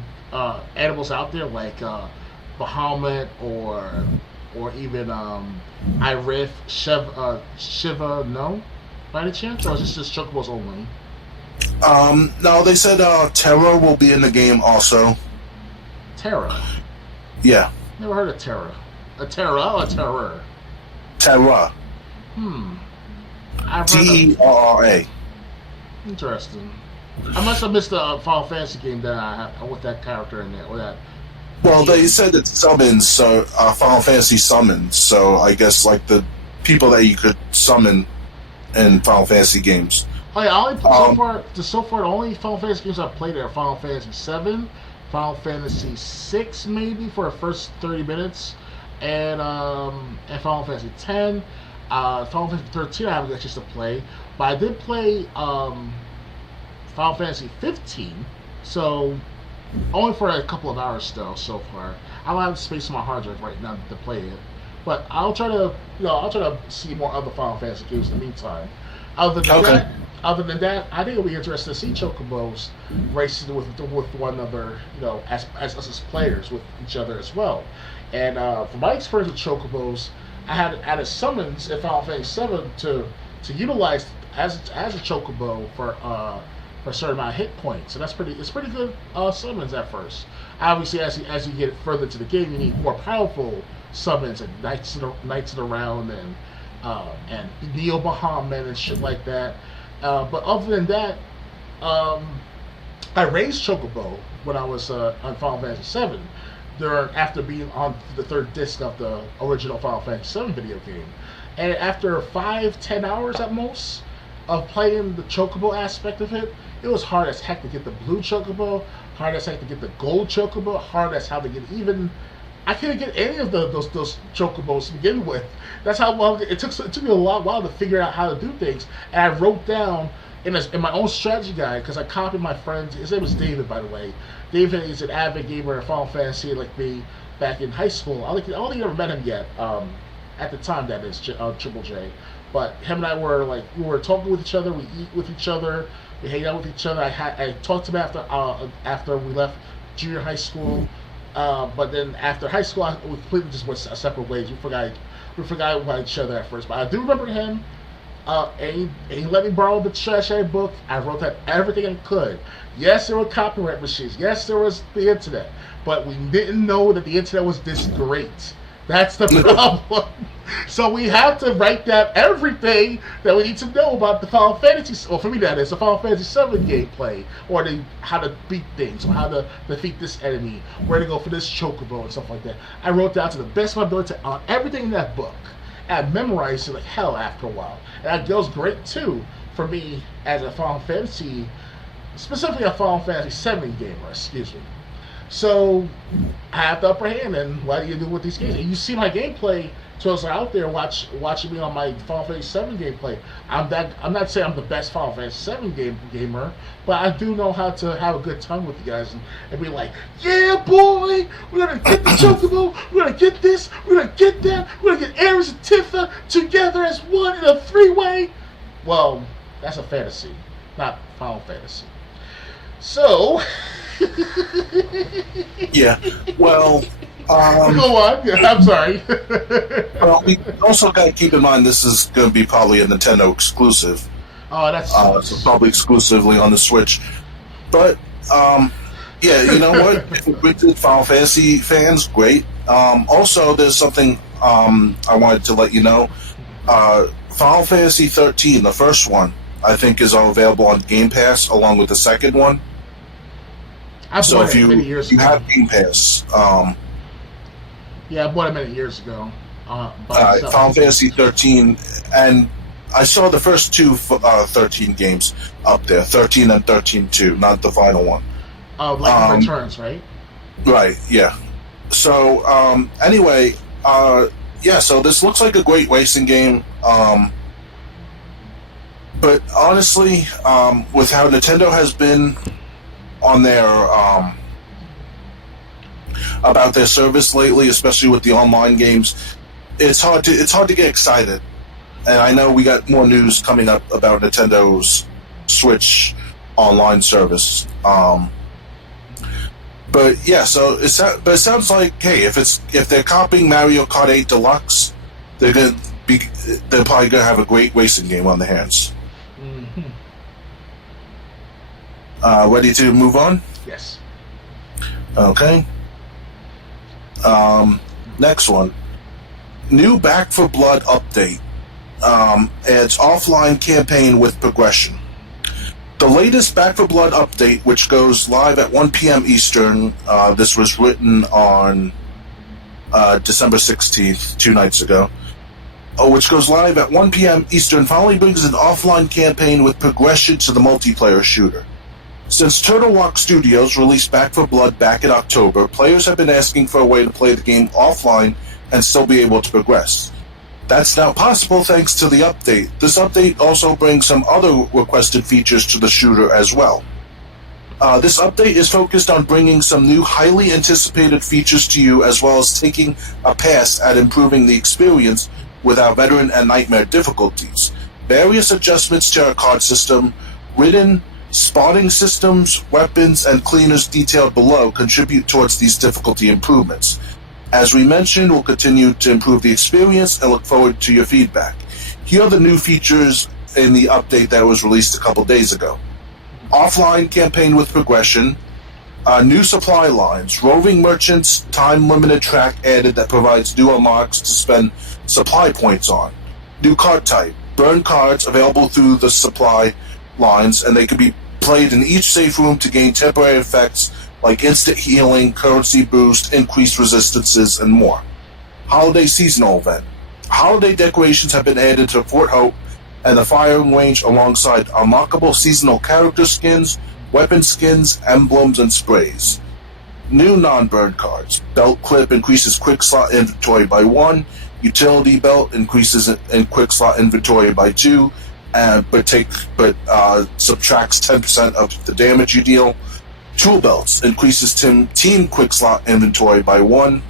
animals out there like Bahamut or even Irith, Shiva? No, by any chance, or is this just chocobos only? No, they said Terra will be in the game also. Terra? Yeah. Never heard of Terra. A Terra or a Terror? Terra. Terra. Interesting. I must have missed the Final Fantasy game that I have with that character in there. Or that. Well, they said it summons, so Final Fantasy summons, so I guess like the people that you could summon in Final Fantasy games. Oh yeah, so far the only Final Fantasy games I've played are Final Fantasy 7, Final Fantasy 6 maybe for the first 30 minutes, and Final Fantasy 10. Final Fantasy 13 I haven't got a chance to play, but I did play Final Fantasy 15, so only for a couple of hours still so far. I don't have space on my hard drive right now to play it, but I'll try to see more other Final Fantasy games in the meantime. Other than that, I think it'll be interesting to see chocobos racing with one another, as us as players with each other as well. And from my experience with chocobos, I had added summons in Final Fantasy 7 to utilize as a chocobo for a certain amount of hit points. So it's pretty good summons at first. Obviously, as you get further into the game, you need more powerful summons and knights in the round and Neo Bahamut and shit like that. But other than that, I raised Chocobo when I was on Final Fantasy 7 after being on the 3rd disc of the original Final Fantasy 7 video game. And after 5-10 hours at most of playing the Chocobo aspect of it, it was hard as heck to get the blue Chocobo, hard as heck to get the gold Chocobo, hard as how to get even... I couldn't get any of those chocobos to begin with. That's how long it took me a while to figure out how to do things. And I wrote down in my own strategy guide, because I copied my friend. His name was David, by the way. David is an avid gamer of Final Fantasy, like me, back in high school. I don't think I ever met him yet. At the time, that is Triple J. But him and I were we were talking with each other. We eat with each other. We hang out with each other. I talked to him after we left junior high school. But then after high school, we completely just went separate ways. We forgot about each other at first. But I do remember him. And he let me borrow the Trash book. I wrote down everything I could. Yes, there were copyright machines. Yes, there was the internet. But we didn't know that the internet was this great. That's the problem. So we have to write down everything that we need to know about the Final Fantasy, or for me that is, the Final Fantasy 7 gameplay, or how to beat things, or how to defeat this enemy, where to go for this chocobo and stuff like that. I wrote down to the best of my ability on everything in that book. And I memorized it like hell after a while. And that was great too for me as a Final Fantasy, specifically a Final Fantasy 7 gamer, excuse me. So I have the upper hand, and what do you do with these games? And you see my gameplay. So those are out there watching me on my Final Fantasy 7 gameplay. I'm not saying I'm the best Final Fantasy 7 gamer, but I do know how to have a good time with you guys and be like, yeah, boy, we're gonna get the chocobo, we're gonna get this, we're gonna get that, we're gonna get Ares and Tifa together as one in a three-way. Well, that's a fantasy, not Final Fantasy. So. Yeah. Well. Go on. Yeah, I'm sorry. Well, we also got to keep in mind this is going to be probably a Nintendo exclusive. Oh, that's so probably exclusively on the Switch. But yeah, you know what? If you're big Final Fantasy fans, great. Also, there's something I wanted to let you know. Final Fantasy 13, the first one, I think is all available on Game Pass along with the second one. So if you have Game Pass. Yeah, I bought it many years ago. Final Fantasy 13, and I saw the first two 13 games up there, 13 and 13-2, not the final one. Like Returns, right? Right, yeah. So, anyway, yeah, so this looks like a great racing game. But honestly, with how Nintendo has been on their about their service lately, especially with the online games, it's hard to get excited. And I know we got more news coming up about Nintendo's Switch online service. But yeah, so it sounds like, hey, if they're copying Mario Kart 8 Deluxe, they're probably gonna have a great racing game on their hands. Mm-hmm. Ready to move on? Yes. Okay. Next one. New Back for Blood update. Adds offline campaign with progression. The latest Back for Blood update, which goes live at 1 p.m. Eastern, this was written on December 16th, 2 nights ago, which goes live at 1 p.m. Eastern, finally brings an offline campaign with progression to the multiplayer shooter. Since Turtle Rock Studios released Back for Blood back in October, players have been asking for a way to play the game offline and still be able to progress. That's now possible thanks to the update. This update also brings some other requested features to the shooter as well. This update is focused on bringing some new highly anticipated features to you, as well as taking a pass at improving the experience with our veteran and nightmare difficulties. Various adjustments to our card system, written spotting systems, weapons, and cleaners detailed below contribute towards these difficulty improvements. As we mentioned, we'll continue to improve the experience and look forward to your feedback. Here are the new features in the update that was released a couple days ago. Offline campaign with progression, new supply lines, roving merchants, time-limited track added that provides new unlocks to spend supply points on. New card type, burn cards available through the supply lines, and they can be played in each safe room to gain temporary effects like instant healing, currency boost, increased resistances, and more. Holiday seasonal event. Holiday decorations have been added to Fort Hope and the firing range alongside unlockable seasonal character skins, weapon skins, emblems, and sprays. New non-burn cards. Belt clip increases quick slot inventory by 1. Utility belt increases in quick slot inventory by 2. but subtracts 10% of the damage you deal. Tool belts increases team quick slot inventory by 1.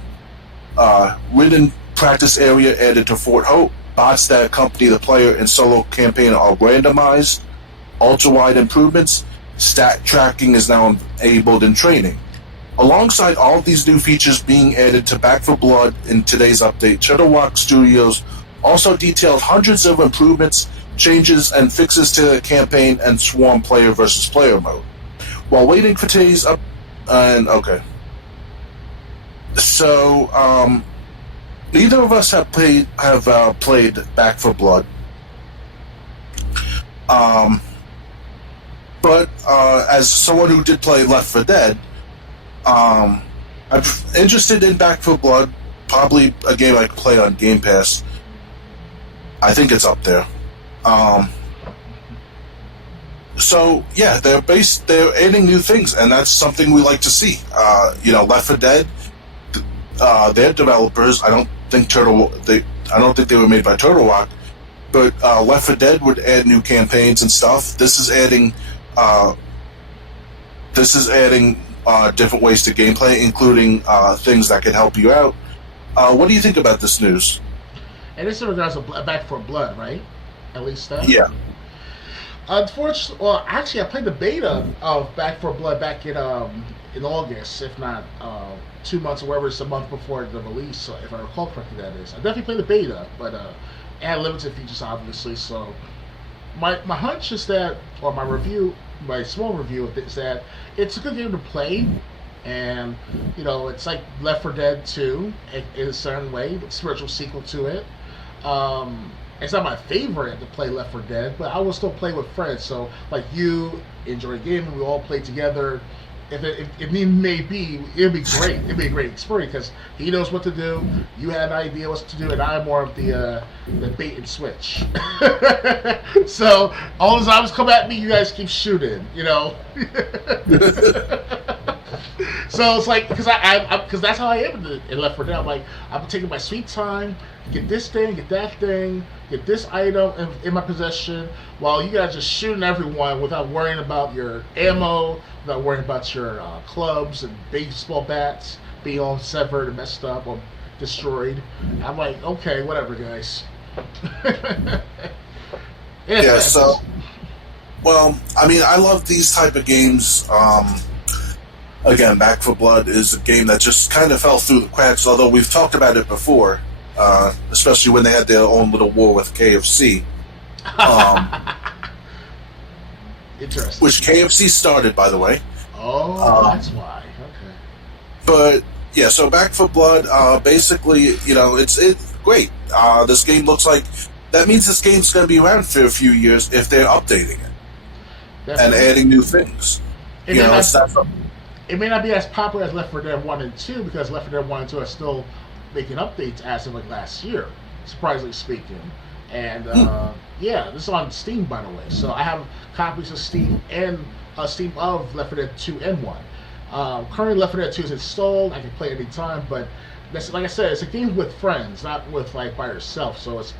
Ridden practice area added to Fort Hope. Bots that accompany the player in solo campaign are randomized. Ultra-wide improvements. Stat tracking is now enabled in training. Alongside all of these new features being added to Back 4 Blood in today's update, Shadowrock Studios also detailed hundreds of improvements, changes, and fixes to the campaign and Swarm player versus player mode. While waiting for today's So, neither of us have played Back 4 Blood. But as someone who did play Left 4 Dead, I'm interested in Back 4 Blood. Probably a game I could play on Game Pass. I think it's up there. So yeah, they're adding new things, and that's something we like to see. Left 4 Dead, their developers, I don't think they were made by Turtle Rock, but Left 4 Dead would add new campaigns and stuff. This is adding different ways to gameplay, including things that can help you out. What do you think about this news? And this is in regards to Back 4 Blood, right? At least that. Yeah. Unfortunately, actually, I played the beta of Back 4 Blood back in August, if not 2 months or whatever, it's a month before the release. So if I recall correctly, that is. I definitely played the beta, but it had limited features, obviously. So my hunch is that, or my small review is that it's a good game to play, and it's like Left 4 Dead 2 in a certain way, the spiritual sequel to it. It's not my favorite to play Left 4 Dead, but I will still play with friends. So, like, you enjoy gaming, we all play together. If need may be, it'd be great. It'd be a great experience because he knows what to do. You have an idea what to do, and I'm more of the bait and switch. So all the zombies come at me, you guys keep shooting. So it's like because that's how I am in Left 4 Dead. I'm like, I'm taking my sweet time, get this thing, get that thing, get this item in my possession, while you guys just shooting everyone without worrying about your ammo, without worrying about your clubs and baseball bats being all severed and messed up or destroyed. I'm like, okay, whatever, guys. Yeah. So, well, I mean, I love these type of games. Again, Back 4 Blood is a game that just kind of fell through the cracks, although we've talked about it before, especially when they had their own little war with KFC. Interesting. Which KFC started, by the way. Oh, that's why. Okay. But, yeah, so Back 4 Blood, basically, it's great. This game looks like... That means this game's going to be around for a few years if they're updating it. Definitely. And adding new things. It may not be as popular as Left 4 Dead 1 and 2 because Left 4 Dead 1 and 2 are still making updates as of like last year, surprisingly speaking. And yeah, this is on Steam, by the way. So I have copies of Steam and Steam of Left 4 Dead 2 and 1. Currently, Left 4 Dead 2 is installed. I can play it anytime, but that's, like I said, it's a game with friends, not with like by yourself. So it's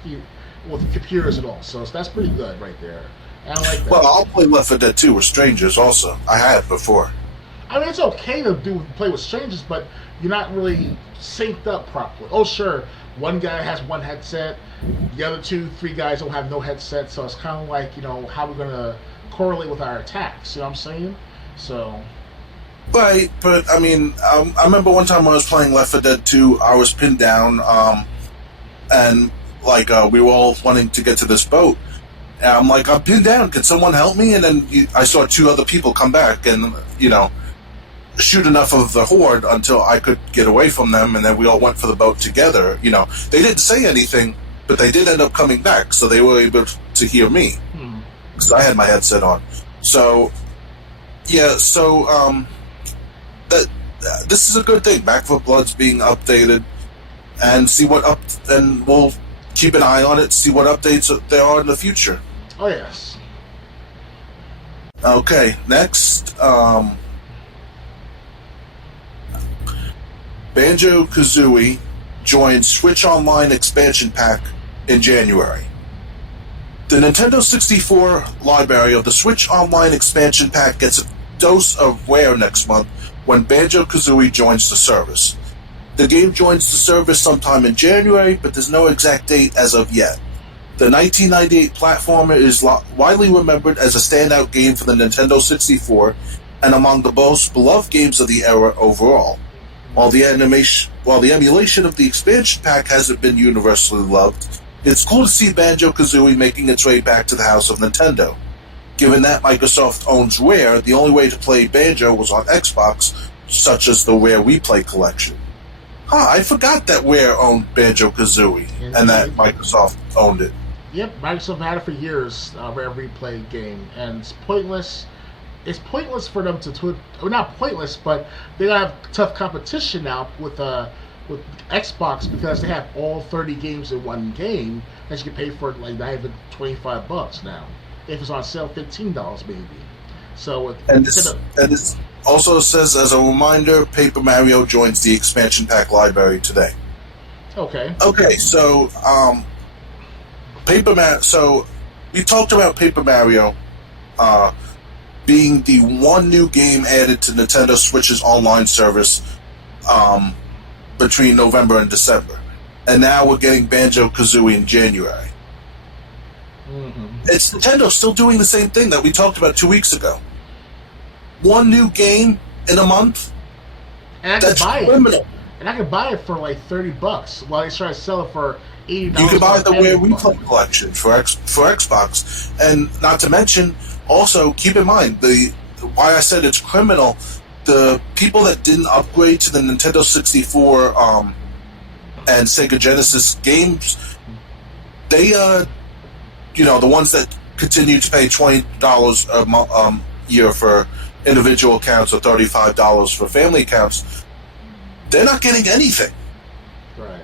with computers and all. So that's pretty good right there. And I like that. Well, I'll play Left 4 Dead 2 with strangers also. I have before. I mean, it's okay to play with strangers, but you're not really synced up properly. Oh, sure, one guy has one headset, the other 2-3 guys don't have no headset, so it's kind of like, how we're going to correlate with our attacks, you know what I'm saying? So... Right, but, I mean, I remember one time when I was playing Left 4 Dead 2, I was pinned down, and, we were all wanting to get to this boat. And I'm like, I'm pinned down, can someone help me? And then I saw 2 other people come back and, shoot enough of the horde until I could get away from them, and then we all went for the boat together. They didn't say anything, but they did end up coming back, so they were able to hear me because I had my headset on. So, yeah. So, this is a good thing. Back 4 Blood's being updated, and and we'll keep an eye on it. See what updates there are in the future. Oh yes. Okay. Next. Banjo-Kazooie joins Switch Online expansion pack in January. The Nintendo 64 library of the Switch Online expansion pack gets a dose of rare next month when Banjo-Kazooie joins the service. The game joins the service sometime in January, but there's no exact date as of yet. The 1998 platformer is widely remembered as a standout game for the Nintendo 64 and among the most beloved games of the era overall. While the emulation of the expansion pack hasn't been universally loved, it's cool to see Banjo-Kazooie making its way back to the house of Nintendo. Given that Microsoft owns Rare, the only way to play Banjo was on Xbox, such as the Rare Replay collection. I forgot that Rare owned Banjo-Kazooie, and that Microsoft owned it. Yep, Microsoft had it for years, Rare Replay game, and it's pointless. It's pointless for them to well, not pointless, but they have tough competition now with Xbox because they have all 30 games in one game that you can pay for like not even $25 now. If it's on sale, $15 maybe. So this also says, as a reminder, Paper Mario joins the expansion pack library today. Okay. Okay, so So we talked about Paper Mario being the one new game added to Nintendo Switch's online service between November and December. And now we're getting Banjo-Kazooie in January. Mm-hmm. It's Nintendo still doing the same thing that we talked about 2 weeks ago. One new game in a month? And that's criminal. And I can buy it for like $30 while they try to sell it for $80. You can buy the Rare Replay collection for Xbox. And not to mention, also, keep in mind, why I said it's criminal, the people that didn't upgrade to the Nintendo 64 and Sega Genesis games, they, the ones that continue to pay $20 a year for individual accounts or $35 for family accounts, they're not getting anything. Right.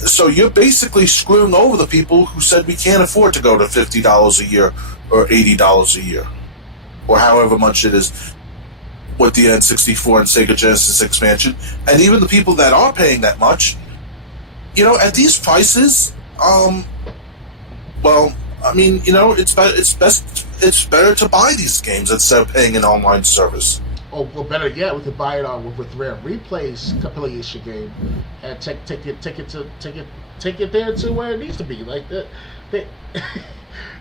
So you're basically screwing over the people who said we can't afford to go to $50 a year or $80 a year, or however much it is with the N64 and Sega Genesis expansion. And even the people that are paying that much, at these prices, it's better to buy these games instead of paying an online service. Oh, well, better yet, we could buy it on with Rare Replay's compilation game and take it there to where it needs to be. Like that,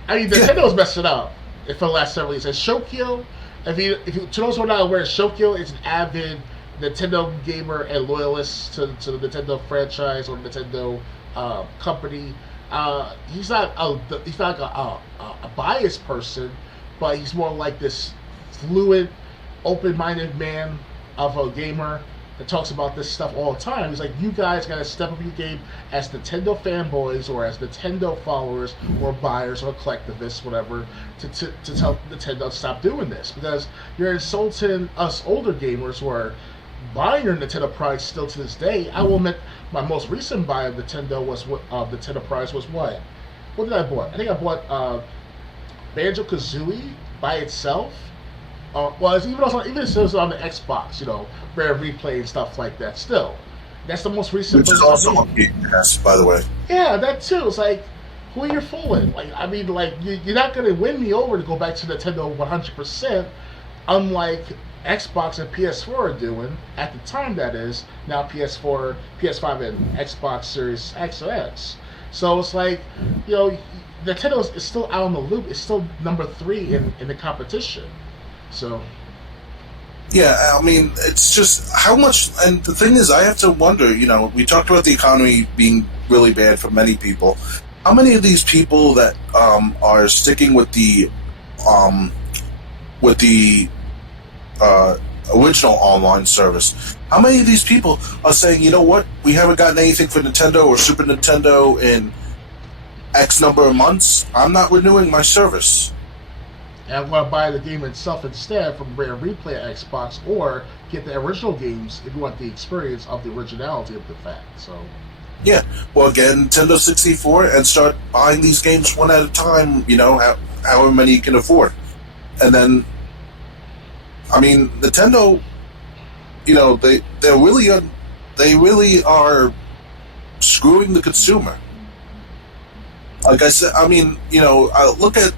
Nintendo's messed it up for the last several years. And Shokyo, if you to those who are not aware, Shokyo is an avid Nintendo gamer and loyalist to the Nintendo franchise or Nintendo company. He's not a biased person, but he's more like this fluid, open-minded man of a gamer that talks about this stuff all the time. He's like, you guys gotta step up your game as Nintendo fanboys or as Nintendo followers or buyers or collectivists, whatever, to tell Nintendo to stop doing this, because you're insulting us older gamers who are buying your Nintendo products still to this day. I will admit, my most recent buy of Nintendo Nintendo products was what? What did I bought? I think I bought Banjo-Kazooie by itself. Even if it was on the Xbox, Rare Replay and stuff like that. Still, that's the most recent. Which is also on Game Pass, by the way. Yeah, that too. It's like, who are you fooling? You're not going to win me over to go back to Nintendo 100%, unlike Xbox and PS4 are doing at the time. That is now PS4, PS5, and Xbox Series X or S. So it's like, Nintendo is still out on the loop. It's still number 3 in the competition. So, yeah, it's just how much. And the thing is, I have to wonder. We talked about the economy being really bad for many people. How many of these people that are sticking with the original online service? How many of these people are saying, you know what, we haven't gotten anything for Nintendo or Super Nintendo in X number of months. I'm not renewing my service. And I'm going to buy the game itself instead from Rare Replay at Xbox, or get the original games if you want the experience of the originality of the fact. So, yeah, well, get Nintendo 64 and start buying these games one at a time. However many you can afford, and then, Nintendo, they really are screwing the consumer. Like I said, I mean, look at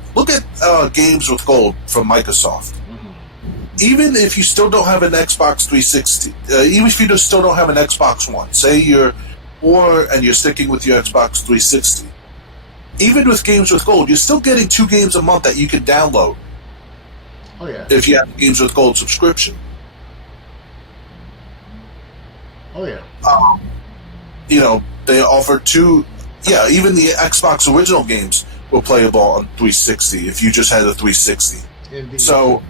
games with gold from Microsoft. Even if you still don't have an Xbox 360, even if you just still don't have an Xbox One, say you're sticking with your Xbox 360, even with games with gold, you're still getting 2 games a month that you can download. Oh yeah. If you have games with gold subscription. Oh yeah. They offer 2. Yeah, even the Xbox original games were playable on 360 if you just had a 360. Indeed. So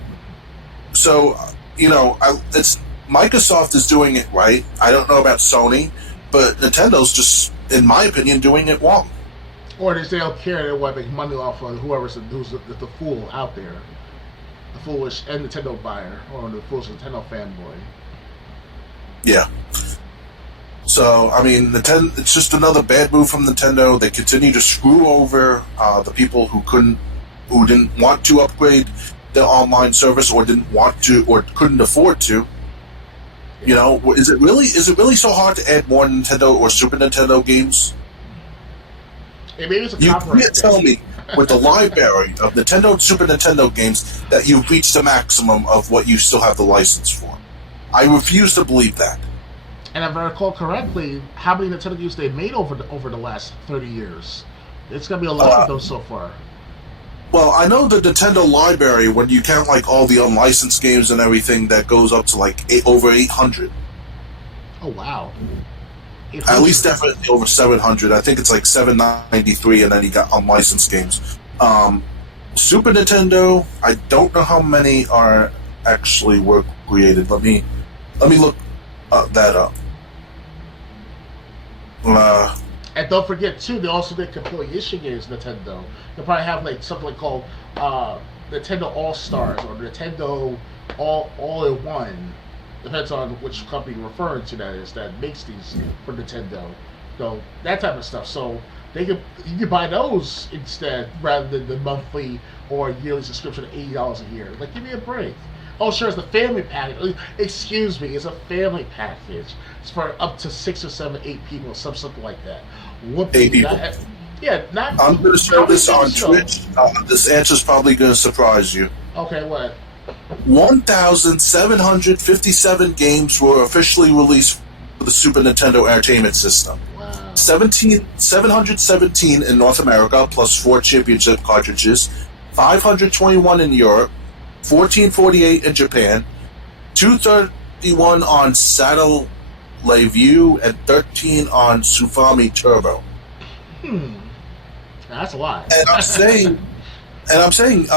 it's Microsoft is doing it right. I don't know about Sony, but Nintendo's just, in my opinion, doing it wrong. Or they don't care. They want to make money off of who's the fool out there, the foolish Nintendo buyer or the foolish Nintendo fanboy. Yeah. So, I mean, it's just another bad move from Nintendo. They continue to screw over the people who didn't want to upgrade their online service or didn't want to or couldn't afford to. Is it really so hard to add more Nintendo or Super Nintendo games? Maybe it's a You copyright can't thing. tell me with the library of Nintendo and Super Nintendo games that you've reached the maximum of what you still have the license for. I refuse to believe that. And if I recall correctly, how many Nintendo games they made over the last 30 years? It's gonna be a lot of those so far. Well, I know the Nintendo library, when you count like all the unlicensed games and everything, that goes up to like over 800. Oh wow! At least definitely over 700. I think it's like 793, and then you got unlicensed games. Super Nintendo, I don't know how many were created. Let me look that up. And don't forget too, they also did compilation games. Nintendo, they probably have like something called Nintendo All Stars or Nintendo All in One. Depends on which company you're referring to. That makes these for Nintendo. So that type of stuff. So you can buy those instead rather than the monthly or yearly subscription of $80 a year. Like, give me a break. Oh, sure, it's the family package. Excuse me, it's a family package. It's for up to 6 or 7, 8 people, something like that. 8 people. Not. I'm going to show this on Twitch. This answer's probably going to surprise you. Okay, what? 1,757 games were officially released for the Super Nintendo Entertainment System. Wow. 717 in North America, plus 4 championship cartridges. 521 in Europe. 1448 in Japan. 231 on Satellite View and 13 on Sufami Turbo. That's a lot. And I'm saying,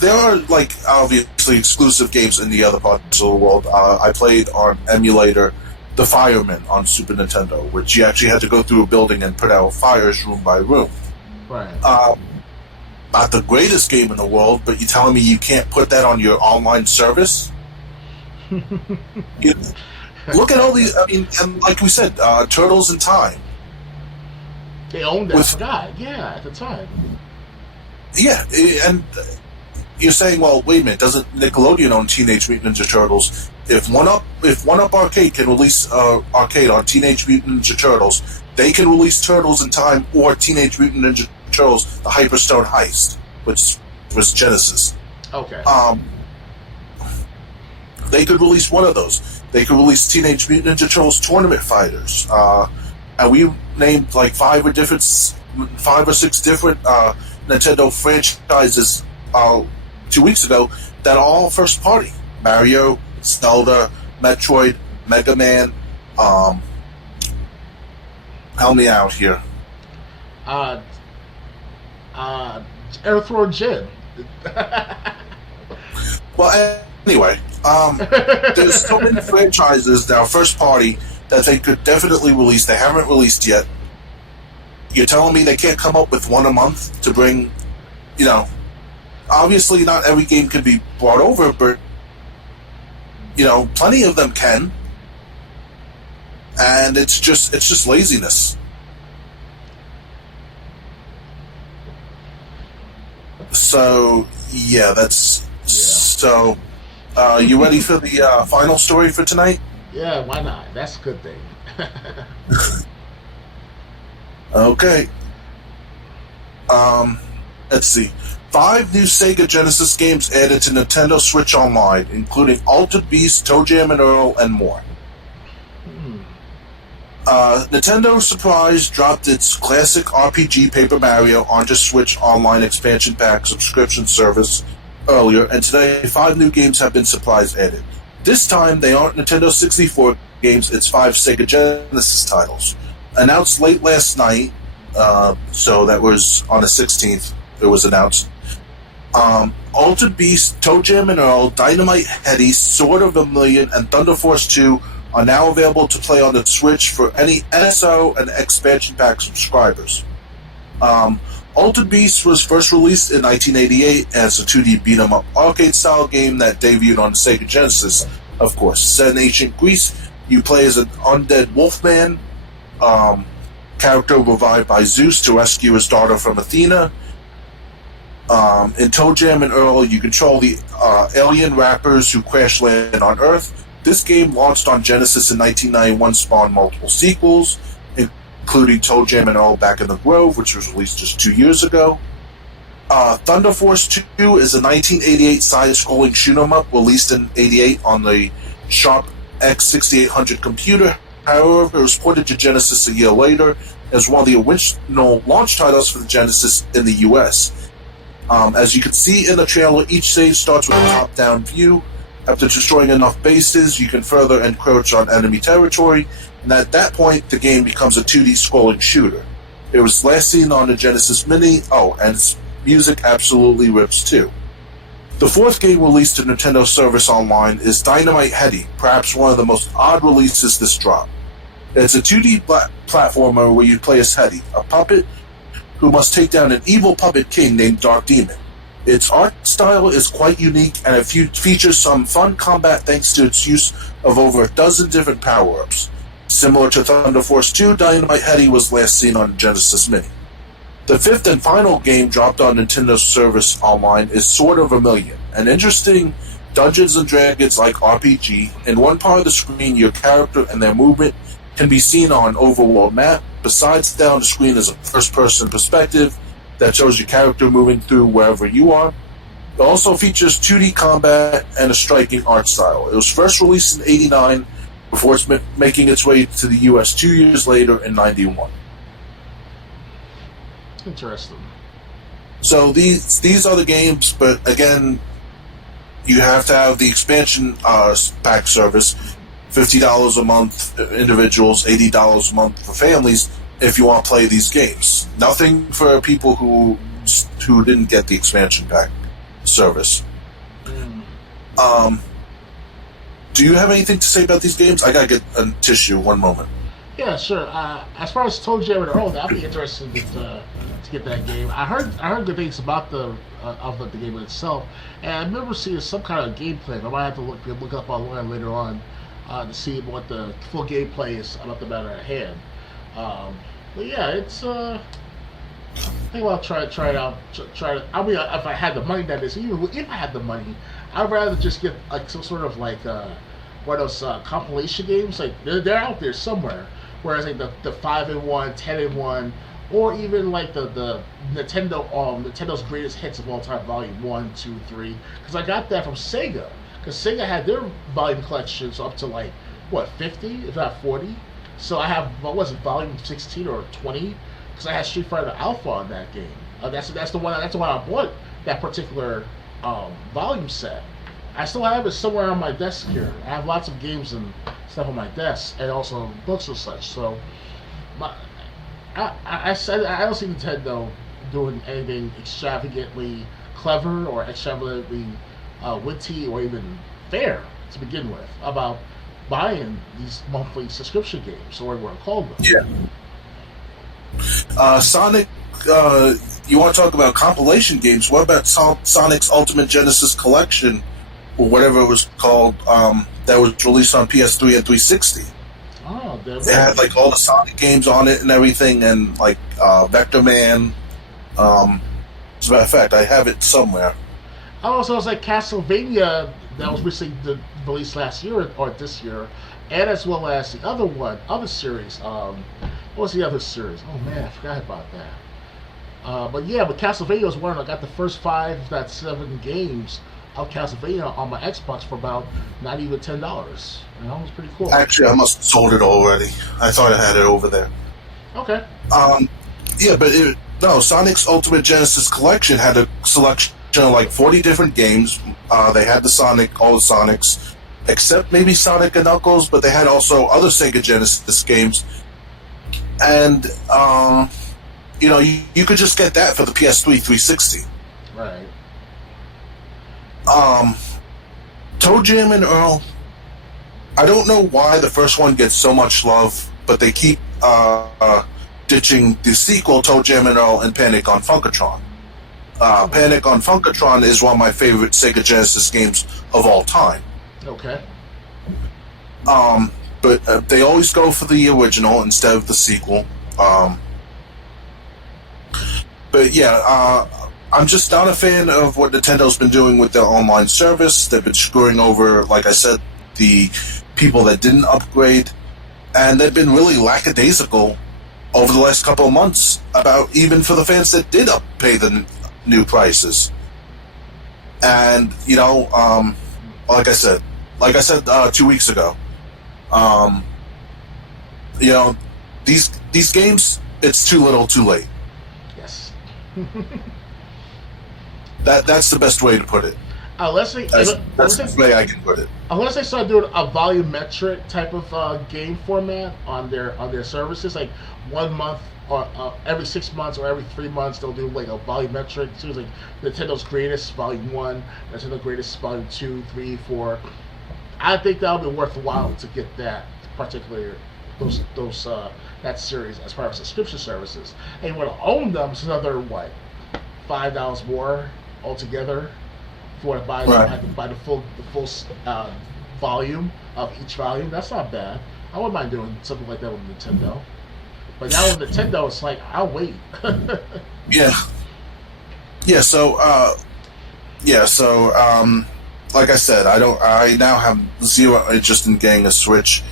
there are like obviously exclusive games in the other parts of the world. I played on emulator The Fireman on Super Nintendo, which you actually had to go through a building and put out fires room by room. Right. Not the greatest game in the world, but you're telling me you can't put that on your online service? Look at all these. I mean, and like we said, Turtles in Time. They owned that. I forgot. Yeah, at the time. Yeah, and you're saying, well, wait a minute, doesn't Nickelodeon own Teenage Mutant Ninja Turtles? If One Up Arcade can release arcade on Teenage Mutant Ninja Turtles, they can release Turtles in Time or Teenage Mutant Ninja Turtles: The Hyperstone Heist, which was Genesis. Okay. They could release one of those. They could release Teenage Mutant Ninja Turtles Tournament Fighters, and we named like 5 or 6 different Nintendo franchises 2 weeks ago that are all first party: Mario, Zelda, Metroid, Mega Man. Help me out here. Earthworm Jim. Well, anyway, there's so many franchises that are first party that they could definitely release. They haven't released yet. You're telling me they can't come up with one a month to bring, obviously not every game can be brought over, but, plenty of them can. And it's just laziness. So, yeah, so, you ready for the final story for tonight? Yeah, why not? That's a good thing. Okay. Um, let's see. 5 new Sega Genesis games added to Nintendo Switch Online, including Altered Beast, Toe Jam and Earl, and more. Nintendo Surprise dropped its classic RPG Paper Mario onto Switch Online expansion pack subscription service earlier, and today 5 new games have been surprise added. This time, they aren't Nintendo 64 games, it's 5 Sega Genesis titles. Announced late last night, so that was on the 16th, it was announced. Altered Beast, Toe Jam and Earl, Dynamite Heady, Sword of a Million, and Thunder Force 2 are now available to play on the Switch for any NSO and expansion pack subscribers. Altered Beast was first released in 1988 as a 2D beat-em-up arcade-style game that debuted on Sega Genesis, of course. Set in ancient Greece, you play as an undead wolfman, character revived by Zeus to rescue his daughter from Athena. In Toe Jam and Earl, you control the alien rappers who crash land on Earth. This game launched on Genesis in 1991, spawned multiple sequels, including Toe Jam and Earl Back in the Grove, which was released just 2 years ago. Thunder Force 2 is a 1988 side-scrolling shoot-'em-up released in 88 on the Sharp X6800 computer. However, it was ported to Genesis a year later as one of the original launch titles for the Genesis in the US. As you can see in the trailer, each stage starts with a top-down view. After destroying enough bases, you can further encroach on enemy territory, and at that point, the game becomes a 2D scrolling shooter. It was last seen on the Genesis Mini, and its music absolutely rips too. The 4th game released to Nintendo Service Online is Dynamite Heady, perhaps one of the most odd releases this drop. It's a 2D platformer where you play as Heady, a puppet who must take down an evil puppet king named Dark Demon. Its art style is quite unique, and it features some fun combat thanks to its use of over a dozen different power-ups. Similar to Thunder Force 2, Dynamite Heady was last seen on Genesis Mini. The 5th and final game dropped on Nintendo Service Online is Sword of a Million, an interesting Dungeons & Dragons-like RPG. In one part of the screen, your character and their movement can be seen on an overworld map. Besides, down the screen is a first-person perspective that shows your character moving through wherever you are. It also features 2D combat and a striking art style. It was first released in '89 before it's making its way to the US 2 years later in '91. Interesting. So these are the games, but again, you have to have the expansion pack service, $50 a month for individuals, $80 a month for families, if you want to play these games. Nothing for people who didn't get the expansion pack service. Do you have anything to say about these games? I gotta get a tissue. One moment. Yeah, sure. As far as Toe Jam and Earl, that'd be interesting to get that game. I heard good things about the game itself, and I remember seeing some kind of gameplay. I might have to look up online later on to see what the full gameplay is about the matter at hand. But yeah, it's I think I'll try it out. I mean, if I had the money, that is. Even if I had the money, I'd rather just get like some sort of like one of those compilation games. Like they're out there somewhere. Whereas like the 5-in-1, 10-in-1, or even like the Nintendo's greatest hits of all time, Volume 1, 2, 3. Because I got that from Sega. Because Sega had their volume collections up to like what 50, if not 40. So I have, what was it, volume 16 or 20? Because I had Street Fighter Alpha on that game. That's the one I bought, that particular volume set. I still have it somewhere on my desk here. I have lots of games and stuff on my desk, and also books and such. So, I don't see Nintendo doing anything extravagantly clever or extravagantly witty or even fair to begin with about buying these monthly subscription games, or whatever I call them. Yeah. Sonic, you want to talk about compilation games? What about Sonic's Ultimate Genesis Collection, or whatever it was called, that was released on PS3 and 360? Oh, it had like all the Sonic games on it and everything, and like Vector Man. As a matter of fact, I have it somewhere. Oh, so it was like Castlevania that was recently released last year or this year, and as well as the other series. What was the other series? Oh man, I forgot about that. But yeah, but Castlevania was one. I got the first 7 games of Castlevania on my Xbox for about not even $10. And that was pretty cool. Actually, I must have sold it already. I thought I had it over there. Okay. Yeah, but Sonic's Ultimate Genesis Collection had a selection of like 40 different games. They had all the Sonics, except maybe Sonic and Knuckles, but they had also other Sega Genesis games. And, you could just get that for the PS3 360. Right. Toe Jam and Earl, I don't know why the first one gets so much love, but they keep ditching the sequel, Toe Jam and Earl, and Panic on Funkatron. Panic on Funkatron is one of my favorite Sega Genesis games of all time. Okay. But they always go for the original instead of the sequel. But yeah, I'm just not a fan of what Nintendo's been doing with their online service. They've been screwing over, like I said, the people that didn't upgrade, and they've been really lackadaisical over the last couple of months about even for the fans that did pay the new prices. And like I said 2 weeks ago, these games, it's too little, too late. Yes. That's the best way to put it. That's the way I can put it. Unless they start doing a volumetric type of game format on their services, like 1 month or every 6 months or every 3 months, they'll do like a volumetric. So it's like Nintendo's Greatest Volume 1, Nintendo's Greatest Volume 2, 3, 4. I think that'll be worthwhile to get that particular that series as part of subscription services. And you want to own them, it's another $5 more altogether. If you want to buy the full volume of each volume, that's not bad. I wouldn't mind doing something like that with Nintendo. But now with Nintendo, it's like, I'll wait. Yeah. So like I said, I now have zero interest in getting a Switch.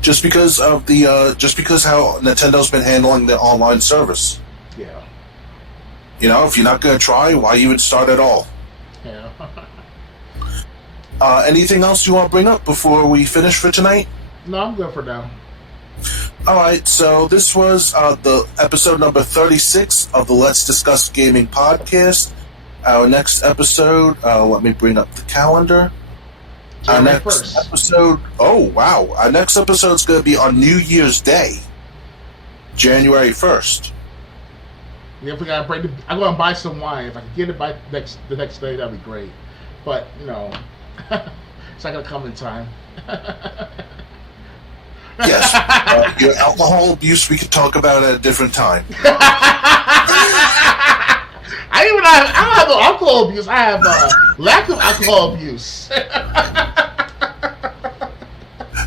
Just because how Nintendo's been handling the online service. Yeah. If you're not going to try, why even start at all? Yeah. Anything else you want to bring up before we finish for tonight? No, I'm good for now. Alright, so this was the episode number 36 of the Let's Discuss Gaming podcast. Our next episode, let me bring up the calendar. Our next episode, our next episode is going to be on New Year's Day, January 1st. Yeah, if we gotta break I'm gonna buy some wine. If I can get it by the next day, that'd be great. But it's not gonna come in time. Yes, your alcohol abuse we could talk about at a different time. I don't have no alcohol abuse. I have lack of alcohol abuse.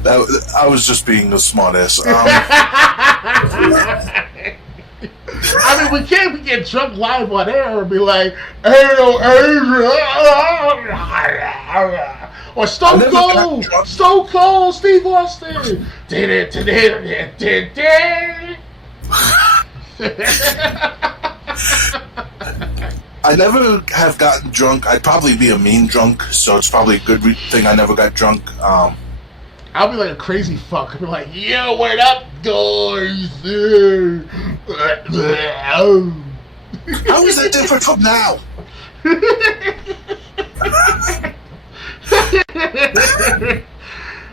I was just being a smartass. I mean, we can't get drunk live on air and be like, "Hey, or Stone Cold, Steve Austin. I never have gotten drunk. I'd probably be a mean drunk, so it's probably a good thing I never got drunk. I'll be like a crazy fuck. I'll be like, yo, what up, guys? How is that different from now?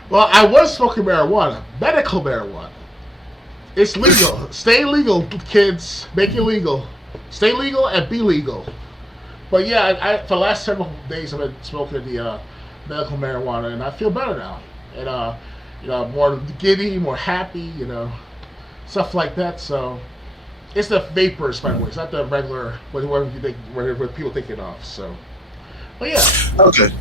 Well, I was smoking marijuana, medical marijuana. It's legal. Stay legal, kids. Make it legal. Stay legal and be legal. But yeah, I for the last several days I've been smoking the medical marijuana, and I feel better now. And more giddy, more happy, stuff like that. So it's the vapors, by the way. It's not the regular whatever people think it of. So, but yeah. Okay.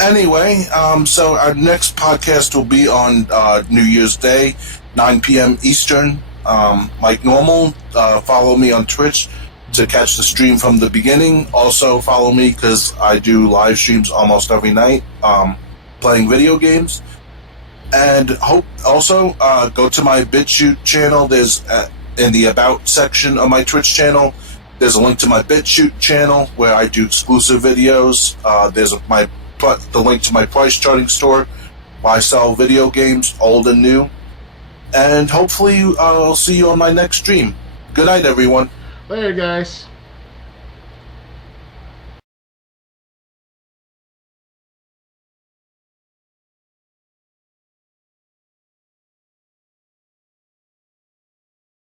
Anyway, so our next podcast will be on New Year's Day, 9 p.m. Eastern. Like normal, follow me on Twitch to catch the stream from the beginning. Also follow me because I do live streams almost every night playing video games. And also go to my BitChute channel. There's in the About section of my Twitch channel. There's a link to my BitChute channel where I do exclusive videos. There's the link to my price charting store where I sell video games, old and new. And hopefully I'll see you on my next stream. Good night, everyone. Later, guys.